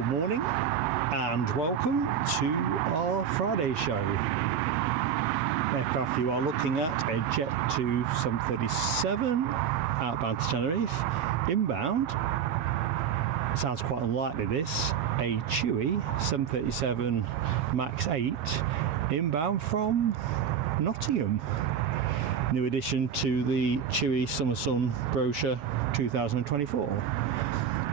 Good morning and welcome to our Friday show. Aircraft you are looking at, a Jet2 737 outbound to Tenerife, inbound, sounds quite unlikely this, a Chewy 737 MAX 8 inbound from Nottingham. New addition to the Chewy Summer Sun brochure 2024.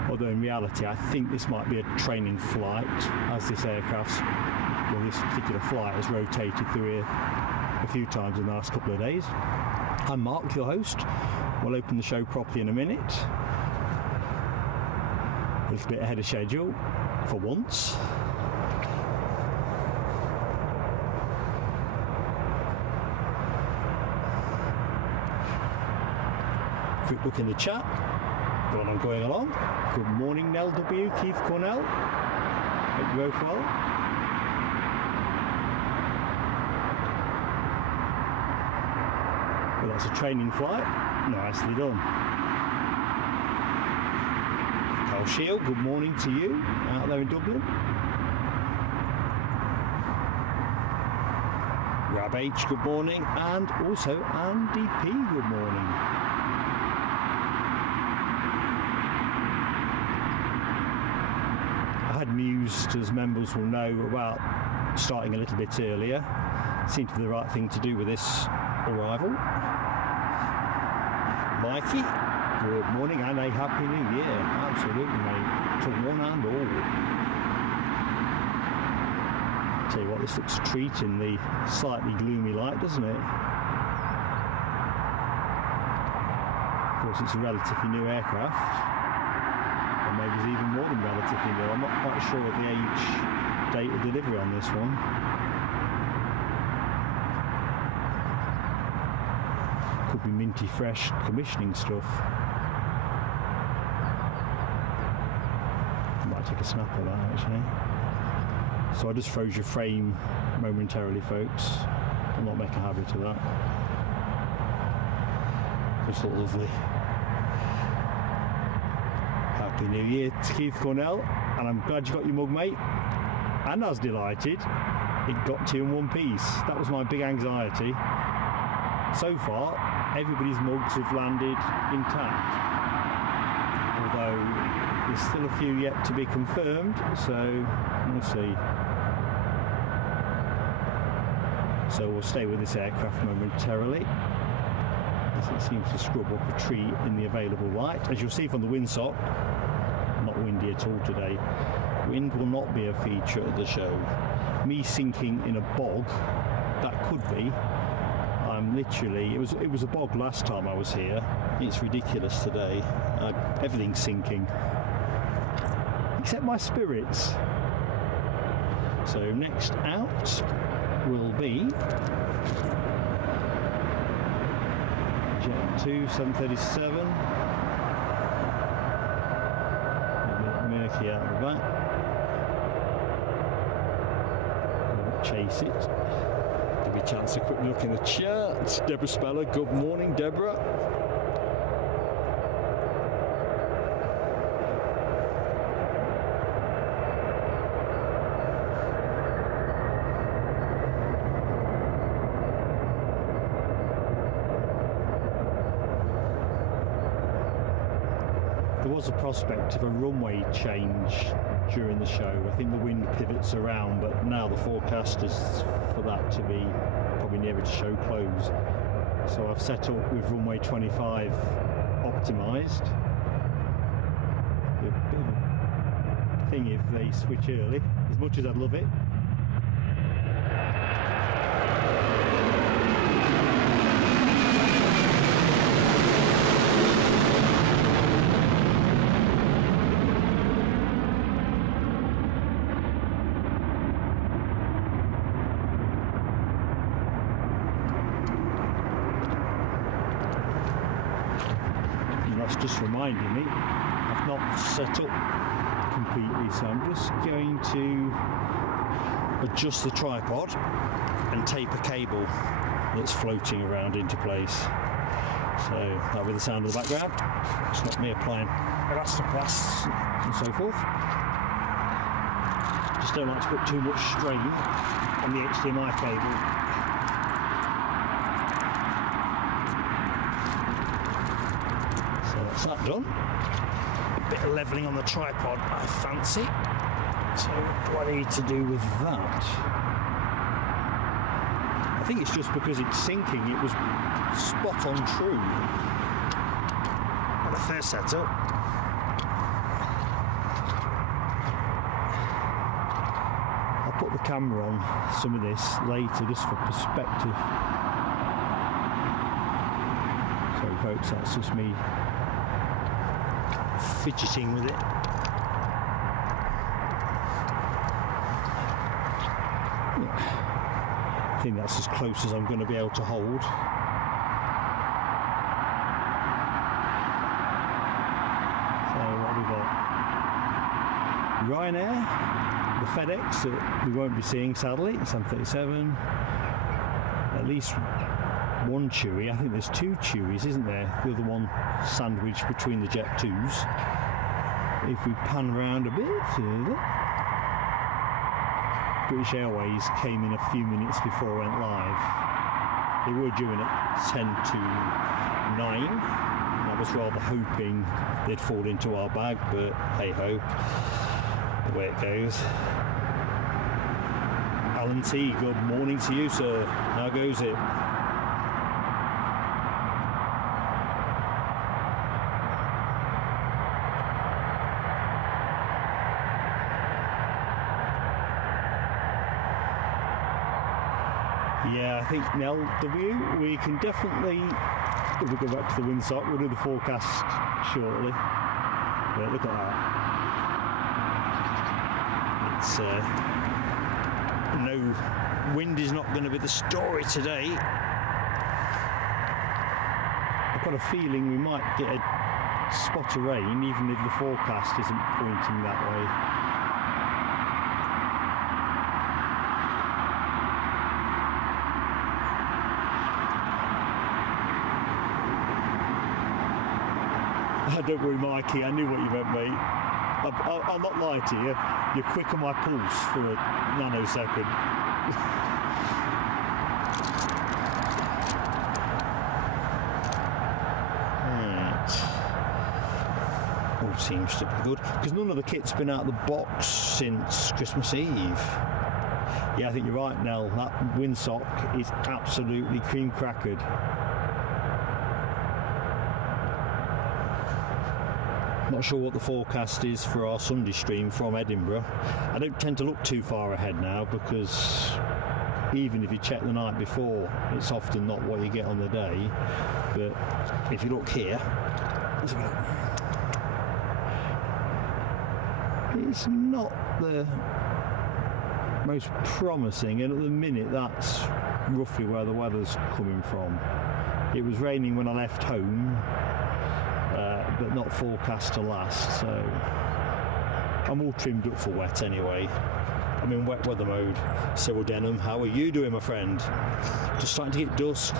Although in reality I think this might be a training flight, as this aircraft, well this particular flight has rotated through here a few times in the last couple of days. I'm Mark, your host. We'll open the show properly in a minute. A little bit ahead of schedule, for once. Quick look in the chat while I'm going along. Good morning, Nell W, Keith Cornell. Hope you're both well. Well, that's a training flight. Nicely done. Carl Shield, good morning to you out there in Dublin. Rab H, good morning. And also Andy P, good morning. I had mused, as members will know, about starting a little bit earlier. Seemed to be the right thing to do with this arrival. Mikey, good morning and a happy new year. Absolutely, mate. To one and all. Tell you what, this looks a treat in the slightly gloomy light, doesn't it? Of course, it's a relatively new aircraft. Or maybe it's even more than relatively new. I'm not quite sure of the date of delivery on this one. Could be minty fresh commissioning stuff. I might take a snap of that actually. So I just froze your frame momentarily, folks. I'll not make a habit of that. Just look lovely. Happy New Year to Keith Cornell, and I'm glad you got your mug, mate. And I was delighted it got to you in one piece. That was my big anxiety. So far, everybody's mugs have landed intact. Although there's still a few yet to be confirmed, so we'll see. So we'll stay with this aircraft momentarily, as it seems to scrub up a tree in the available light. As you'll see from the windsock, not windy at all today. Wind will not be a feature at the show. Me sinking in a bog, that could be. I'm literally, it was a bog last time I was here. It's ridiculous today. Everything's sinking, except my spirits. So next out will be Jet2 737. Murky out the back. Chase it. Give me a chance to quick look in the chat. Deborah Speller, good morning, Deborah. There was a prospect of a runway change during the show. I think the wind pivots around, but now the forecast is for that to be probably nearer to show close. So I've set up with runway 25 optimised. A bit of a thing if they switch early, as much as I'd love it. Just reminding me, I've not set up completely, so I'm just going to adjust the tripod and tape a cable that's floating around into place. So that'll be the sound of the background. It's not me applying elastoplasts and so forth. just don't like to put too much strain on the HDMI cable. So that's that done. A bit of levelling on the tripod I fancy. So what do I need to do with that? I think it's just because it's sinking, it was spot on true on the first setup. I'll put the camera on some of this later just for perspective. Sorry folks, that's just me fidgeting with it. I think that's as close as I'm going to be able to hold. So what have we got? Ryanair, the FedEx that we won't be seeing sadly, 737. At least one Chewy. I think there's two Chewies, isn't there? The other one sandwiched between the Jet2s. If we pan around a bit further, British Airways came in a few minutes before I went live. They were doing it 10 to 9. And I was rather hoping they'd fall into our bag, but hey ho, the way it goes. Alan T, good morning to you, sir. How goes it? Yeah, I think in LW we can definitely, if we go back to the windsock, we'll do the forecast shortly. Yeah, look at that. It's no, wind is not going to be the story today. I've got a feeling we might get a spot of rain even if the forecast isn't pointing that way. Don't worry, Mikey, I knew what you meant, mate. I'll not lie to you. You're quick on my pulse for a nanosecond. Right. All seems to be good. Because none of the kit's been out of the box since Christmas Eve. Yeah, I think you're right, Nell. That windsock is absolutely cream crackered. Not sure what the forecast is for our Sunday stream from Edinburgh. I don't tend to look too far ahead now because even if you check the night before, it's often not what you get on the day. But if you look here, it's not the most promising, and at the minute that's roughly where the weather's coming from. It was raining when I left home, but not forecast to last, so I'm all trimmed up for wet anyway. I'm in wet weather mode. Cyril Denham, how are you doing, my friend? Just starting to get dusk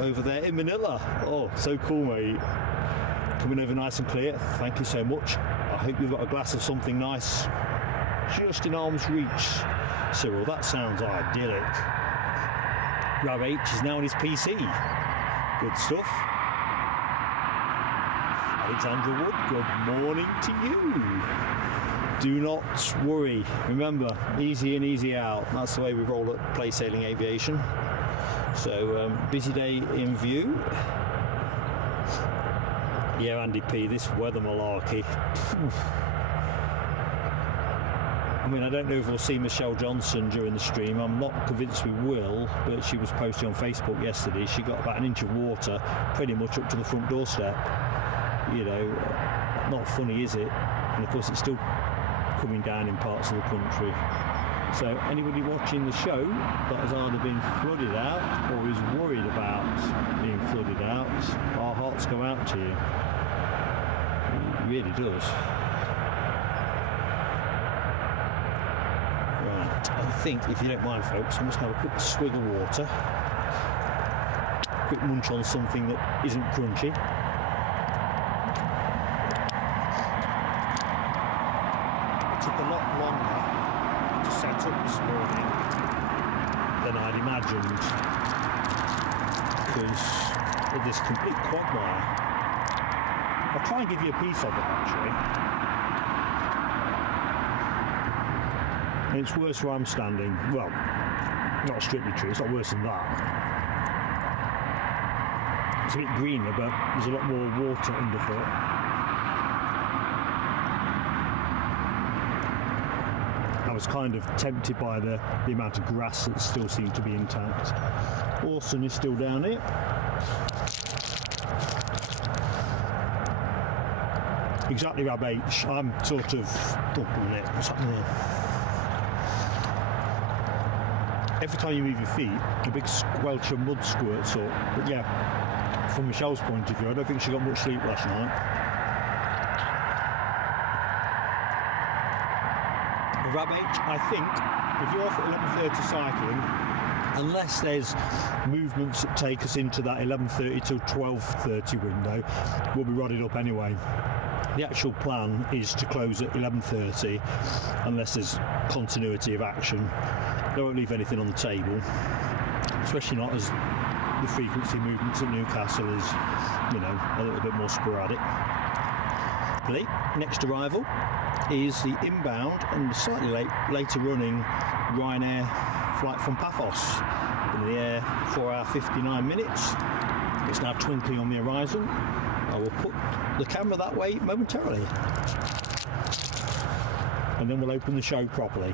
over there in Manila. Oh, so cool, mate. Coming over nice and clear. Thank you so much. I hope you've got a glass of something nice just in arm's reach. Cyril, that sounds idyllic. Rob H is now on his PC. Good stuff. Alexandra Wood, good morning to you. Do not worry. Remember, easy in, easy out. That's the way we roll at Play Sailing Aviation. So, busy day in view. Yeah, Andy P, this weather malarkey. I mean, I don't know if we'll see Michelle Johnson during the stream. I'm not convinced we will, but she was posting on Facebook yesterday. She got about an inch of water pretty much up to the front doorstep. You know, not funny, is it? And of course, it's still coming down in parts of the country. So anybody watching the show that has either been flooded out or is worried about being flooded out, our hearts go out to you. It really does. Right, I think, if you don't mind folks, I'm just going to have a quick swig of water. Quick munch on something that isn't crunchy. It took a lot longer to set up this morning than I'd imagined, because of this complete quagmire. I'll try and give you a piece of it actually. And it's worse where I'm standing. Well, not strictly true, it's not worse than that. It's a bit greener, but there's a lot more water underfoot. I was kind of tempted by the amount of grass that still seemed to be intact. Orson is still down here. Exactly, Rab H. I'm sort of... Oh, what's happening there? Every time you move your feet, a big squelch of mud squirts up. But yeah, from Michelle's point of view, I don't think she got much sleep last night. Rab H, I think, if you're off at 11:30 cycling, unless there's movements that take us into that 11:30 till 12:30 window, we'll be rodded up anyway. The actual plan is to close at 11:30 unless there's continuity of action. They won't leave anything on the table, especially not as the frequency movements at Newcastle is, you know, a little bit more sporadic. The next arrival is the inbound and slightly later running Ryanair flight from Paphos. In the air 4 hours 59 minutes. It's now twinkling on the horizon. I will put the camera that way momentarily, and then we'll open the show properly.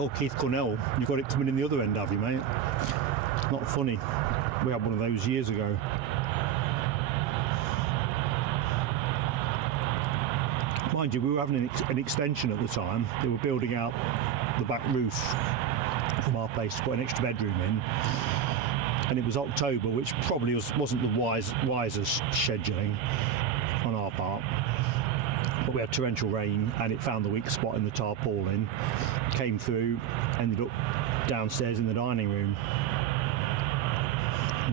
Oh, Keith Cornell, you've got it coming in the other end, have you, mate? Not funny. We had one of those years ago. Mind you, we were having an extension at the time. They were building out the back roof from our place to put an extra bedroom in. And it was October, which probably wasn't the wisest scheduling on our part. But we had torrential rain and it found the weak spot in the tarpaulin, came through, ended up downstairs in the dining room.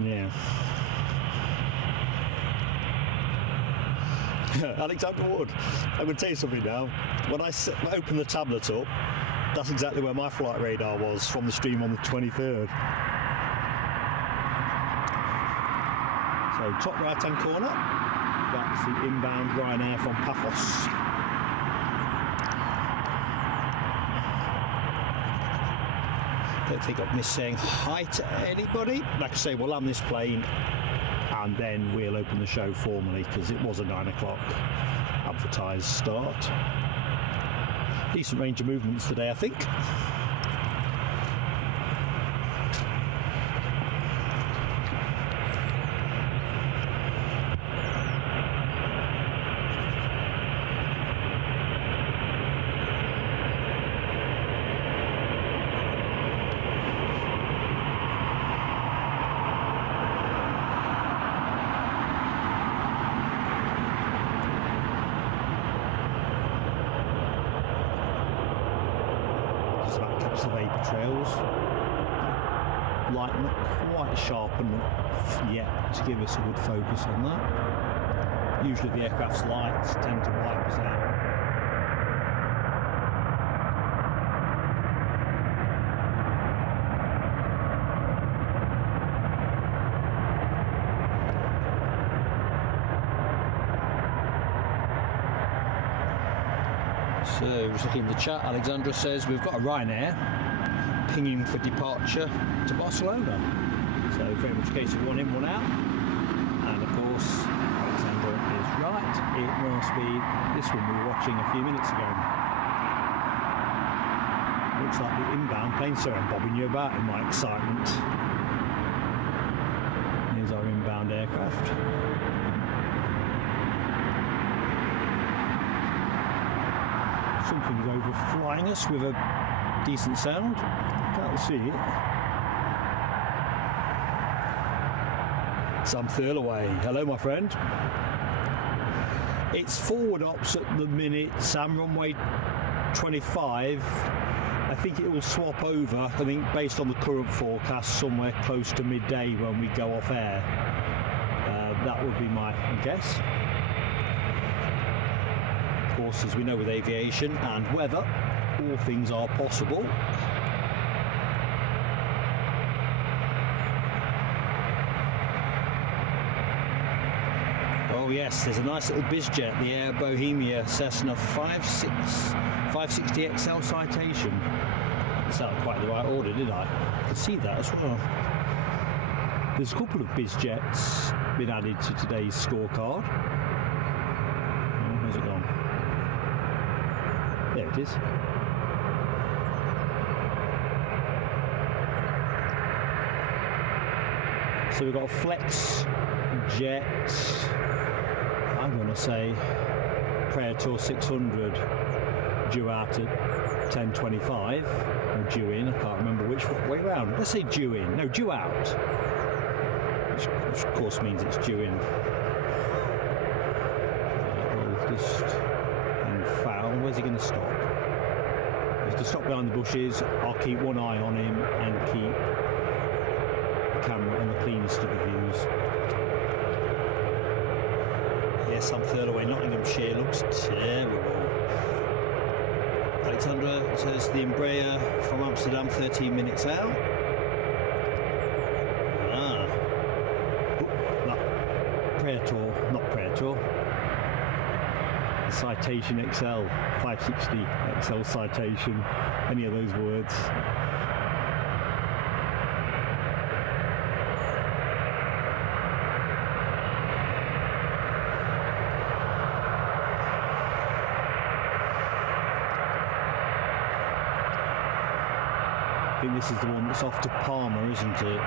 Yeah. Alexander Wood, I'm going to tell you something now. When I opened the tablet up, that's exactly where my flight radar was from the stream on the 23rd. So top right hand corner, that's the inbound Ryanair from Paphos. Don't think I've missed saying hi to anybody. Like I say, we'll land this plane and then we'll open the show formally, because it was a 9 o'clock advertised start. Decent range of movements today, I think. The vapor trails, light not quite sharp enough yet to give us a good focus on that. Usually the aircraft's lights tend to wipe us out. So, just looking in the chat, Alexandra says we've got a Ryanair pinging for departure to Barcelona. So, very much a case of one in, one out. And of course, Alexandra is right. It must be this one we were watching a few minutes ago. Looks like the inbound plane. Sorry, I'm bobbing you about in my excitement. Here's our inbound aircraft. Something's overflying us with a decent sound. Can't see it. Sam Thurlaway. Hello, my friend. It's forward ops at the minute. Sam, runway 25 I think it will swap over, I think based on the current forecast, somewhere close to midday when we go off air. That would be my guess. Of course, as we know with aviation and weather, all things are possible. Oh yes, there's a nice little bizjet, the Air Bohemia Cessna 560 XL citation. That's not quite the right order, did I? I can see that as well. There's a couple of bizjets been added to today's scorecard. Where's it gone? There it is. So we've got a Flexjet, I'm going to say Praetor 600, due out at 10:25, or due in, I can't remember which way round. Let's say due in, no, due out, which of course means it's due in. We'll just foul. Where's he going to stop? He's going to stop behind the bushes. I'll keep one eye on him and keep the camera on the cleanest of the views. Yes, I'm third away. Nottinghamshire looks terrible. Alexandra says the Embraer from Amsterdam, 13 minutes out. Not Praetor. Citation XL, 560 XL citation. Any of those words. I think this is the one that's off to Palma, isn't it?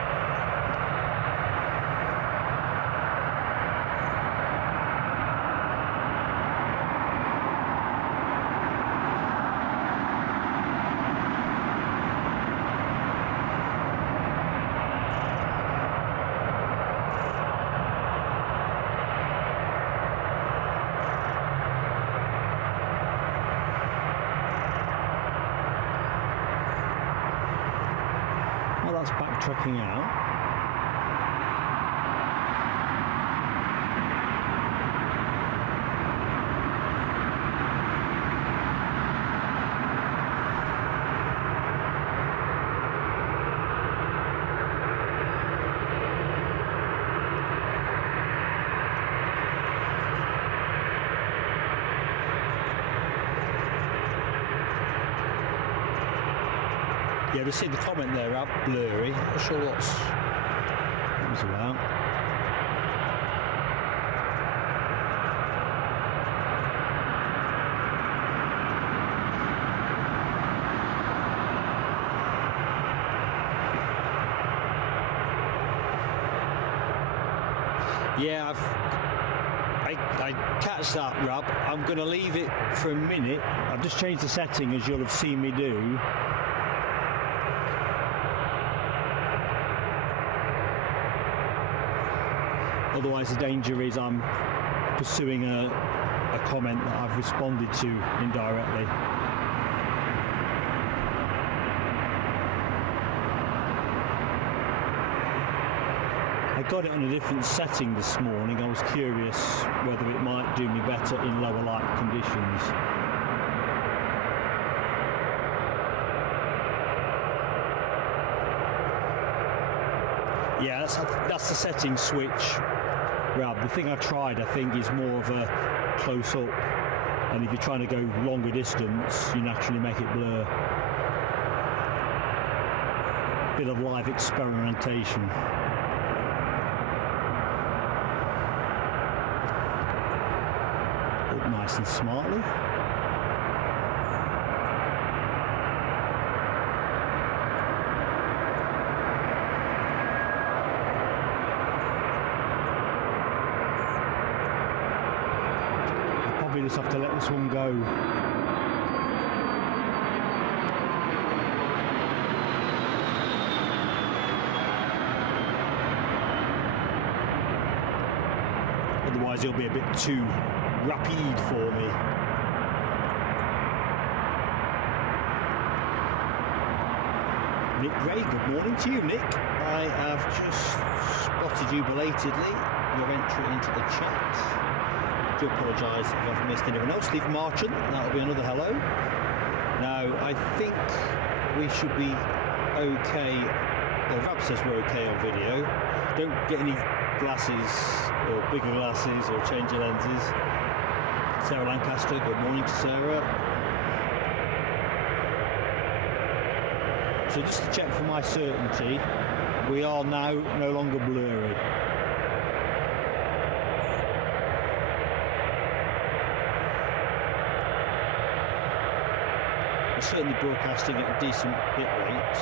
That's backtracking out. Yeah, we've seen the comment there, Ab, blurry. Not sure what it was about. Yeah, I catch that, Rob. I'm going to leave it for a minute. I've just changed the setting, as you'll have seen me do. Otherwise, the danger is I'm pursuing a comment that I've responded to indirectly. I got it on a different setting this morning. I was curious whether it might do me better in lower light conditions. Yeah, that's the setting switch. Rob, the thing I tried, I think, is more of a close-up, and if you're trying to go longer distance, you naturally make it blur. Bit of live experimentation. Up nice and smartly. Just have to let this one go. Otherwise it'll be a bit too rapid for me. Nick Gray, good morning to you, Nick. I have just spotted you belatedly, your entry into the chat. I do apologise if I've missed anyone else. Steve Marchant, that'll be another hello. Now, I think we should be okay. Well, Rab says we're okay on video. Don't get any glasses or bigger glasses or change your lenses. Sarah Lancaster, good morning to Sarah. So just to check for my certainty, we are now no longer blurry. We're certainly broadcasting at a decent bit rate.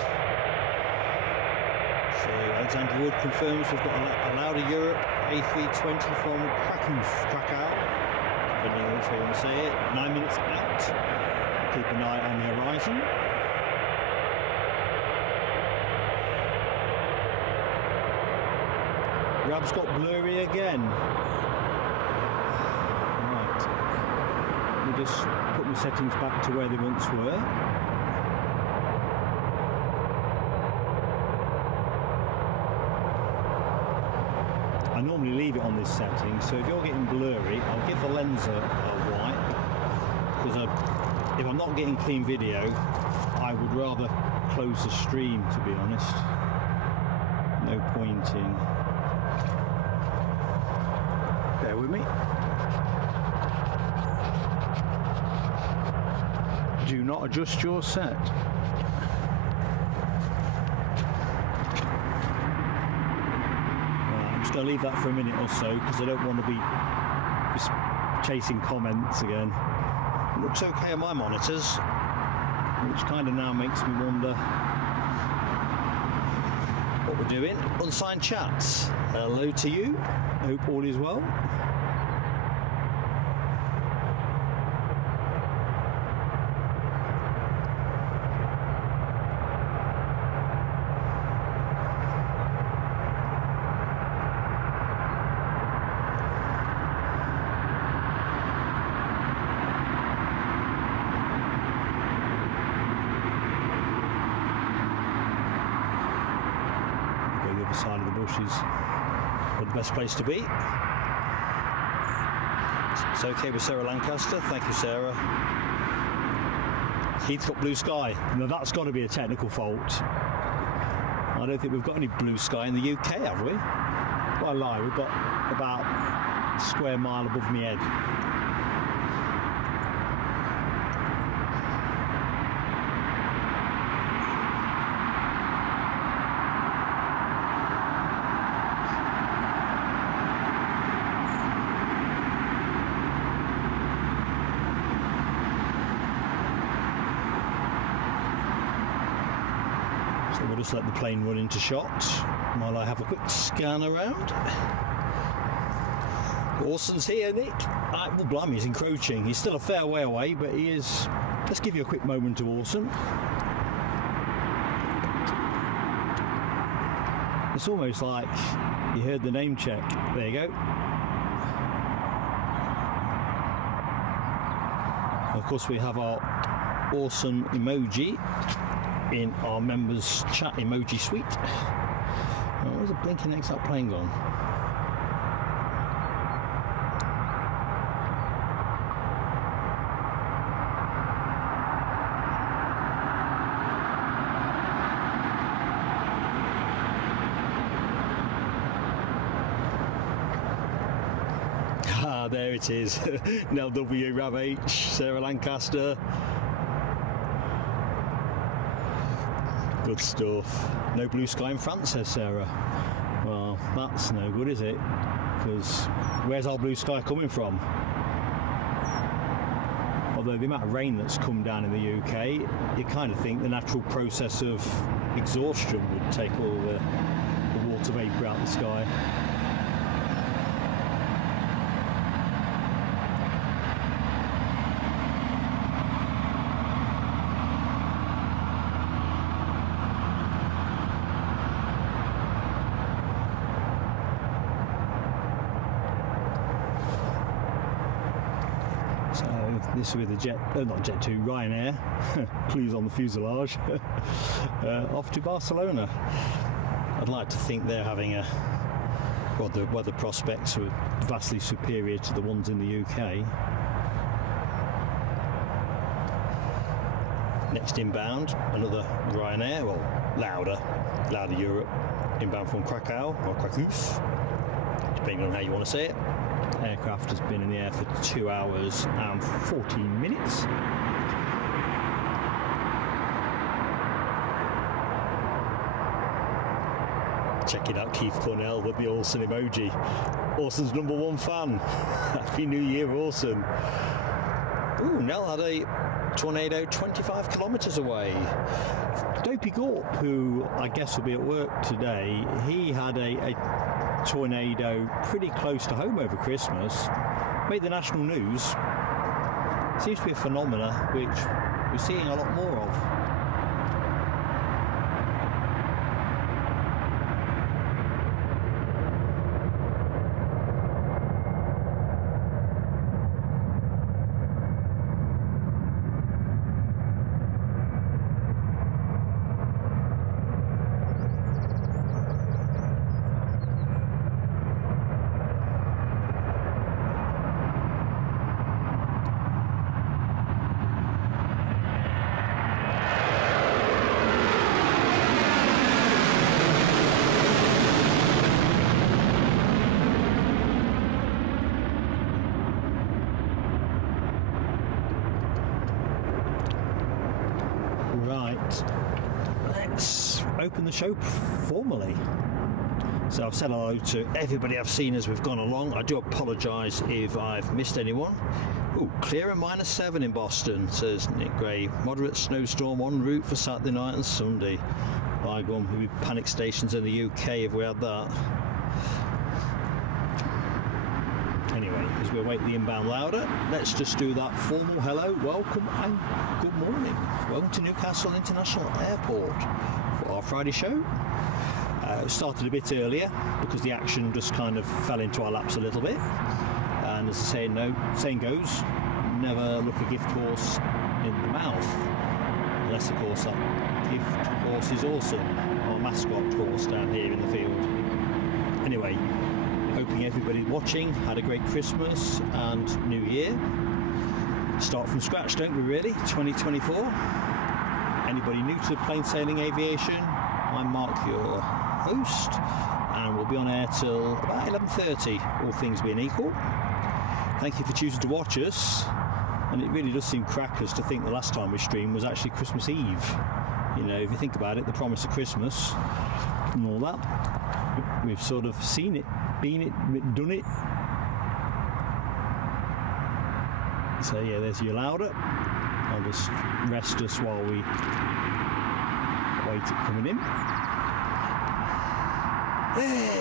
So Alexander Wood confirms we've got a louder Europe A320 from Krakow, depending on which way you want to say it. 9 minutes out. Keep an eye on the horizon. Rab's got blurry again. Right. Let me just put my settings back to where they once were. I normally leave it on this setting, so if you're getting blurry, I'll give the lens a wipe, because if I'm not getting clean video, I would rather close the stream, to be honest. No pointing. Bear with me. Do not adjust your set. I'm just going to leave that for a minute or so because I don't want to be just chasing comments again. It looks okay on my monitors, which kind of now makes me wonder what we're doing. Unsigned chats. Hello to you. Hope all is well. Go the other side of the bushes. The best place to be. It's okay with Sarah Lancaster. Thank you, Sarah. Heath's got blue sky. Now that's got to be a technical fault. I don't think we've got any blue sky in the UK, have we? Well, I lie. We've got about a square mile above my head. We'll just let the plane run into shot while I have a quick scan around. Orson's here, Nick. Well, blimey, he's encroaching. He's still a fair way away, but he is. Let's give you a quick moment to Orson. It's almost like you heard the name check. There you go. Of course, we have our awesome emoji in our members chat emoji suite. Oh, where's the blinking next up plane gone? Ah, there it is. Nell W, Rav H, Sarah Lancaster. Good stuff. No blue sky in France, says Sarah. Well, that's no good, is it? Because where's our blue sky coming from? Although the amount of rain that's come down in the UK, you kind of think the natural process of exhaustion would take all the water vapour out of the sky. This with the not Jet2, Ryanair, clues on the fuselage, off to Barcelona. I'd like to think they're having the weather prospects are vastly superior to the ones in the UK. Next inbound, another Ryanair, well, louder Europe, inbound from Krakow, or Kraków, depending on how you want to say it. Aircraft has been in the air for 2 hours and 14 minutes. Check it out, Keith Cornell with the Orson emoji. Orson's #1 fan. Happy New Year, Orson. Ooh, Nell had a tornado 25 kilometres away. Dopey Gorp, who I guess will be at work today, he had a tornado pretty close to home over Christmas. Made the national news. Seems to be a phenomena which we're seeing a lot more of. Let's open the show formally. So I've said hello to everybody I've seen as we've gone along. I do apologise if I've missed anyone. Ooh, clear at -7 in Boston, says Nick Gray. Moderate snowstorm en route for Saturday night and Sunday. By gone, we'd be panic stations in the UK if we had that. Anyway, as we await the inbound louder, let's just do that formal hello, welcome and good morning. Welcome to Newcastle International Airport for our Friday show. It started a bit earlier because the action just kind of fell into our laps a little bit. And as I say, saying goes, never look a gift horse in the mouth. Unless, of course, that gift horse is awesome. Our mascot horse down here in the field. Anyway, hoping everybody watching had a great Christmas and New Year. Start from scratch, don't we really? 2024. Anybody new to plain sailing aviation? I'm Mark, your host, and we'll be on air till about 11:30, all things being equal. Thank you for choosing to watch us. And it really does seem crackers to think the last time we streamed was actually Christmas Eve. You know, if you think about it, the promise of Christmas and all that, we've sort of seen it, been it, done it. So yeah, there's your louder. I'll just rest us while we wait it coming in.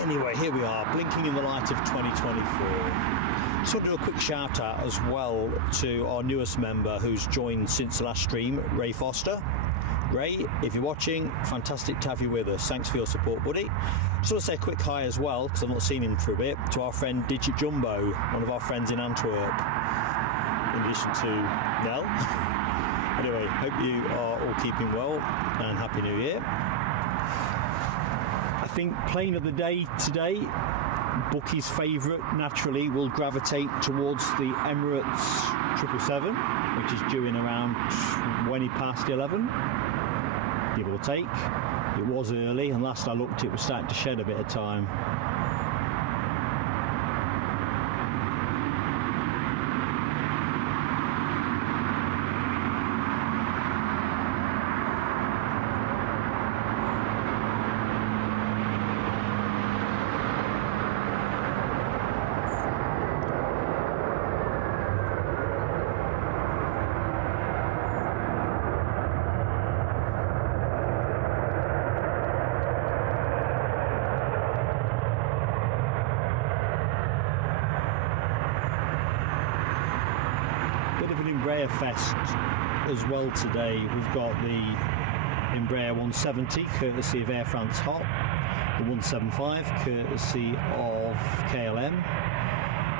Anyway, here we are, blinking in the light of 2024. Just want to do a quick shout out as well to our newest member who's joined since the last stream, Ray Foster. Ray, if you're watching, fantastic to have you with us. Thanks for your support, buddy. Just want to say a quick hi as well, because I've not seen him for a bit, to our friend Digit Jumbo, one of our friends in Antwerp, in addition to Nell. Anyway, hope you are all keeping well and Happy New Year. I think plane of the day today, Bookie's favourite naturally will gravitate towards the Emirates 777, which is due in around 20 past 11, give or take. It was early, and last I looked it was starting to shed a bit of time. Embraer Fest as well today. We've got the Embraer 170 courtesy of Air France Hot, the 175 courtesy of KLM,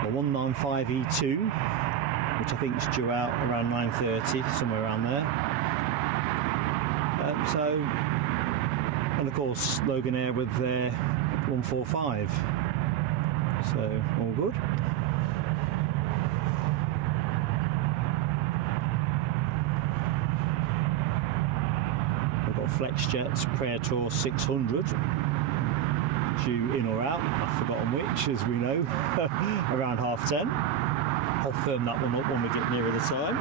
the 195 E2 which I think is due out around 9:30, somewhere around there. And of course Loganair with their 145. So all good. We've got Flexjet's Prayer Tour 600 due in or out. I've forgotten which, as we know, around 10:30. I'll firm that one up when we get nearer the time.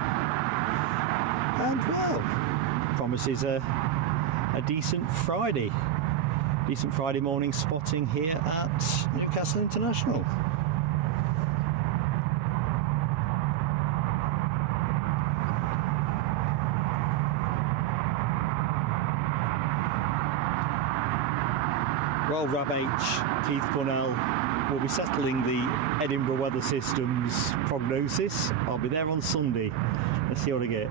And well, promises a decent Friday morning spotting here at Newcastle International. Well, Rab H, Keith Bunnell will be settling the Edinburgh Weather System's prognosis. I'll be there on Sunday. Let's see what I get.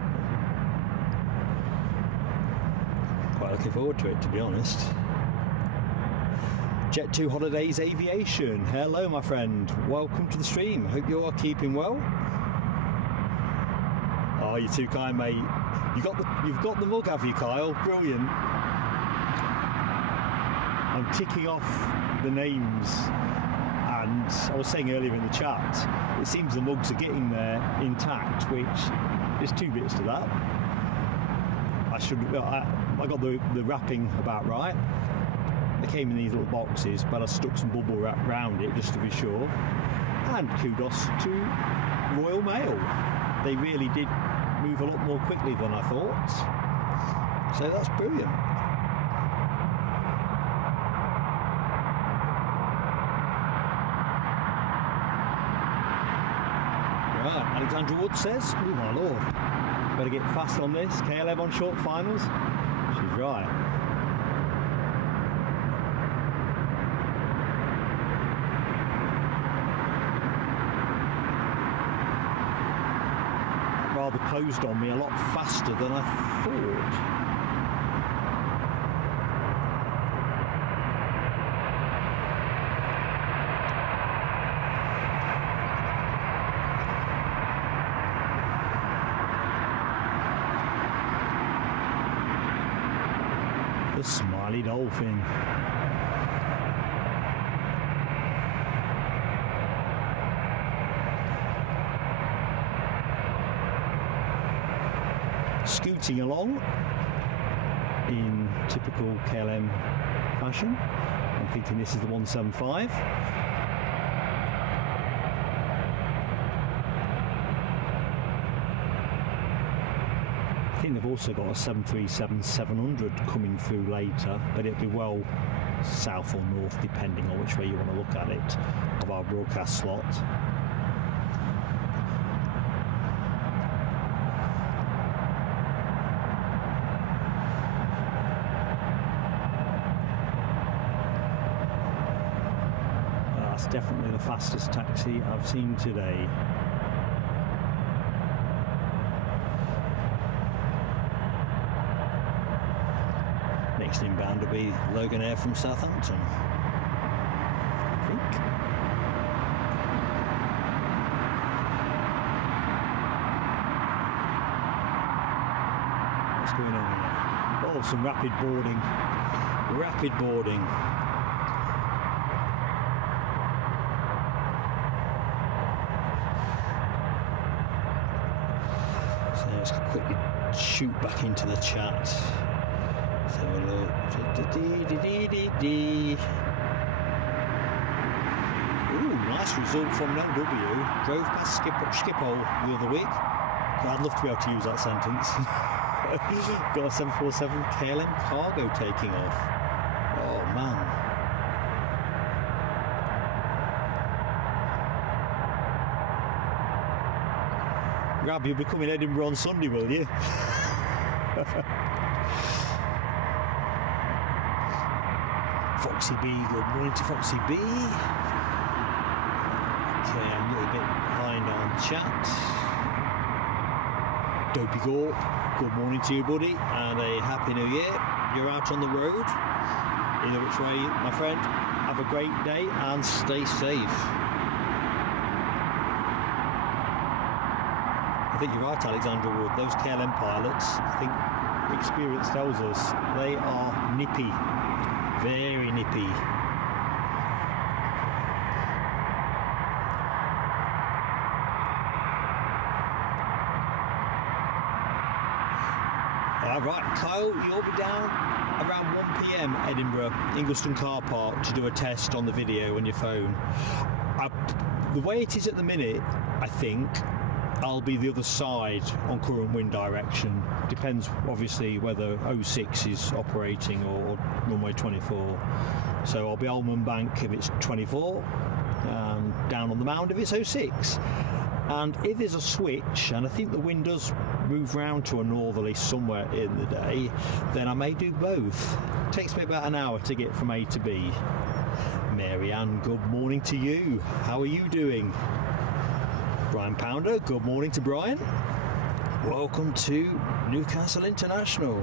Quite looking forward to it, to be honest. Jet2 Holidays Aviation. Hello, my friend. Welcome to the stream. Hope you are keeping well. Oh, you're too kind, mate. You've got the mug, have you, Kyle? Brilliant. I'm ticking off the names, and I was saying earlier in the chat, it seems the mugs are getting there intact, which there's two bits to that. I got the wrapping about right. They came in these little boxes, but I stuck some bubble wrap round it just to be sure. And kudos to Royal Mail. They really did move a lot more quickly than I thought. So that's brilliant. Right, Alexandra Wood says, oh my lord, better get fast on this. KLM on short finals. She's right. Rather closed on me a lot faster than I thought. The Smiley Dolphin. Scooting along in typical KLM fashion. I'm thinking this is the 175. I think they've also got a 737-700 coming through later, but it'll be well south or north depending on which way you want to look at it of our broadcast slot. That's definitely the fastest taxi I've seen today. Next inbound will be Loganair from Southampton, I think. What's going on here? Oh, some rapid boarding. Rapid boarding. So let's quickly shoot back into the chat. Let's have a look. Ooh, nice result from an LW. Drove past Schiphol the other week. I'd love to be able to use that sentence. Got a 747 KLM cargo taking off. Oh man. Rab, you'll be coming to Edinburgh on Sunday, will you? Foxy B, good morning to Foxy B. Okay, I'm a little bit behind on chat. Dopey Gorp, good morning to you, buddy, and a happy new year. You're out on the road. Either which way, my friend, have a great day and stay safe. I think you're right, Alexander Wood. Those KLM pilots, I think experience tells us they are nippy, very nippy. Right, Kyle, you'll be down around 1 PM Edinburgh, Ingliston car park to do a test on the video on your phone. The way it is at the minute, I think I'll be the other side on current wind direction. Depends obviously whether 06 is operating or runway 24. So I'll be Almond Bank if it's 24 and down on the Mound if it's 06. And if there's a switch, and I think the wind does move round to a northerly somewhere in the day, then I may do both. It takes me about an hour to get from A to B. Mary Ann, good morning to you. How are you doing? Brian Pounder, good morning to Brian. Welcome to Newcastle International.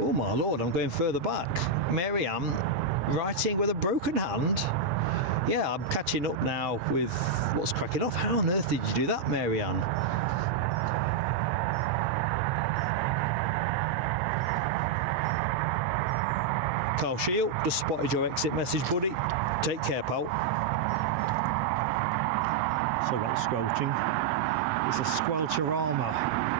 Oh my lord, I'm going further back. Mary Ann, writing with a broken hand. Yeah, I'm catching up now with what's cracking off. How on earth did you do that, Mary Ann? Carl Shield, just spotted your exit message, buddy. Take care, pal. So about squelching. It's a squelcherama.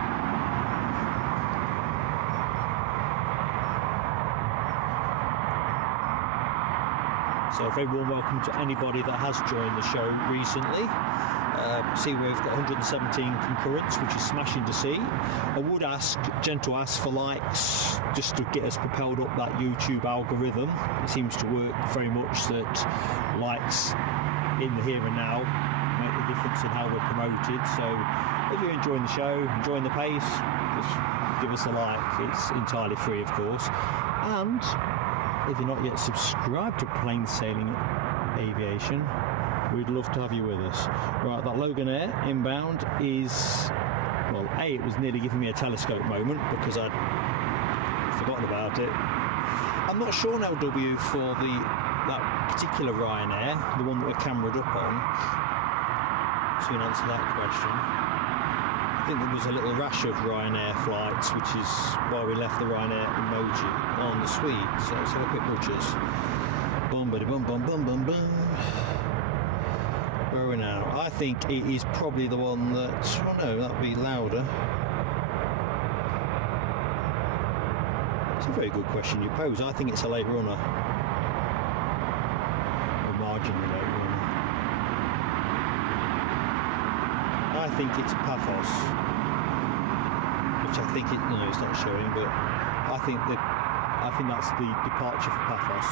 So a very warm welcome to anybody that has joined the show recently. See, we've got 117 concurrents, which is smashing to see. I would ask, gentle ask for likes, just to get us propelled up that YouTube algorithm. It seems to work very much that likes in the here and now make the difference in how we're promoted. So if you're enjoying the show, enjoying the pace, just give us a like. It's entirely free, of course. And if you're not yet subscribed to Plain Sailing Aviation, we'd love to have you with us. Right, that Loganair inbound is, well, A, it was nearly giving me a telescope moment because I'd forgotten about it. I'm not sure now, W, for that particular Ryanair, the one that we're cameraed up on, to answer that question. I think there was a little rash of Ryanair flights, which is why we left the Ryanair emoji on the suite. So let's have a quick butchers. Boom, buddy, boom, boom, boom, boom, boom. Where are we now? I think it is probably the one that, oh no, that'd be louder. It's a very good question you pose. I think it's a late runner. Or marginally late runner. I think it's Paphos, which I think it, no, it's not showing, but I think that's the departure for Paphos.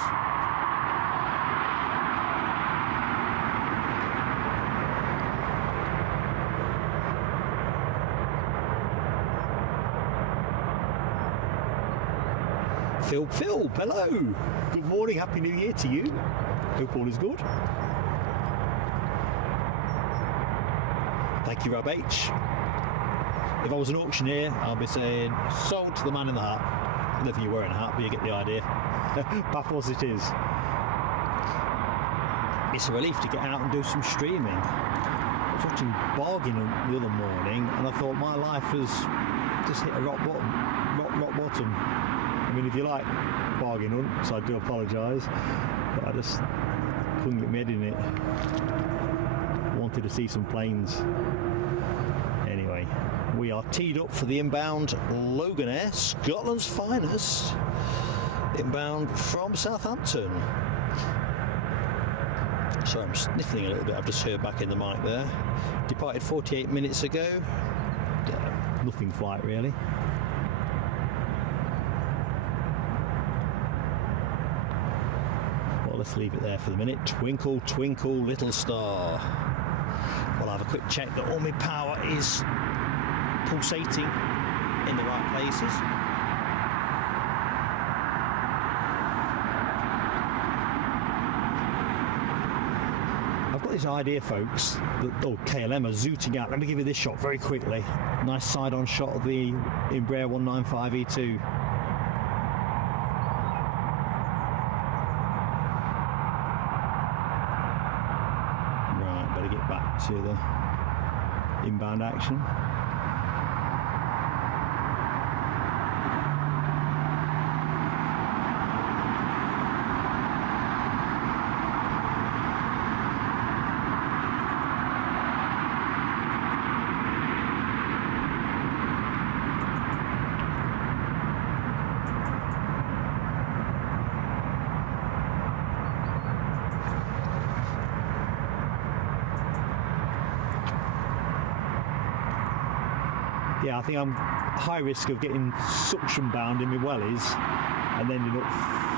Phil, hello. Good morning, happy New Year to you. Hope all is good. Thank you, Rob H. If I was an auctioneer, I'll be saying, sold to the man in the hat. I don't think you're wearing a hat, but you get the idea. Paphos it is. It's a relief to get out and do some streaming. I was watching Bargain the other morning, and I thought my life has just hit a rock bottom. I mean, if you like Bargain Hunt, so I do apologise, but I just couldn't get my head in it. Wanted to see some planes. Anyway, we are teed up for the inbound Loganair, Scotland's finest, inbound from Southampton. Sorry, I'm sniffling a little bit. I've just heard back in the mic there. Departed 48 minutes ago. Nothing flight really. Well, let's leave it there for the minute. Twinkle, twinkle, little star. We'll have a quick check that all my power is pulsating in the right places. I've got this idea, folks, that KLM are zooting out. Let me give you this shot very quickly. Nice side-on shot of the Embraer 195 E2. to the inbound action. Yeah, I think I'm high risk of getting suction bound in my wellies and then ending up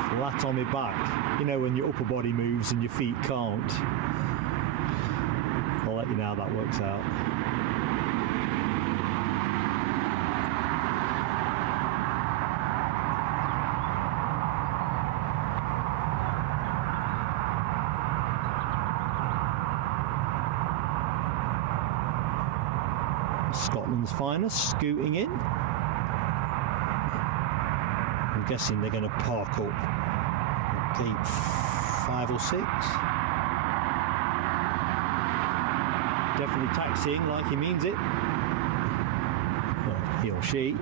flat on my back. You know, when your upper body moves and your feet can't. I'll let you know how that works out. Scotland's finest scooting in. I'm guessing they're going to park up gate 5 or 6. Definitely taxiing like he means it. Well, he or she.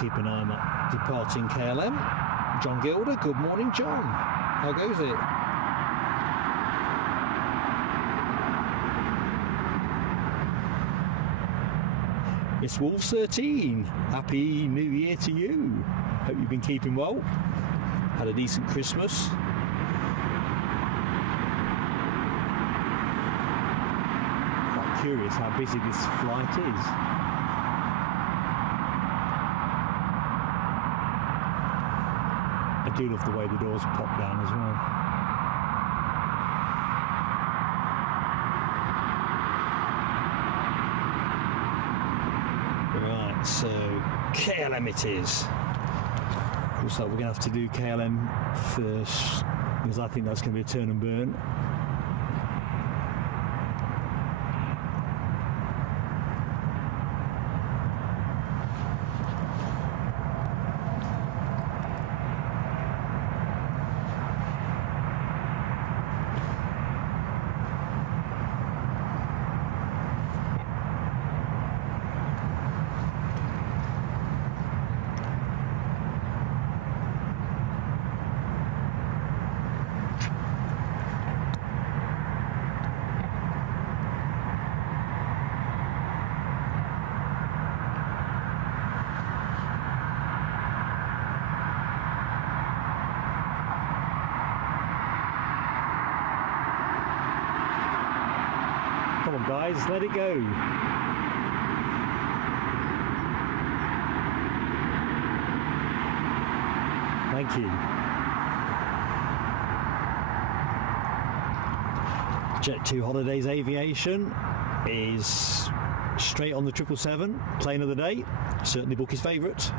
Keep an eye on that departing KLM. John Gilder, good morning, John. How goes it? Miss Wolves 13, happy New Year to you. Hope you've been keeping well. Had a decent Christmas. Quite curious how busy this flight is. I do love the way the doors pop down as well. Right, so KLM it is. Looks like we're going to have to do KLM first, because I think that's going to be a turn and burn. Come on guys, let it go. Thank you. Jet2 Holidays Aviation is straight on the 777, plane of the day. Certainly book his favourite.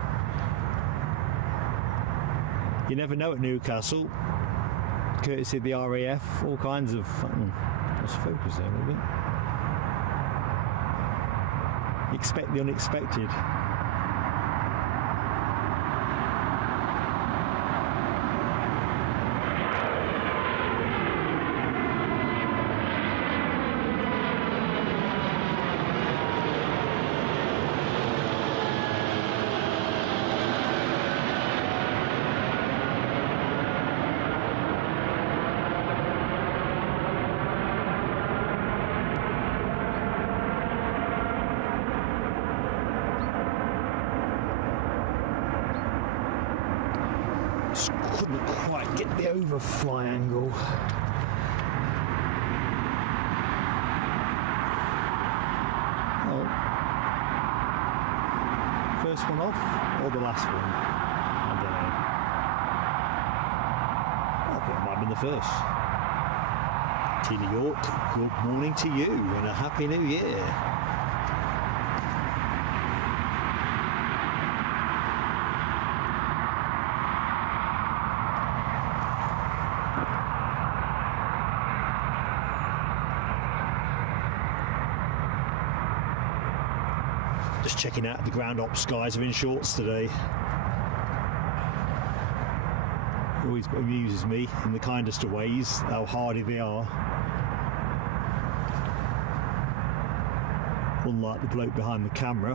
You never know at Newcastle, courtesy of the RAF, all kinds of... let's focus there a little bit. Expect the unexpected. Couldn't quite get the overfly angle. Well, first one off or the last one? I don't know. I think it might have been the first. Tina York, good morning to you and a happy new year. Just checking out the ground ops guys are in shorts today. It always amuses me in the kindest of ways how hardy they are. Unlike the bloke behind the camera,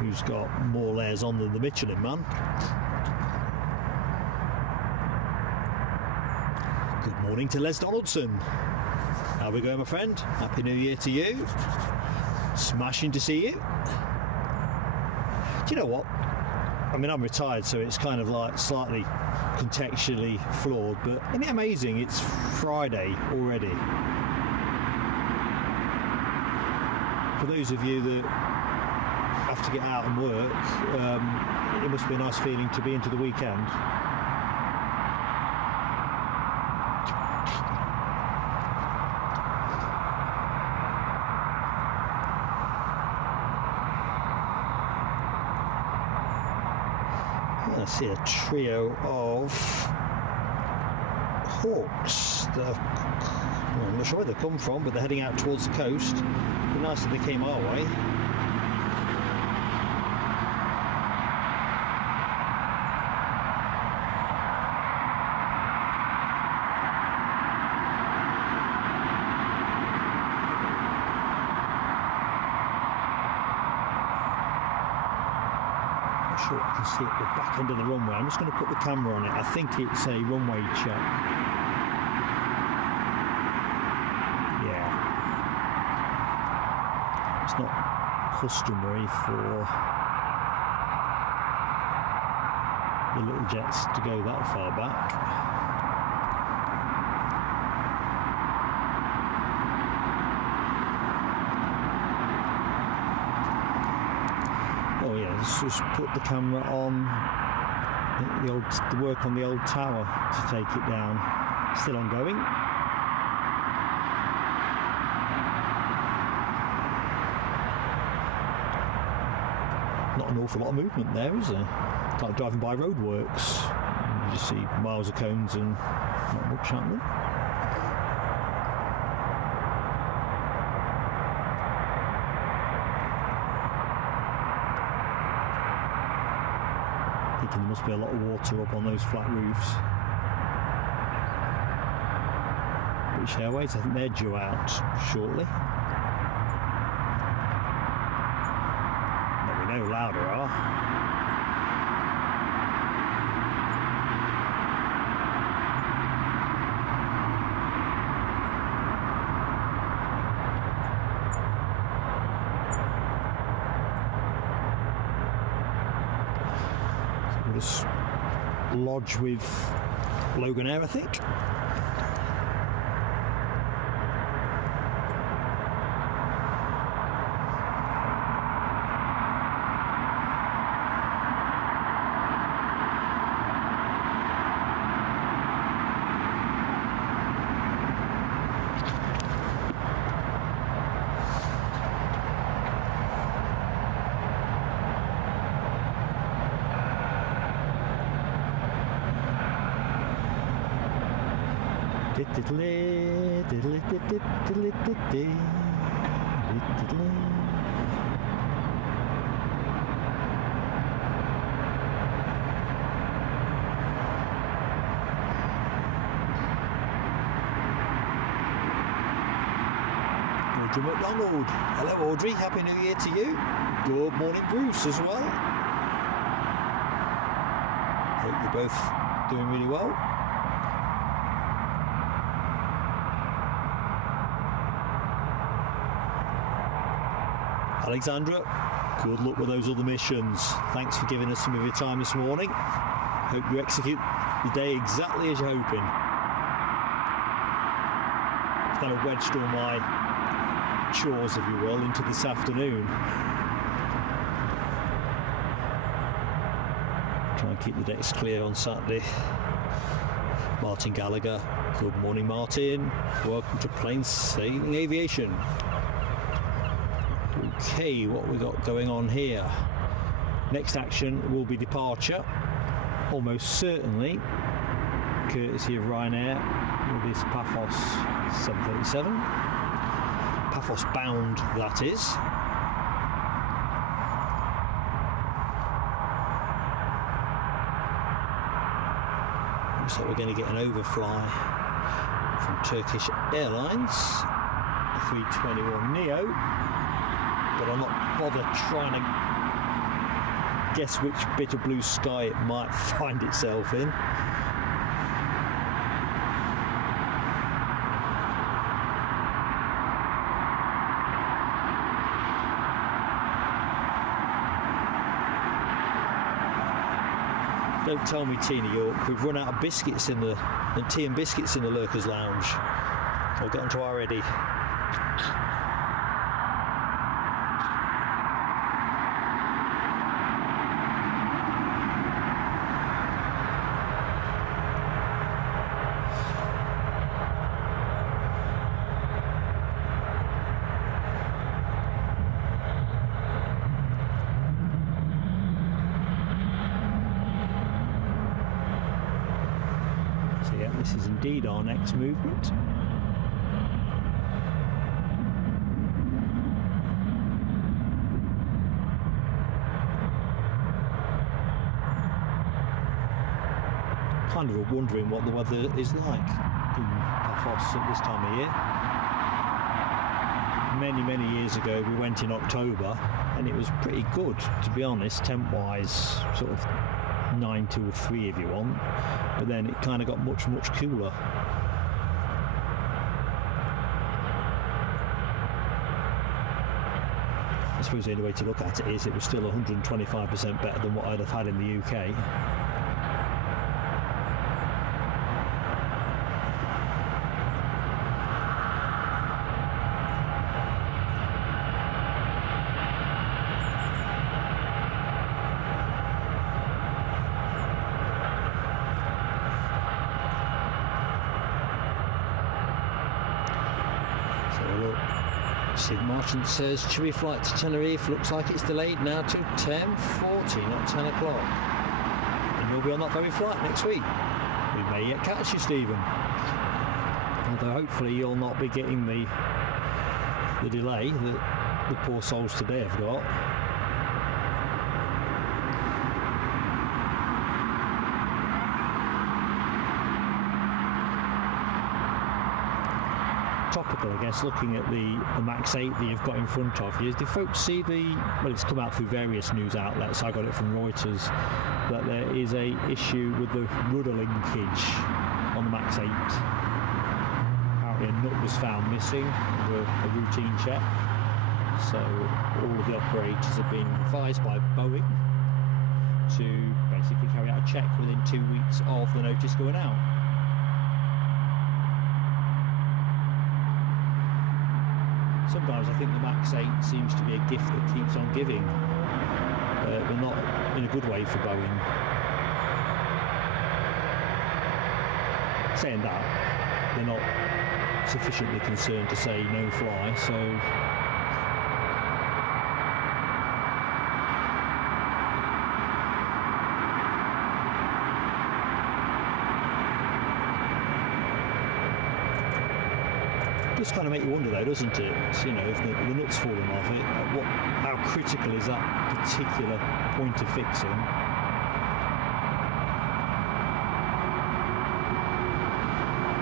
who's got more layers on than the Michelin man. Good morning to Les Donaldson. How we going, my friend? Happy New Year to you. Smashing to see you. Do you know what? I mean, I'm retired, so it's kind of like slightly contextually flawed, but isn't it amazing? It's Friday already. For those of you that have to get out and work, it must be a nice feeling to be into the weekend. I see a trio of Hawks. I'm not sure where they've come from, but they're heading out towards the coast. It'd be nice if they came our way. I can see at the back end of the runway. I'm just going to put the camera on it. I think it's a runway check. Yeah. It's not customary for the little jets to go that far back. Oh yeah, let's just put the camera on the work on the old tower to take it down. Still ongoing. Not an awful lot of movement there, is there? It's like driving by roadworks. You just see miles of cones and not much happening. There must be a lot of water up on those flat roofs. British Airways, I think they're due out shortly. No, we know Lauda are. Just lodge with Loganair, I think. Audrey McDonald. Hello Audrey, Happy New Year to you. Good morning Bruce as well. Hope you're both doing really well. Alexandra, good luck with those other missions. Thanks for giving us some of your time this morning. Hope you execute the day exactly as you're hoping. It's kind of wedged all my chores, if you will, into this afternoon. Try and keep the decks clear on Saturday. Martin Gallagher, good morning Martin. Welcome to Plain Sailing Aviation. Okay, what we got going on here? Next action will be departure, almost certainly courtesy of Ryanair with this Paphos 737. Paphos bound, that is. looks like we're going to get an overfly from Turkish Airlines, 321 Neo, but I'm not bothered trying to guess which bit of blue sky it might find itself in. Don't tell me, Tina York, we've run out of biscuits in the tea and biscuits in the Lurkers Lounge. We'll get onto our ready. This is indeed our next movement. Kind of wondering what the weather is like in Paphos at this time of year. Many years ago we went in October and it was pretty good, to be honest, temp-wise, sort of 9 till 3 if you want, but then it kind of got much cooler. I suppose the only way to look at it is it was still 125% better than what I'd have had in the UK. Martin says Chewy flight to Tenerife looks like it's delayed now to 10:40, not 10 o'clock. And you'll be on that very flight next week. We may yet catch you, Stephen. Although hopefully you'll not be getting the delay that the poor souls today have got. Topical, I guess, looking at the Max 8 that you've got in front of you. Did folks see well, it's come out through various news outlets, I got it from Reuters, that there is a issue with the rudder linkage on the Max 8. Apparently a nut was found missing with a routine check. So all of the operators have been advised by Boeing to basically carry out a check within 2 weeks of the notice going out. Sometimes I think the Max 8 seems to be a gift that keeps on giving, but not in a good way for Boeing. Saying that, they're not sufficiently concerned to say no fly, so it does kind of make you wonder though, doesn't it? You know, if the nut's falling off it, how critical is that particular point of fixing?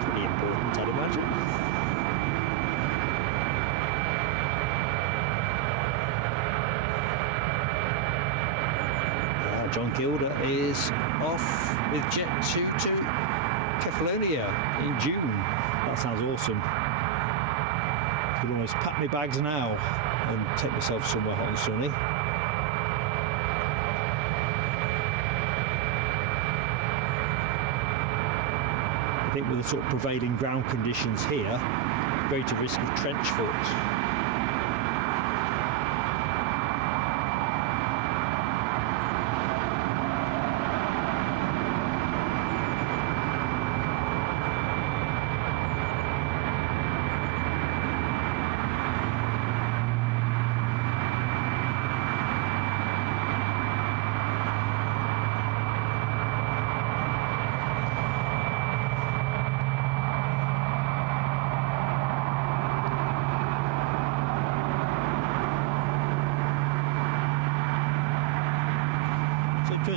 Pretty important, I'd imagine. John Gilder is off with Jet2 to Kefalonia in June. That sounds awesome. I could almost pack my bags now and take myself somewhere hot and sunny. I think with the sort of prevailing ground conditions here, greater risk of trench foot.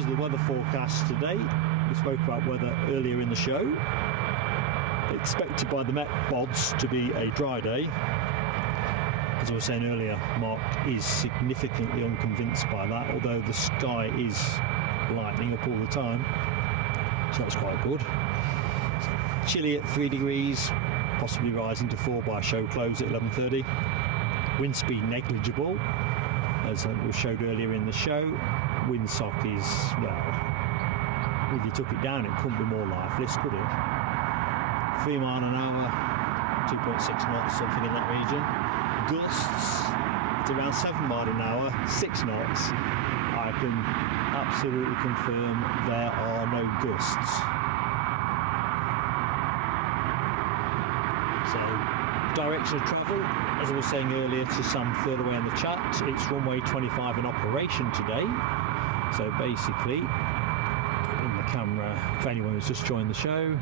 The weather forecast today, We spoke about weather earlier in the show. Expected by the Met Bods to be a dry day. As I was saying earlier, Mark is significantly unconvinced by that, although the sky is lightening up all the time, so that's quite good. Chilly at 3 degrees, possibly rising to 4 by show close at 11:30. Wind speed negligible, as we showed earlier in the show. Windsock is, well, if you took it down it couldn't be more lifeless, could it? 3 miles an hour, 2.6 knots, something in that region. Gusts at around 7 miles an hour, 6 knots. I can absolutely confirm there are no gusts. So, direction of travel, as I was saying earlier to Sam further away in the chat, it's runway 25 in operation today. So basically, in the camera, if anyone has just joined the show,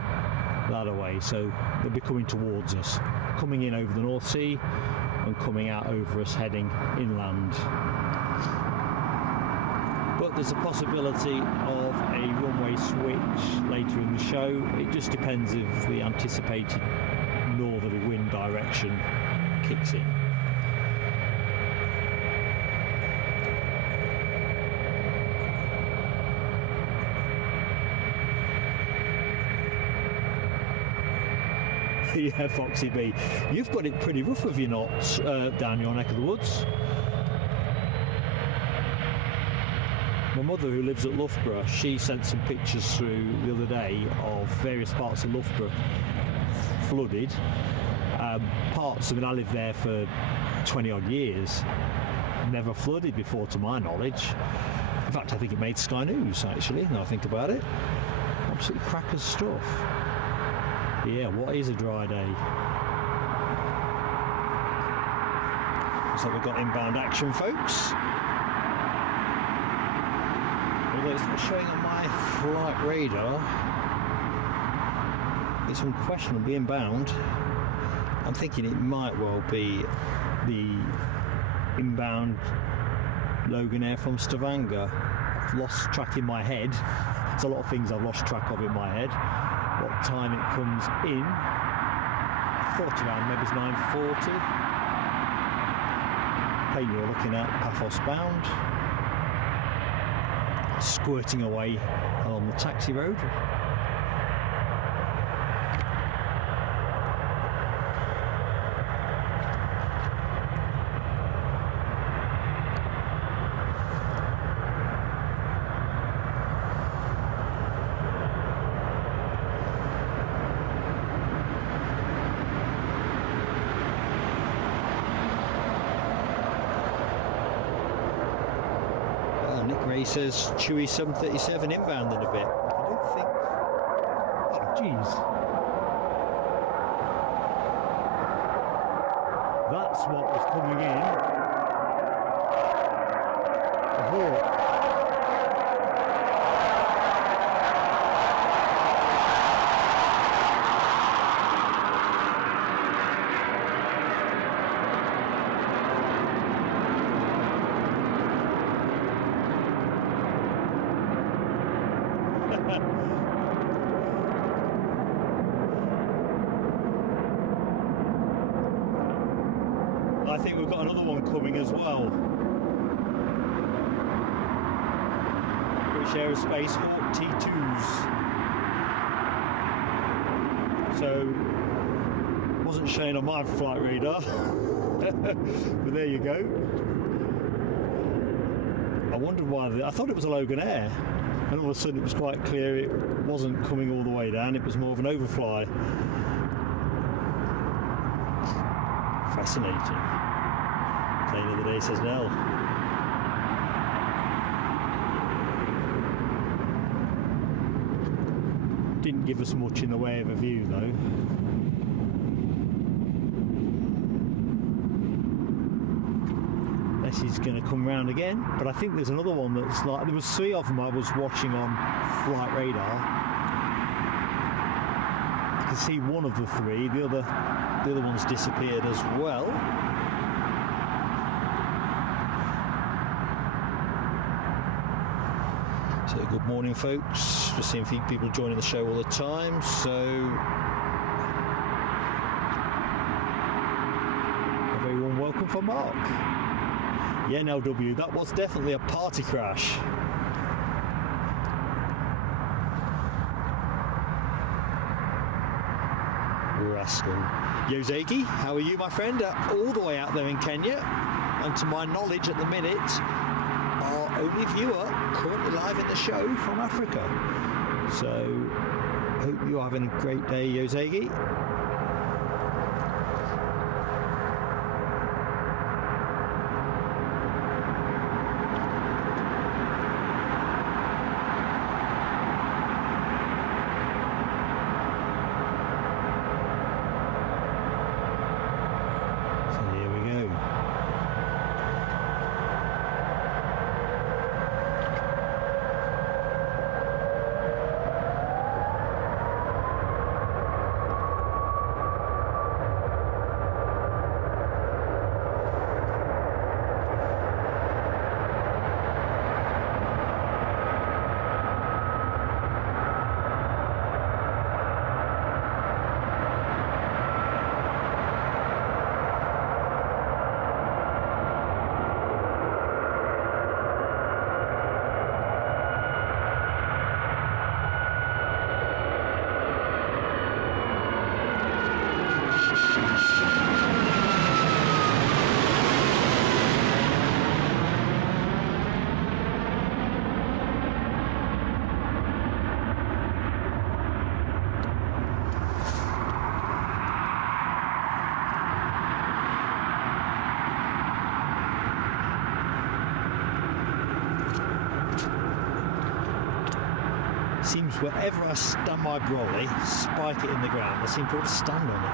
that away. So they'll be coming towards us, coming in over the North Sea and coming out over us heading inland. But there's a possibility of a runway switch later in the show. It just depends if the anticipated northerly wind direction kicks in. Yeah, Foxy B, you've got it pretty rough with your knots down your neck of the woods. My mother, who lives at Loughborough, she sent some pictures through the other day of various parts of Loughborough flooded. Parts, I mean, I lived there for 20 odd years, never flooded before to my knowledge. In fact, I think it made Sky News actually, now I think about it. Absolutely crackers stuff. Yeah, what is a dry day? Looks like we've got inbound action, folks. Although it's not showing on my flight radar, it's unquestionably inbound. I'm thinking it might well be the inbound Loganair from Stavanger. I've lost track in my head. There's a lot of things I've lost track of in my head. What time it comes in? I thought around maybe it's 9:40. Plane you're looking at, Paphos bound, squirting away along the taxi road. He says Chewy 737 inbound in a bit. I don't think. Oh, jeez. That's what was coming in. A hawk. I think we've got another one coming as well. British Aerospace Hawk T2s. So, wasn't showing on my flight radar, but there you go. I wondered why, I thought it was a Loganair, and all of a sudden it was quite clear it wasn't coming all the way down, it was more of an overfly. Fascinating. Plane of the day, says Nell. Didn't give us much in the way of a view though. This is going to come round again, but I think there's another one that's like, there was 3 of them I was watching on flight radar. I can see one of the 3, the other one's disappeared as well. So good morning folks, Just seeing people joining the show all the time. So a very warm welcome for Mark. Yeah, NLW, that was definitely a party crash. Rascal. Yozegi, how are you, my friend? All the way out there in Kenya, and to my knowledge at the minute, our only viewer currently live in the show from Africa. So, hope you're having a great day, Yozegi. Seems wherever I stand my brolly, spike it in the ground, I seem to want to stand on it.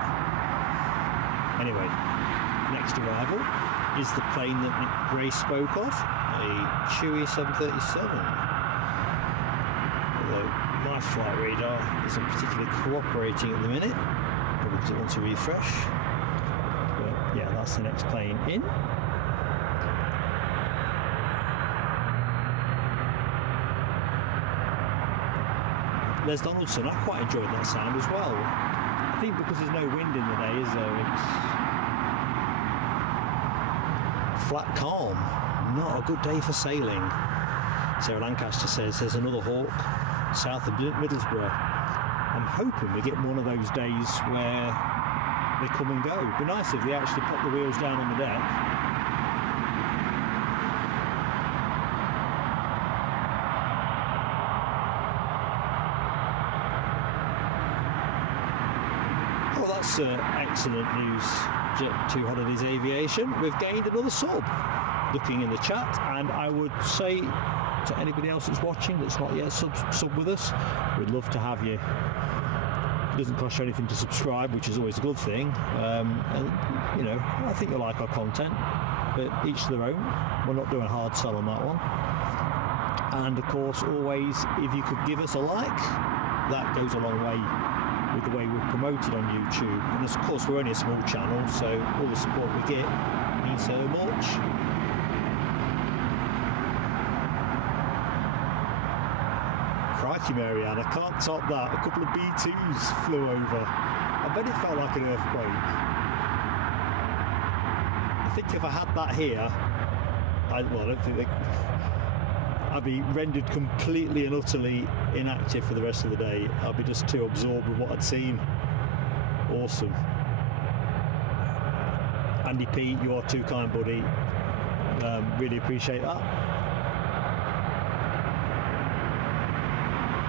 Anyway, next arrival is the plane that Nick Gray spoke of, a Chewy 737. Although my flight radar isn't particularly cooperating at the minute, probably because it wants to refresh. But yeah, that's the next plane in. Les Donaldson, I quite enjoyed that sound as well. I think because there's no wind in the day, is there? It's flat calm. Not a good day for sailing. Sarah Lancaster says there's another hawk south of Middlesbrough. I'm hoping we get one of those days where they come and go. It'd be nice if they actually put the wheels down on the deck. Excellent news, Jet2 Holidays Aviation. We've gained another sub. Looking in the chat, and I would say to anybody else that's watching that's not yet sub with us, we'd love to have you. It doesn't cost you anything to subscribe, which is always a good thing. And you know, I think you'll like our content, but each to their own. We're not doing a hard sell on that one. And of course, always, if you could give us a like, that goes a long way with the way we're promoted on YouTube. And of course we're only a small channel, so all the support we get means so much. Crikey, Marianne, I can't top that. A couple of B2s flew over. I bet it felt like an earthquake. I think if I had that here, I don't think I'd be rendered completely and utterly inactive for the rest of the day. I'd be just too absorbed with what I'd seen. Awesome. Andy P, you are too kind, buddy. Really appreciate that.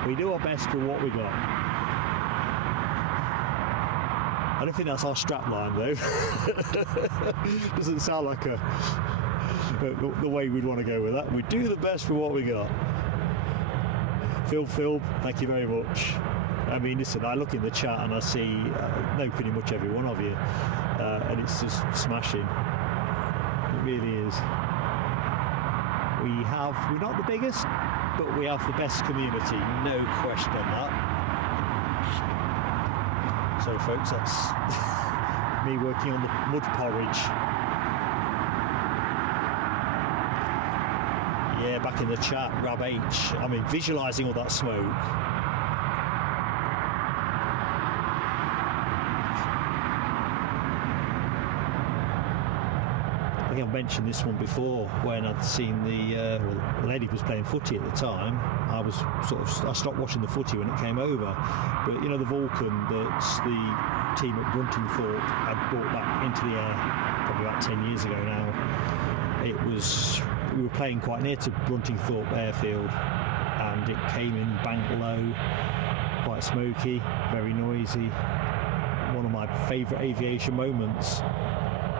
We do our best for what we got. I don't think that's our strap line though. Doesn't sound like the way we'd want to go with that. We do the best for what we got. Phil, thank you very much. I mean, listen, I look in the chat and I see know pretty much every one of you, and it's just smashing. It really is. We're not the biggest, but we have the best community, no question on that. So folks, that's me working on the mud porridge. Yeah, back in the chat, Rab H. I mean, visualising all that smoke. I think I've mentioned this one before when I'd seen the lady was playing footy at the time. I stopped watching the footy when it came over. But you know, the Vulcan that the team at Bruntingthorpe had brought back into the air probably about 10 years ago now. We were playing quite near to Bruntingthorpe airfield, and it came in bank low, quite smoky, very noisy. One of my favourite aviation moments,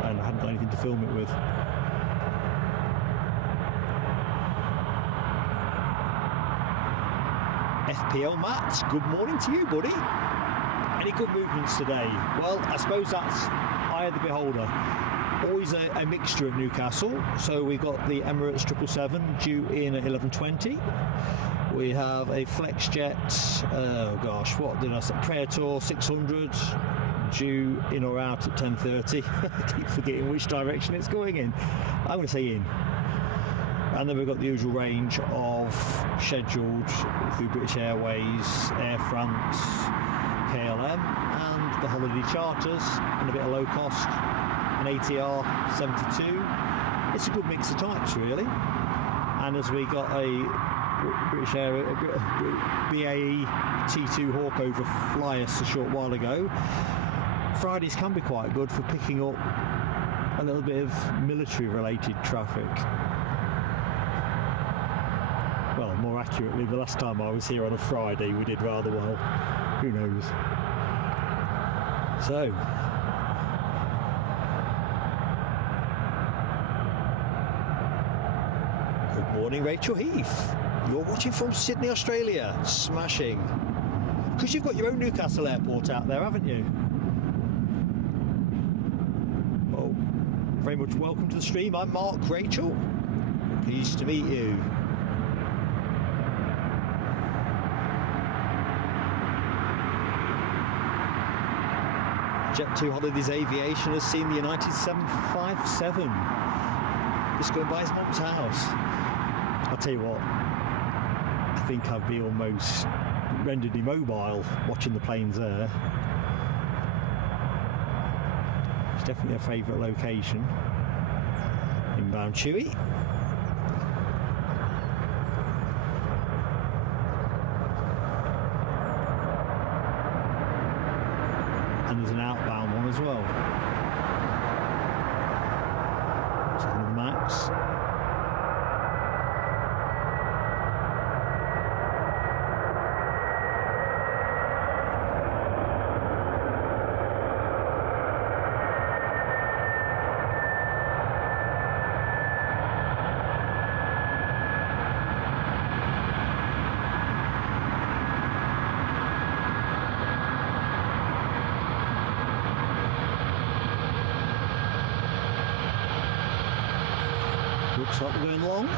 and I hadn't got anything to film it with. FPL Matt, good morning to you, buddy. Any good movements today? Well, I suppose that's eye of the beholder. Always a mixture at Newcastle. So we've got the Emirates 777 due in at 11:20. We have a Flexjet, what did I say? Praetor 600 due in or out at 10:30. I keep forgetting which direction it's going in. I'm going to say in. And then we've got the usual range of scheduled through British Airways, Air France, KLM, and the holiday charters, and a bit of low cost, an ATR 72. It's a good mix of types, really. And as we got a British Air BAE T2 Hawk over fly us a short while ago, Fridays can be quite good for picking up a little bit of military-related traffic. Well, more accurately, the last time I was here on a Friday, we did rather well. Who knows? So, good morning, Rachel Heath. You're watching from Sydney, Australia. Smashing. Because you've got your own Newcastle airport out there, haven't you? Well, very much welcome to the stream. I'm Mark, Rachel. Pleased to meet you. Jet2 Holidays Aviation has seen the United 757. It's going by his mum's house. I'll tell you what, I think I'd be almost rendered immobile watching the planes there. It's definitely a favourite location. Inbound Chewy. And there's an outbound one as well. Second of the Max. Looks like we're going long.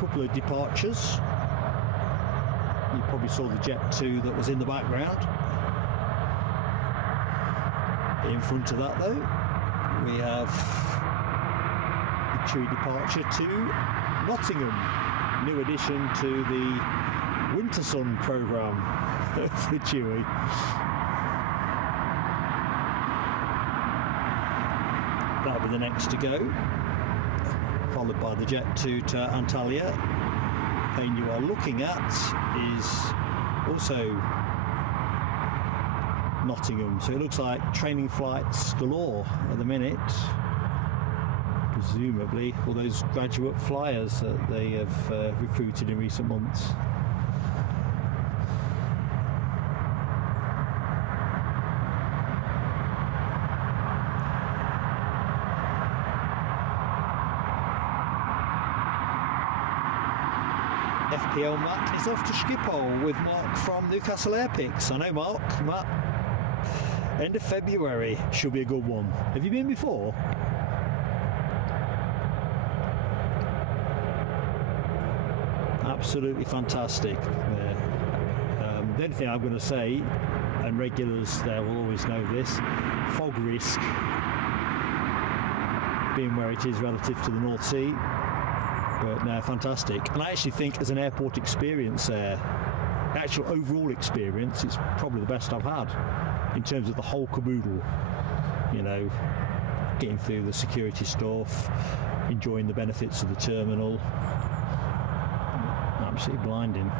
Couple of departures. You probably saw the Jet2 that was in the background. In front of that, though, we have the Chewy departure to Nottingham, new addition to the Winter Sun programme for Chewy. That'll be the next to go, followed by the Jet2 to Antalya. Plane you are looking at is also Nottingham, so it looks like training flights galore at the minute, presumably all those graduate flyers that they have recruited in recent months. FPL Matt is off to Schiphol with Mark from Newcastle Airpix. I know Mark, Matt. End of February should be a good one. Have you been before? Absolutely fantastic. The only thing I'm going to say, and regulars there will always know this, fog risk being where it is relative to the North Sea. But no, fantastic. And I actually think as an airport experience there, actual overall experience, it's probably the best I've had in terms of the whole caboodle. You know, getting through the security stuff, enjoying the benefits of the terminal. Absolutely blinding.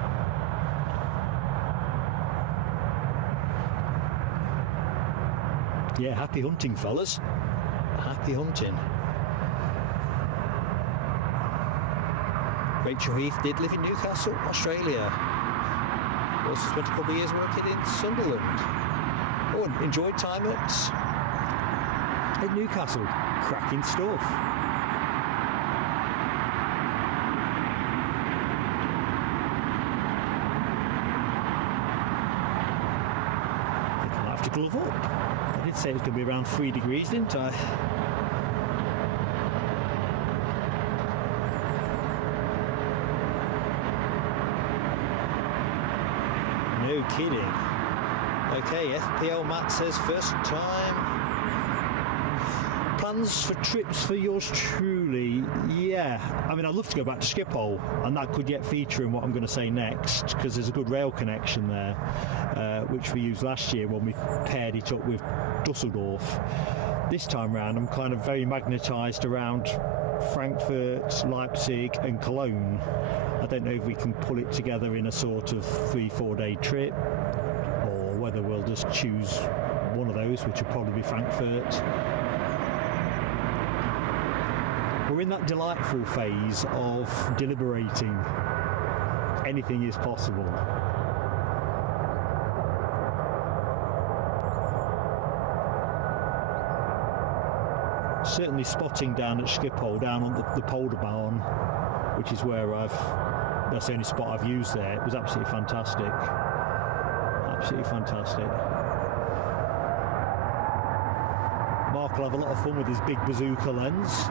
Yeah, happy hunting, fellas. Happy hunting. Rachel Heath did live in Newcastle, Australia. Also spent a couple of years working in Sunderland. Oh, and enjoyed time at Newcastle. Cracking stuff. I think I'll have to glove up. I did say it was going to be around 3 degrees, didn't I? No kidding. Okay, FPL Matt says first time. Plans for trips for yours truly? Yeah, I mean, I'd love to go back to Schiphol, and that could yet feature in what I'm going to say next, because there's a good rail connection there, which we used last year when we paired it up with Dusseldorf. This time round, I'm kind of very magnetised around Frankfurt, Leipzig and Cologne. I don't know if we can pull it together in a sort of 3-4 day trip, or whether we'll just choose one of those, which will probably be Frankfurt. We're in that delightful phase of deliberating. Anything is possible. Certainly spotting down at Schiphol, down on the Polderbahn, which is where that's the only spot I've used there. It was absolutely fantastic. Absolutely fantastic. Mark will have a lot of fun with his big bazooka lens.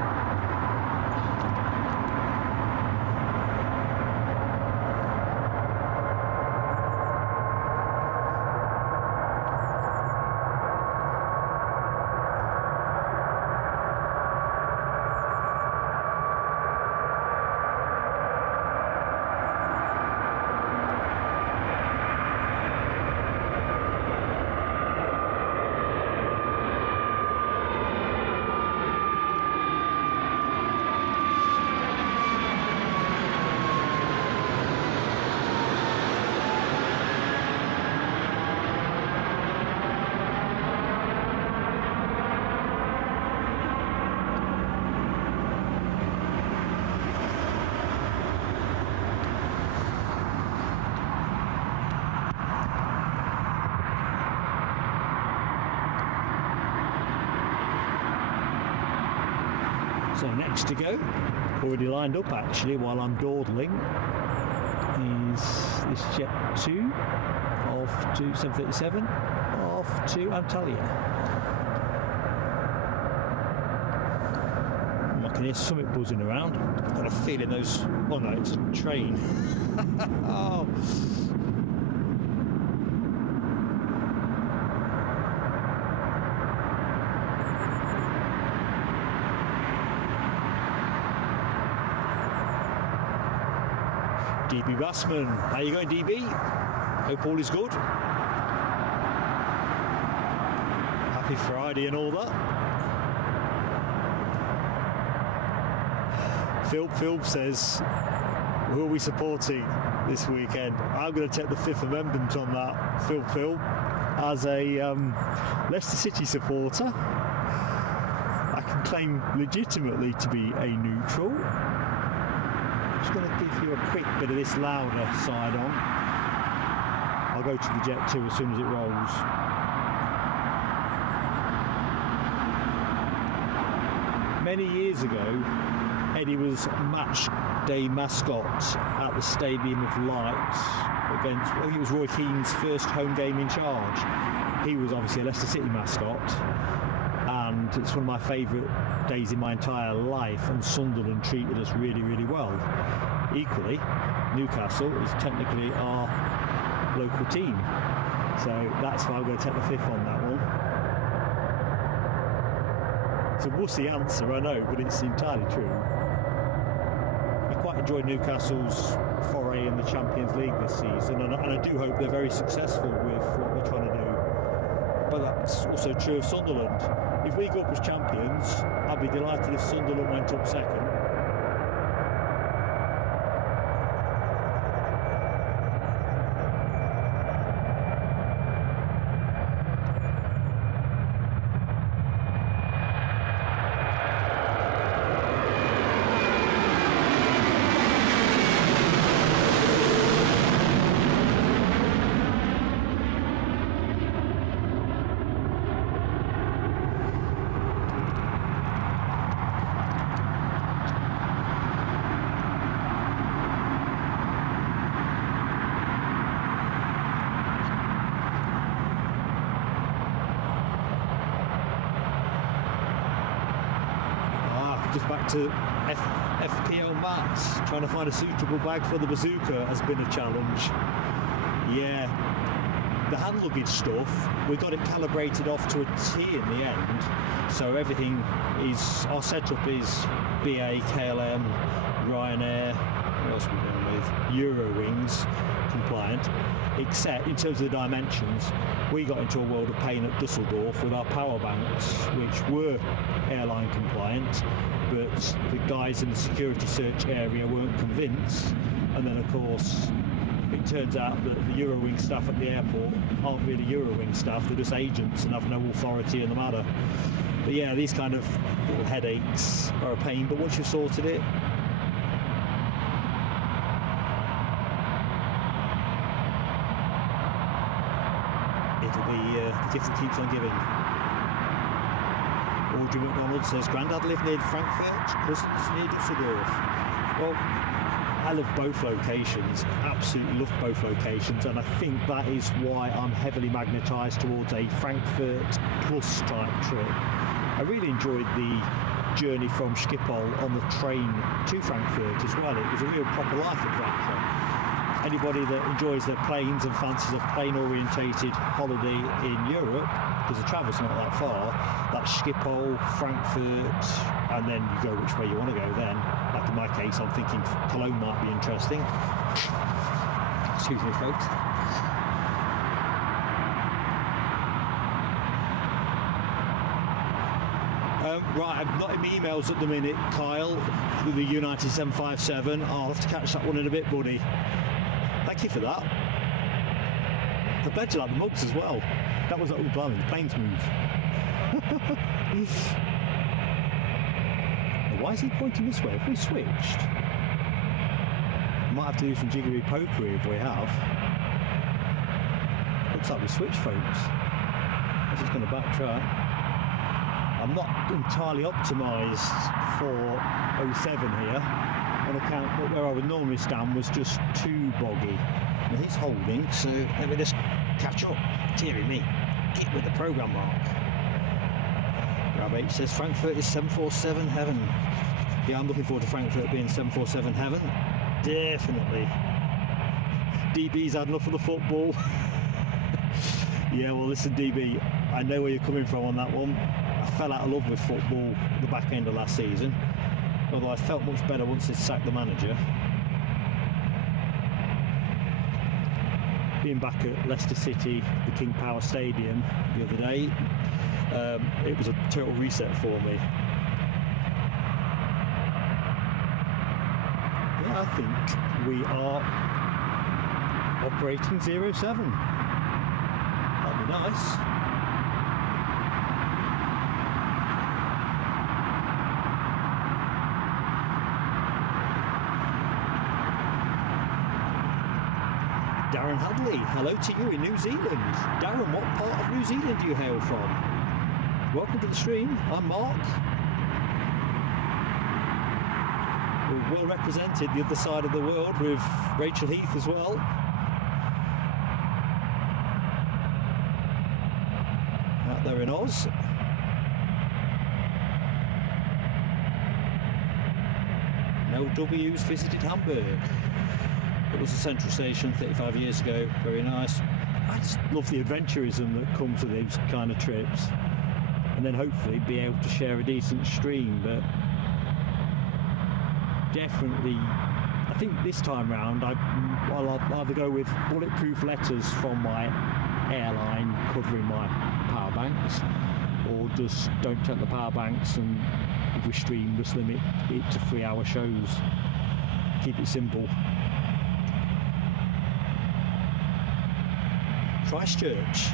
So next to go, already lined up actually while I'm dawdling, is this Jet2 off to 737 off to Antalya. I can hear something buzzing around. I've got a feeling those. Oh no, it's a train. Oh. DB Bassman, how you going, DB? Hope all is good. Happy Friday and all that. Phil says, who are we supporting this weekend? I'm going to take the Fifth Amendment on that, Phil. As a Leicester City supporter, I can claim legitimately to be a neutral. Just going to give you a quick bit of this louder side on. I'll go to the Jet2 as soon as it rolls. Many years ago, Eddie was match day mascot at the Stadium of Light against, I think it was Roy Keane's first home game in charge. He was obviously a Leicester City mascot, and it's one of my favourite days in my entire life, and Sunderland treated us really, really well. Equally, Newcastle is technically our local team, so that's why I'm going to take the fifth on that one. It's a wussy answer, I know, but it's entirely true. I quite enjoyed Newcastle's foray in the Champions League this season, and I do hope they're very successful with what they're trying to do. But that's also true of Sunderland. If we go up as champions, I'd be delighted if Sunderland went up second. Just back to FPL mats, trying to find a suitable bag for the bazooka has been a challenge. Yeah, the hand luggage stuff, we got it calibrated off to a T in the end, so everything is, our setup is BA, KLM, Ryanair, what else are we going with, Eurowings compliant, except in terms of the dimensions, we got into a world of pain at Dusseldorf with our power banks, which were airline compliant, but the guys in the security search area weren't convinced, and then of course it turns out that the Eurowings staff at the airport aren't really Eurowings staff, they're just agents and have no authority in the matter. But yeah, these kind of little headaches are a pain, but once you've sorted it, it'll be the gift that keeps on giving. Audrey McDonald says, Grandad lived near Frankfurt, cousins near Dusseldorf. Well, I love both locations, absolutely love both locations, and I think that is why I'm heavily magnetised towards a Frankfurt plus type trip. I really enjoyed the journey from Schiphol on the train to Frankfurt as well. It was a real proper life adventure. Anybody that enjoys their planes and fancies a plane-orientated holiday in Europe, because the travel's not that far, that's Schiphol, Frankfurt, and then you go which way you want to go then. Like in my case, I'm thinking Cologne might be interesting. Excuse me, folks. Right, I'm not in my emails at the minute, Kyle, with the United 757. I'll have to catch that one in a bit, buddy. Thank you for that. I bet you like the mugs as well. That was like, oh blimey, the planes move. Why is he pointing this way? Have we switched? Might have to do some jiggery pokery if we have. Looks like we switched, folks. I'm just going to backtrack. I'm not entirely optimised for 07 here, on account that where I would normally stand was just too boggy. Now he's holding, so let me just catch up. Deary me, get with the programme mark. Rob H says Frankfurt is 747 heaven. Yeah, I'm looking forward to Frankfurt being 747 heaven. Definitely. DB's had enough of the football. Yeah, well listen DB, I know where you're coming from on that one. I fell out of love with football at the back end of last season, although I felt much better once they sacked the manager. Being back at Leicester City, the King Power Stadium the other day, it was a total reset for me. Yeah, I think we are operating 07. That'd be nice. Darren Hadley, hello to you in New Zealand. Darren, what part of New Zealand do you hail from? Welcome to the stream. I'm Mark. Oh, well represented the other side of the world with Rachel Heath as well. Out there in Oz. LW's visited Hamburg. It was a central station 35 years ago. Very nice. I just love the adventurism that comes with these kind of trips, and then hopefully be able to share a decent stream. But definitely, I think this time round I'll either go with bulletproof letters from my airline covering my power banks, or just don't take the power banks, and if we stream, just limit it to 3-hour shows. Keep it simple. Christchurch.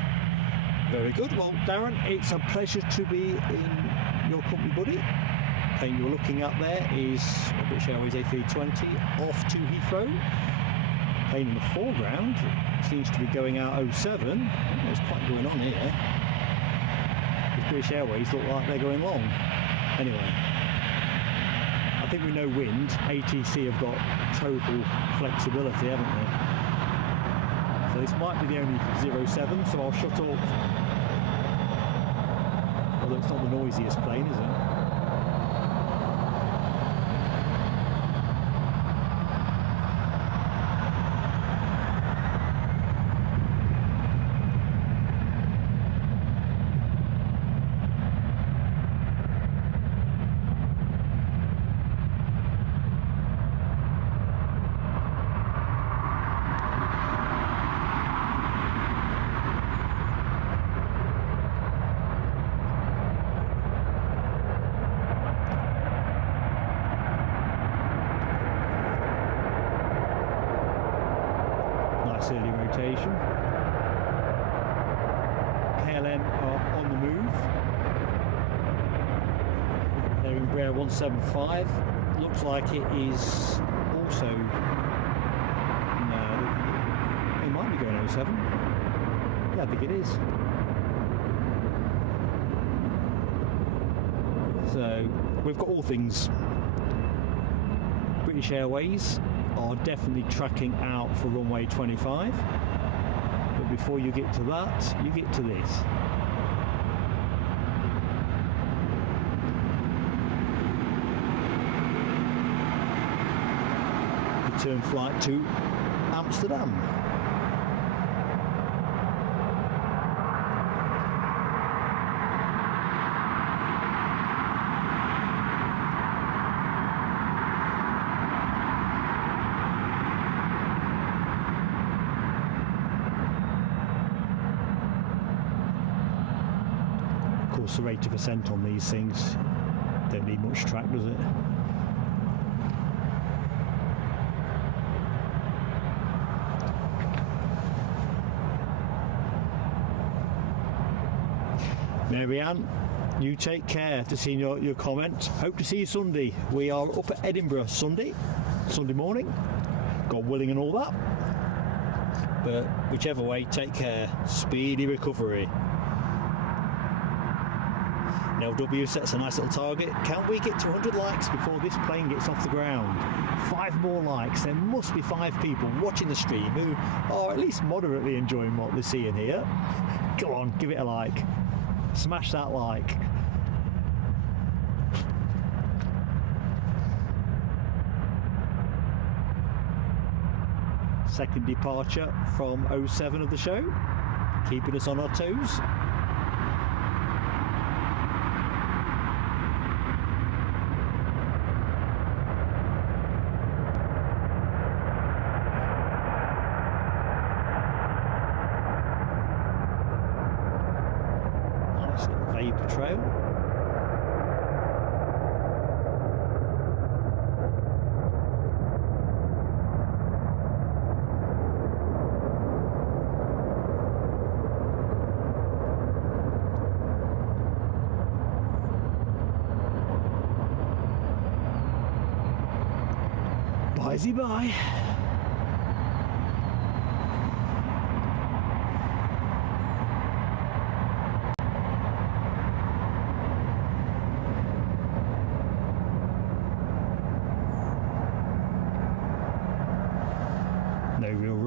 Very good. Well, Darren, it's a pleasure to be in your company, buddy. Plane you're looking at there is a British Airways A320 off to Heathrow. Plane in the foreground seems to be going out 07. There's quite going on here. The British Airways look like they're going long. Anyway, I think we know wind. ATC have got total flexibility, haven't they? So this might be the only 07, so I'll shut up. Although it's not the noisiest plane, is it? Early rotation. KLM are on the move. They're Embraer 175. Looks like it is also. No, it might be going 07. Yeah, I think it is. So we've got all things British Airways are definitely tracking out for runway 25, but before you get to that, you get to this. Return flight to Amsterdam. The rate of ascent on these things don't need much track, does it? Marianne, you take care. To see your comment. Hope to see you Sunday. We are up at Edinburgh Sunday morning, God willing and all that, but whichever way, take care. Speedy recovery. LW sets a nice little target. Can we get to 100 likes before this plane gets off the ground? 5 more likes. There must be 5 people watching the stream who are at least moderately enjoying what they're seeing here. Go on, give it a like. Smash that like. Second departure from 07 of the show, keeping us on our toes. Trail. Bye.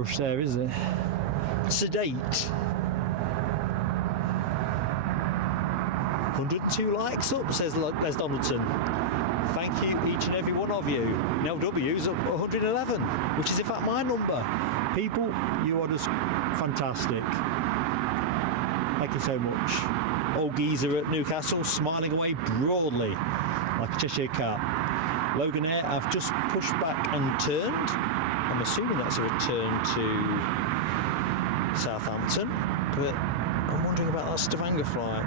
rush there, is there? Sedate. 102 likes up, says Les Donaldson. Thank you, each and every one of you. Nell W's up 111, which is in fact my number. People, you are just fantastic. Thank you so much. Old geezer at Newcastle smiling away broadly like a Cheshire cat. Loganair have just pushed back and turned. I'm assuming that's a return to Southampton, but I'm wondering about that Stavanger flight.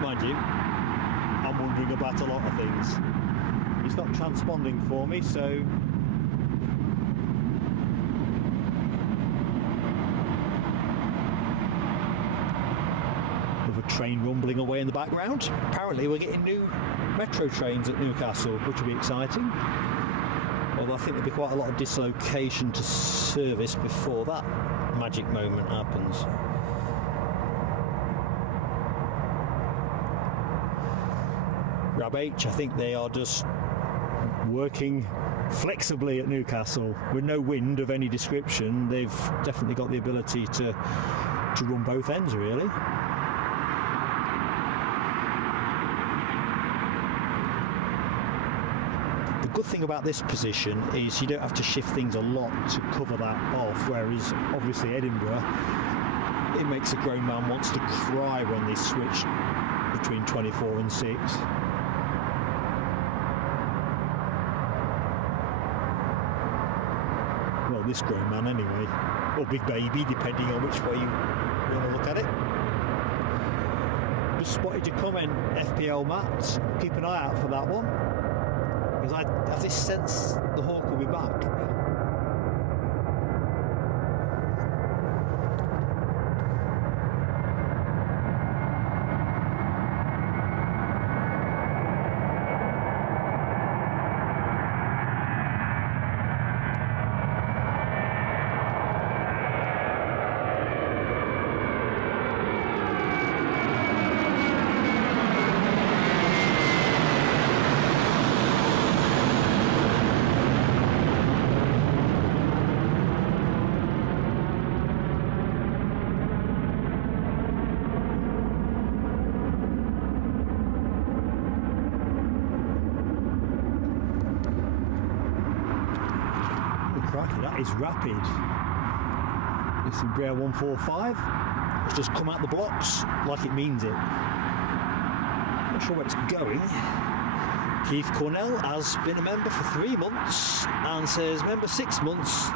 Mind you, I'm wondering about a lot of things. It's not transponding for me, so train rumbling away in the background. Apparently we're getting new metro trains at Newcastle, which will be exciting. Although I think there'll be quite a lot of dislocation to service before that magic moment happens. Rab H, I think they are just working flexibly at Newcastle with no wind of any description. They've definitely got the ability to run both ends, really. The good thing about this position is you don't have to shift things a lot to cover that off, whereas obviously Edinburgh, it makes a grown man wants to cry when they switch between 24 and 6. Well, this grown man anyway, or big baby, depending on which way you want to look at it. Just spotted your comment, FPL Matt. Keep an eye out for that one, because I have this sense the Hawk will be back. That is rapid. This Embraer 145 has just come out the blocks like it means it. Not sure where it's going. Keith Cornell has been a member for 3 months and says member 6 months,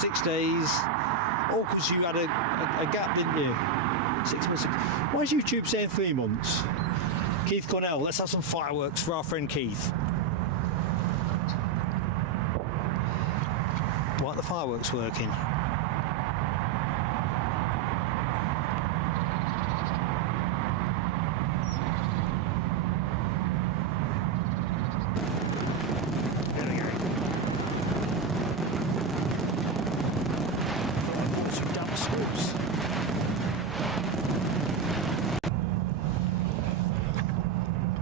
6 days. Oh, because you had a gap, didn't you? 6 months. Why is YouTube saying 3 months? Keith Cornell, let's have some fireworks for our friend Keith. Why aren't the fireworks working? There we go. I bought some damp scoops.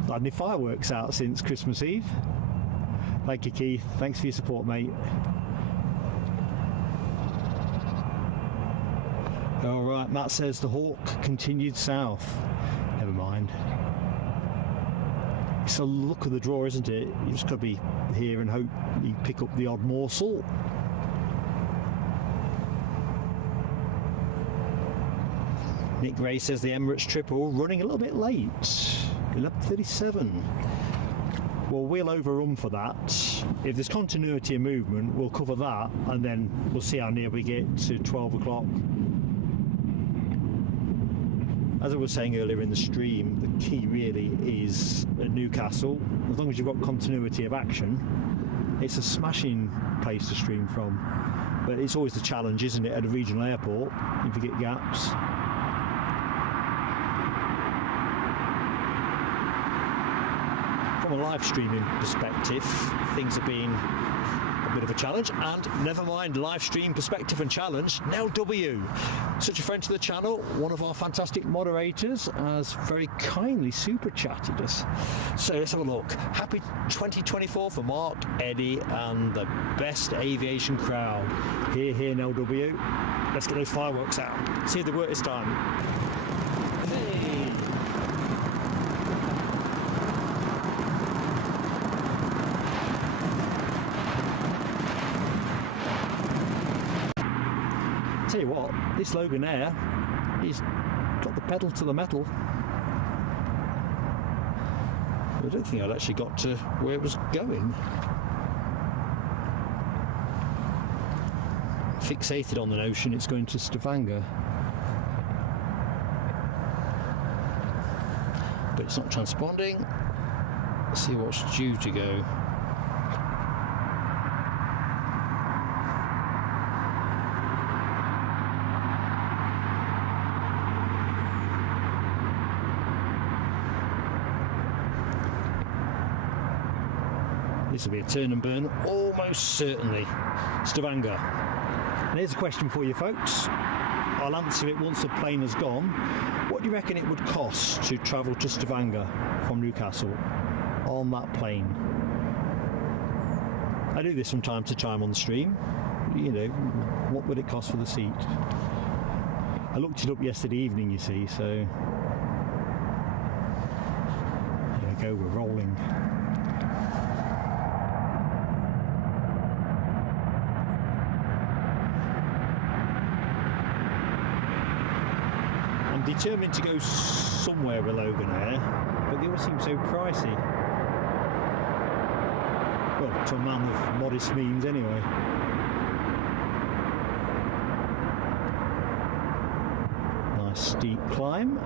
Not had any fireworks out since Christmas Eve. Thank you, Keith. Thanks for your support, mate. All right, Matt says the Hawk continued south. Never mind. It's the luck of the draw, isn't it? You just got to be here and hope you pick up the odd morsel. Nick Gray says the Emirates triple running a little bit late. 11:37. Well, we'll overrun for that. If there's continuity of movement, we'll cover that, and then we'll see how near we get to 12 o'clock. As I was saying earlier in the stream, the key really is at Newcastle. As long as you've got continuity of action, it's a smashing place to stream from. But it's always the challenge, isn't it, at a regional airport, if you get gaps. From a live streaming perspective, things have been a bit of a challenge, and never mind live stream perspective and challenge, Nell W, such a friend to the channel, one of our fantastic moderators, has very kindly super chatted us. So let's have a look. Happy 2024 for Mark, Eddie and the best aviation crowd. Here Nell W. Let's get those fireworks out. See if they work this time. Hey. Tell you what, this Loganair, he's got the pedal to the metal. I don't think I'd actually got to where it was going. Fixated on the notion it's going to Stavanger. But it's not transponding. Let's see what's due to go. This will be a turn and burn, almost certainly. Stavanger. And here's a question for you folks. I'll answer it once the plane has gone. What do you reckon it would cost to travel to Stavanger from Newcastle on that plane? I do this from time to time on the stream. You know, what would it cost for the seat? I looked it up yesterday evening, you see, so there we go, we're rolling. Determined to go somewhere with Loganair, but they all seem so pricey. Well, to a man of modest means anyway. Nice steep climb.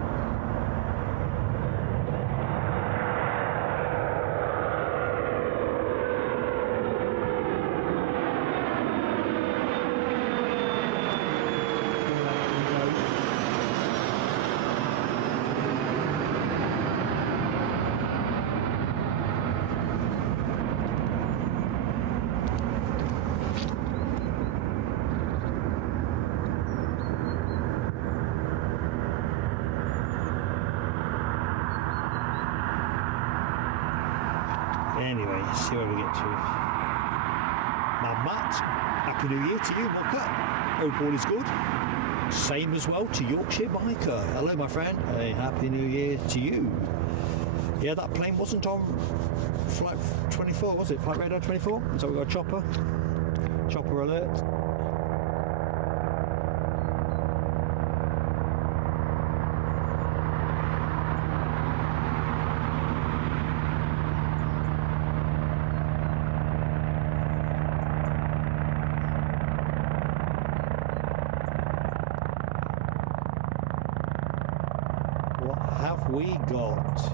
Anyway, see where we get to. Now, Matt, Happy New Year to you, Mocker. Hope all is good. Same as well to Yorkshire Biker. Hello, my friend. A Happy New Year to you. Yeah, that plane wasn't on flight 24, was it? Flight radar 24? So we got a chopper. Chopper alert. Have we got?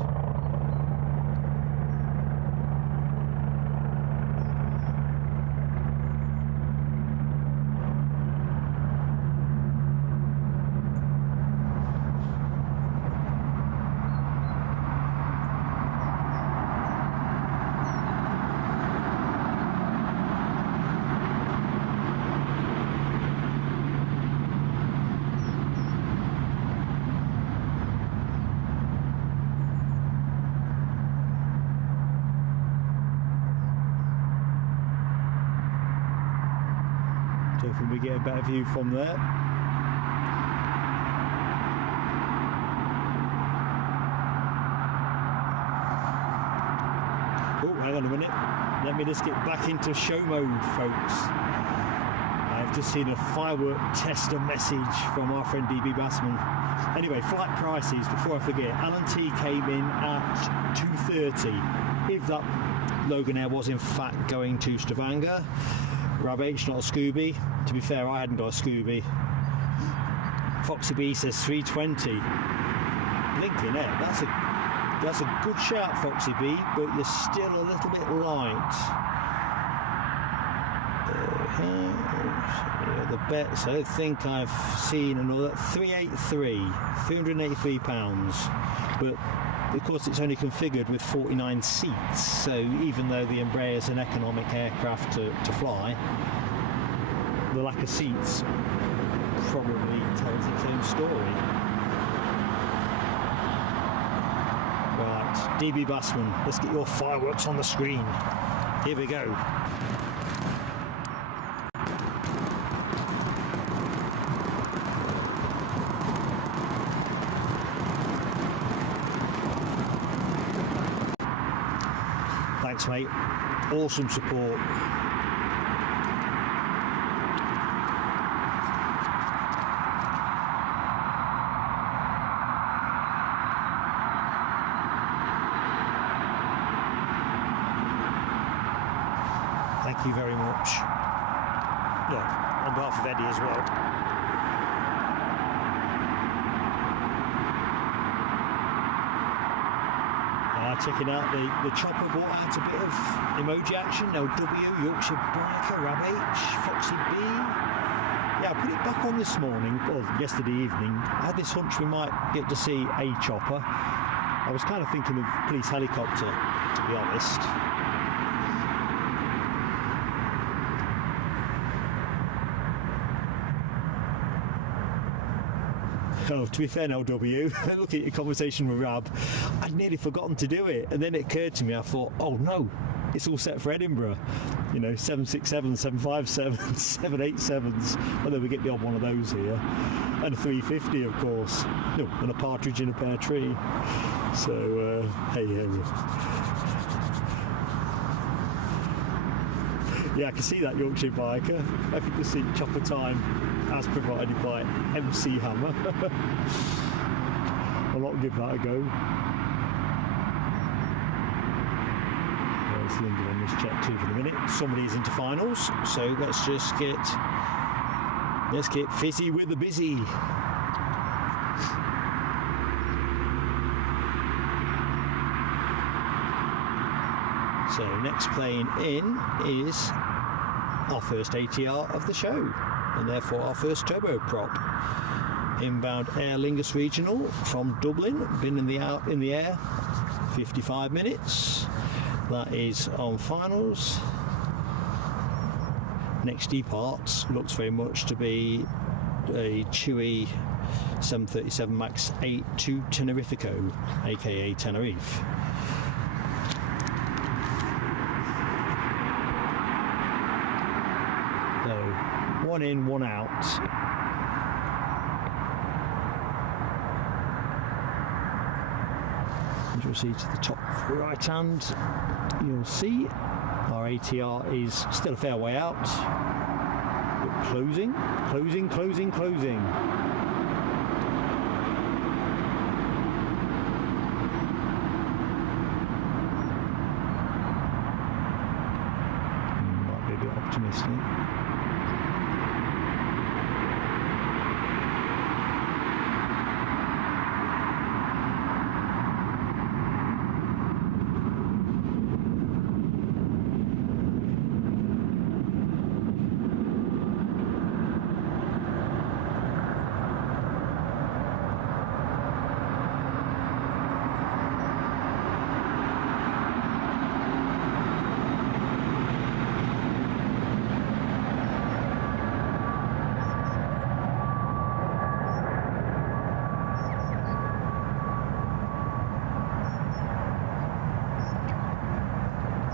If we get a better view from there. Oh, hang on a minute. Let me just get back into show mode, folks. I've just seen a firework tester message from our friend DB Bassman. Anyway, flight prices, before I forget. Alan T came in at 2:30. If that Loganair was in fact going to Stavanger. Rab H, not a Scooby. To be fair, I hadn't got a Scooby. Foxy B says 320. Blinking it. That's a good shout, Foxy B, but you're still a little bit light. The bets, I don't think I've seen another 383 £383, but of course it's only configured with 49 seats, so even though the Embraer is an economic aircraft to fly, the lack of seats probably tells its own story. Right, DB Bassman, let's get your fireworks on the screen. Here we go. Thanks, mate. Awesome support. Thank you very much. Yeah, on behalf of Eddie as well. Checking out the chopper, brought out a bit of emoji action. LW, Yorkshire Biker, Rab H, Foxy B. Yeah, I put it back on this morning, or yesterday evening. I had this hunch we might get to see a chopper. I was kind of thinking of police helicopter, to be honest. Oh, to be fair, LW, looking at your conversation with Rab, I'd nearly forgotten to do it, and then it occurred to me, I thought, oh no, it's all set for Edinburgh. You know, 767s, 757s, 787s, although we get the odd one of those here, and a 350, of course, no, and a partridge in a pear tree. So, hey, yeah, I can see that Yorkshire Biker. I can just see chopper time as provided by MC Hammer. I'll not give that a go. Let's linger on this Jet2 for the minute. Somebody's into finals, so let's just get fizzy with the busy. So next plane in is our first ATR of the show, and therefore our first turboprop. Inbound Aer Lingus regional from Dublin, been in the air 55 minutes. That is on finals. Next departs looks very much to be a Chewy 737 MAX 8 to Tenerifico, aka Tenerife. One in, one out. As you'll see to the top right hand, you'll see our ATR is still a fair way out. But closing. Might be a bit optimistic.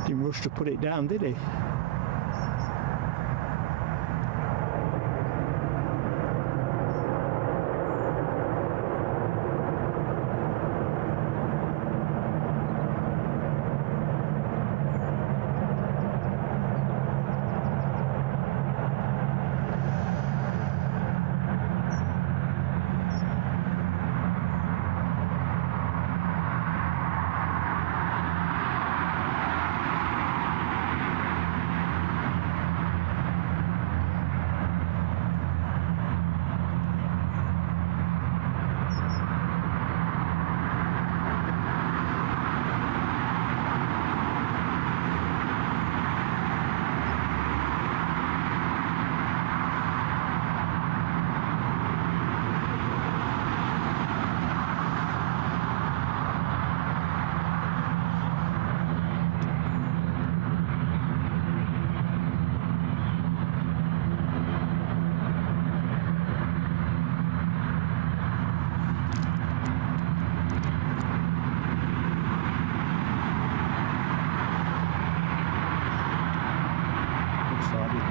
Didn't rush to put it down, did he?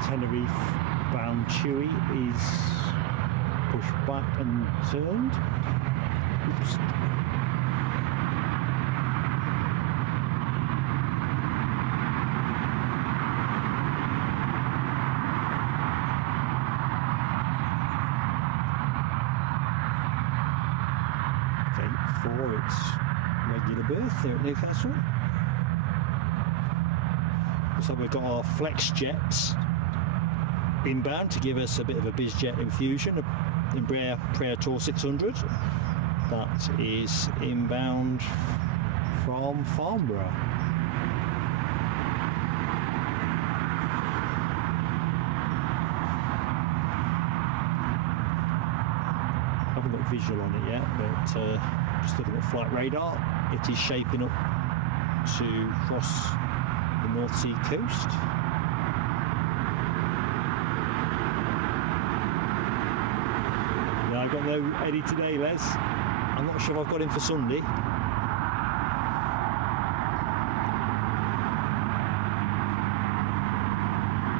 Tenerife bound Chewy is pushed back and turned. Oops. For its regular berth here at Newcastle. So we've got our Flexjets inbound to give us a bit of a BizJet infusion, Embraer Praetor 600. That is inbound from Farnborough. Haven't got visual on it yet, but just looking at flight radar, it is shaping up to cross the North Sea coast. Yeah, I've got no Eddie today, Les. I'm not sure if I've got him for Sunday.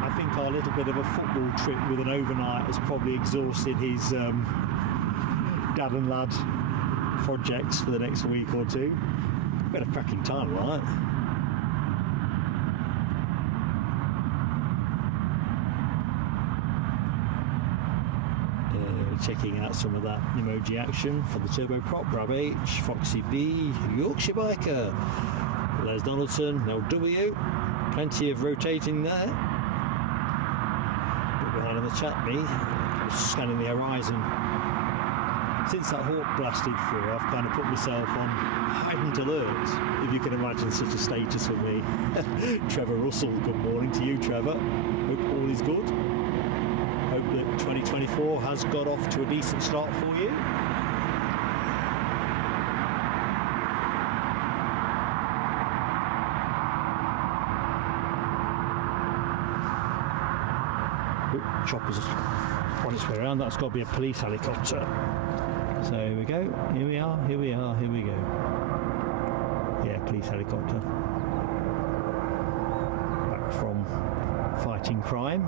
I think our little bit of a football trip with an overnight has probably exhausted his dad and lad projects for the next week or two. Been a cracking time, right? Checking out some of that emoji action for the turboprop. Brab H, Foxy B, Yorkshire Biker, Les Donaldson, LW. Plenty of rotating there. Bit behind in the chat, me. Just scanning the horizon. Since that hawk blasted through, I've kind of put myself on heightened alert, if you can imagine such a status for me. Trevor Russell, good morning to you, Trevor. Hope all is good. Hope that 2024 has got off to a decent start for you. Chopper's on its way around. That's got to be a police helicopter. So here we go. Here we are. Here we are. Here we go. Yeah, police helicopter. Back from fighting crime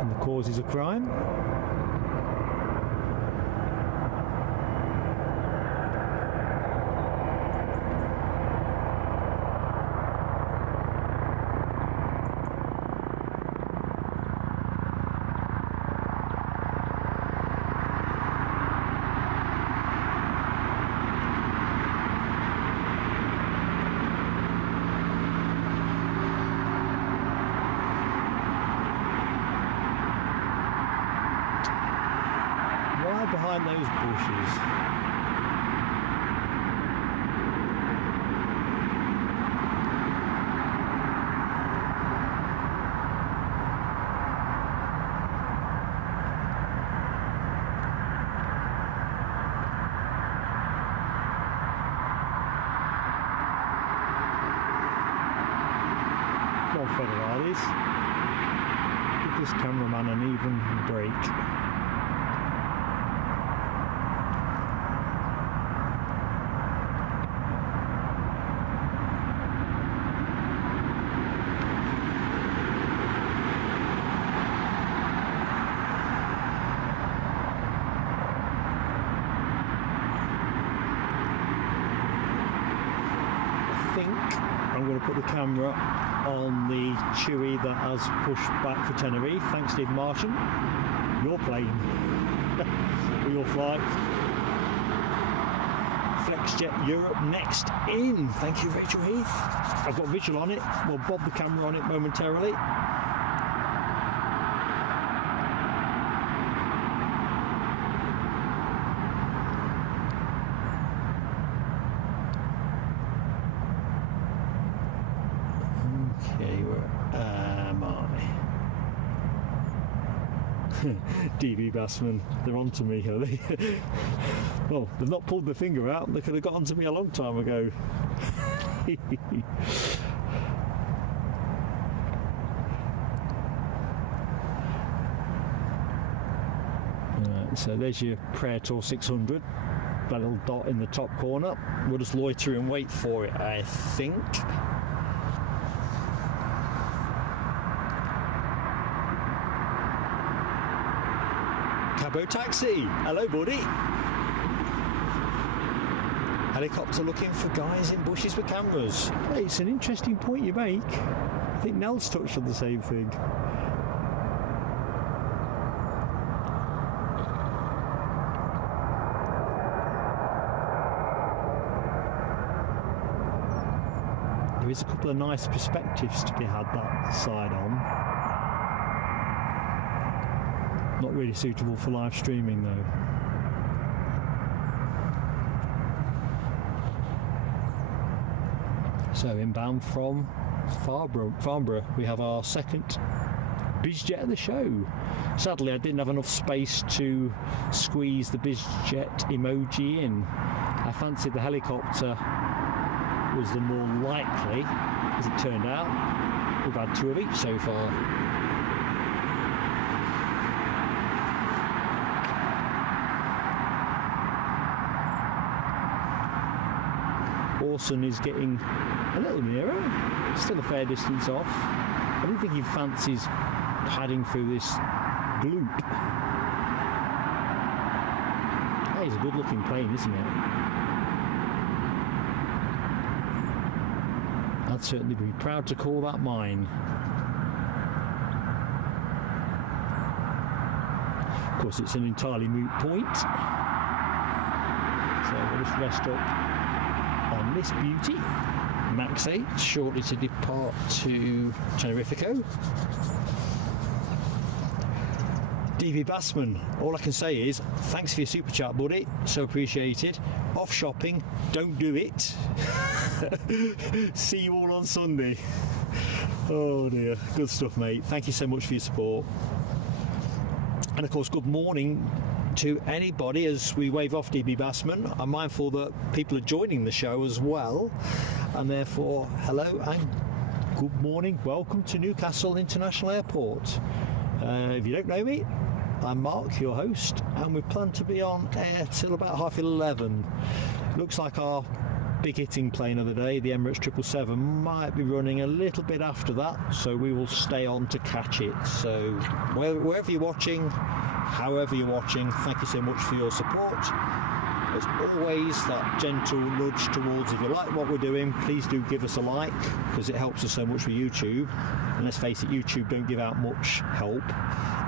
and the causes of crime. Behind those bushes. Come on, Federales. Give this cameraman an even break. I'm going to put the camera on the Chewy that has pushed back for Tenerife. Thanks, Steve Martian. Your plane. Or your flight. Flexjet Europe next in. Thank you, Rachel Heath. I've got visual on it. We'll bob the camera on it momentarily. DB Bassman, they're on to me, are they? Well, they've not pulled their finger out. They could have got onto me a long time ago. Right, so there's your Praetor 600. That little dot in the top corner. We'll just loiter and wait for it, I think. Cabo taxi. Hello, buddy. Helicopter looking for guys in bushes with cameras. Hey, it's an interesting point you make. I think Nell's touched on the same thing. There is a couple of nice perspectives to be had that side on. Not really suitable for live streaming though. So inbound from Farnborough, we have our second BizJet of the show. Sadly, I didn't have enough space to squeeze the BizJet emoji in. I fancied the helicopter was the more likely, as it turned out. We've had 2 of each so far. Orson is getting a little nearer, still a fair distance off. I don't think he fancies padding through this gloop. Hey, it's a good looking plane, isn't it? I'd certainly be proud to call that mine. Of course, it's an entirely moot point. So we'll just rest up on this beauty. Max 8, shortly to depart to Tenerifico. DV Bassman, all I can say is thanks for your super chat, buddy, so appreciated. Off shopping, don't do it. See you all on Sunday. Oh dear, good stuff, mate. Thank you so much for your support. And of course, good morning to anybody as we wave off DB Bassman. I'm mindful that people are joining the show as well, and therefore hello and good morning. Welcome to Newcastle International Airport. If you don't know me, I'm Mark, your host, and we plan to be on air till about 11:30. Looks like our big hitting plane of the day, the Emirates 777, might be running a little bit after that, so we will stay on to catch it. So wherever you're watching, however you're watching, thank you so much for your support. As always, that gentle nudge towards, if you like what we're doing, please do give us a like, because it helps us so much with YouTube. And let's face it, YouTube don't give out much help.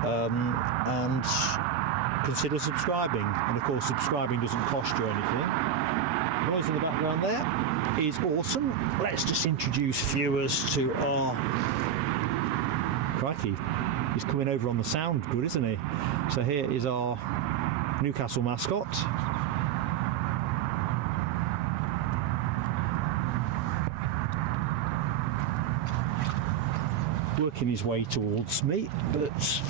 And consider subscribing. And of course, subscribing doesn't cost you anything. Noise in the background there is awesome. Let's just introduce viewers to our... Crikey, he's coming over on the sound good, isn't he? So here is our Newcastle mascot. Working his way towards me, but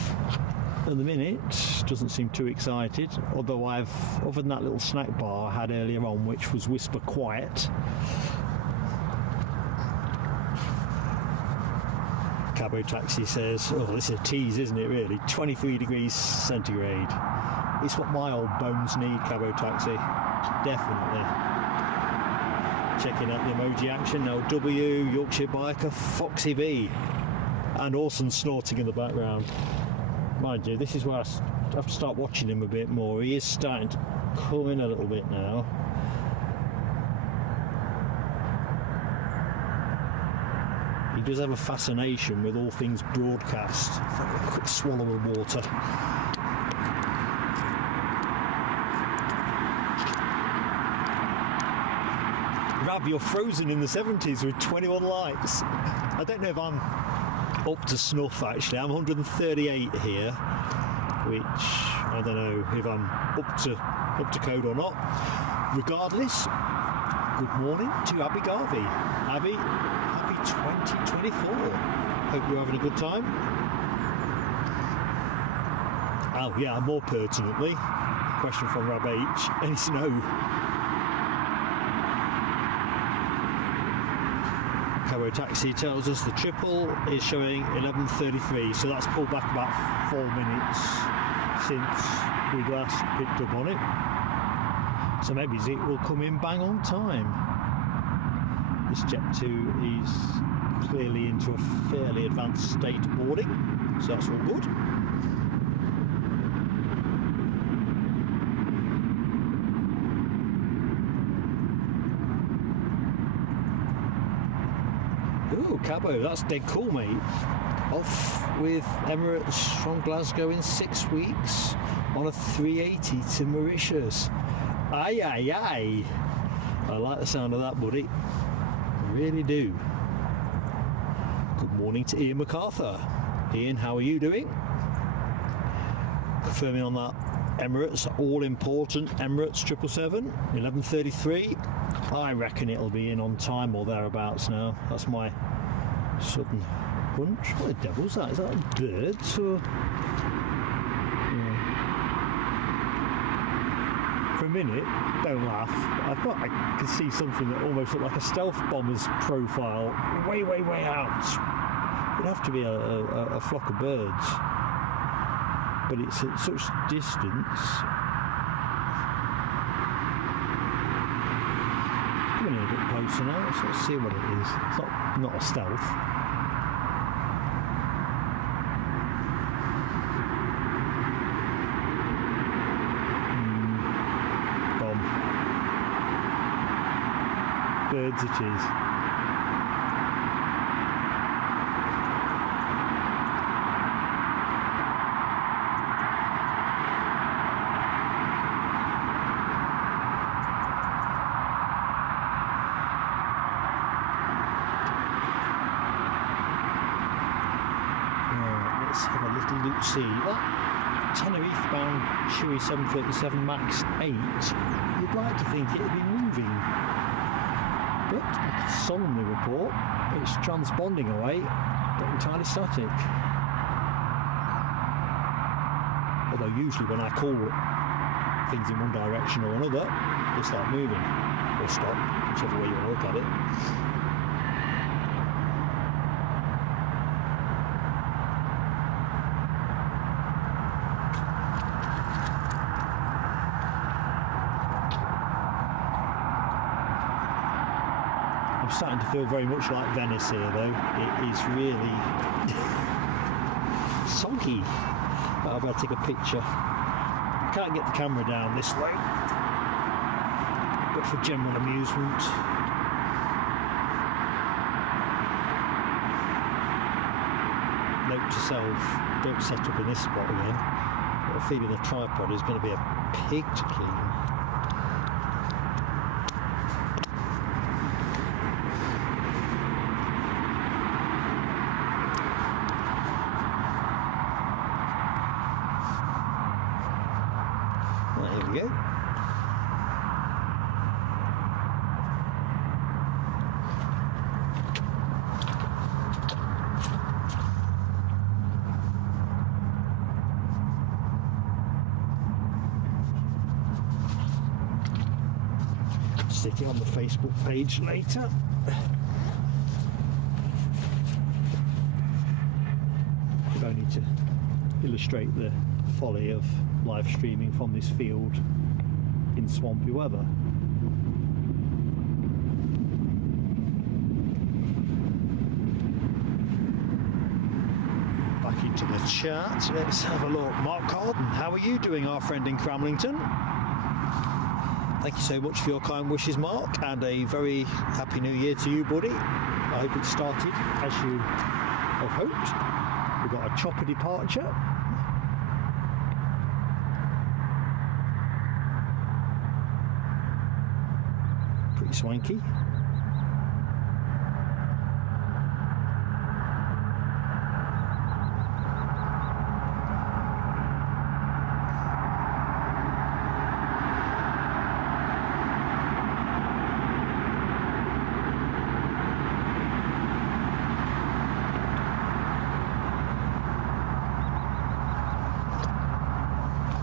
at the minute doesn't seem too excited, although I've, other than that little snack bar I had earlier on, which was whisper quiet. Cabo Taxi says, oh, this is a tease, isn't it really? 23 degrees centigrade. It's what my old bones need, Cabo Taxi. Definitely. Checking out the emoji action now. W, Yorkshire Biker, Foxy B, and Orson snorting in the background. Mind you, this is where I have to start watching him a bit more. He is starting to come in a little bit now. He does have a fascination with all things broadcast. A quick swallow of water. Rab, you're frozen in the 70s with 21 likes. I don't know if I'm up to snuff actually. I'm 138 here, which I don't know if I'm up to code or not. Regardless, good morning to Abby Garvey. Abby, happy 2024. Hope you're having a good time. Oh yeah, more pertinently, question from Rab H, and it's no. Cabo Taxi tells us the triple is showing 11:33, so that's pulled back about 4 minutes since we last picked up on it. So maybe it will come in bang on time. This Jet2 is clearly into a fairly advanced state of boarding, so that's all good. Ooh, Cabo, that's dead cool, mate. Off with Emirates from Glasgow in 6 weeks on a 380 to Mauritius. Aye, aye, aye. I like the sound of that, buddy. I really do. Good morning to Ian MacArthur. Ian, how are you doing? Confirming on that Emirates, all-important Emirates 777, 11:33. I reckon it'll be in on time or thereabouts now. That's my sudden hunch. What the devil's that? Is that birds or? Yeah. For a minute, don't laugh, I thought I could see something that almost looked like a stealth bomber's profile, way, way, way out. It'd have to be a flock of birds, but it's at such distance. Coming in a bit closer now, so let's see what it is. It's not a stealth. Birds it is. Let's have a little look see. That Tenerife bound Chewy 737 MAX 8, you'd like to think it'd be moving. But I can solemnly report it's transponding away, but entirely static. Although usually when I call things in one direction or another, they start moving or stop, whichever way you look at it. I'm starting to feel very much like Venice here though. It is really soggy. But I'll better take a picture. Can't get the camera down this low, but for general amusement. Note to self, don't set up in this spot again. I've got a feeling the tripod is going to be a pig to clean. Here we go. Stick it on the Facebook page later. If only to illustrate the folly of live streaming from this field in swampy weather. Back into the chat, let's have a look. Mark Carden, how are you doing, our friend in Cramlington? Thank you so much for your kind wishes, Mark, and a very happy new year to you, buddy. I hope it started as you have hoped. We've got a chopper departure. Pretty swanky.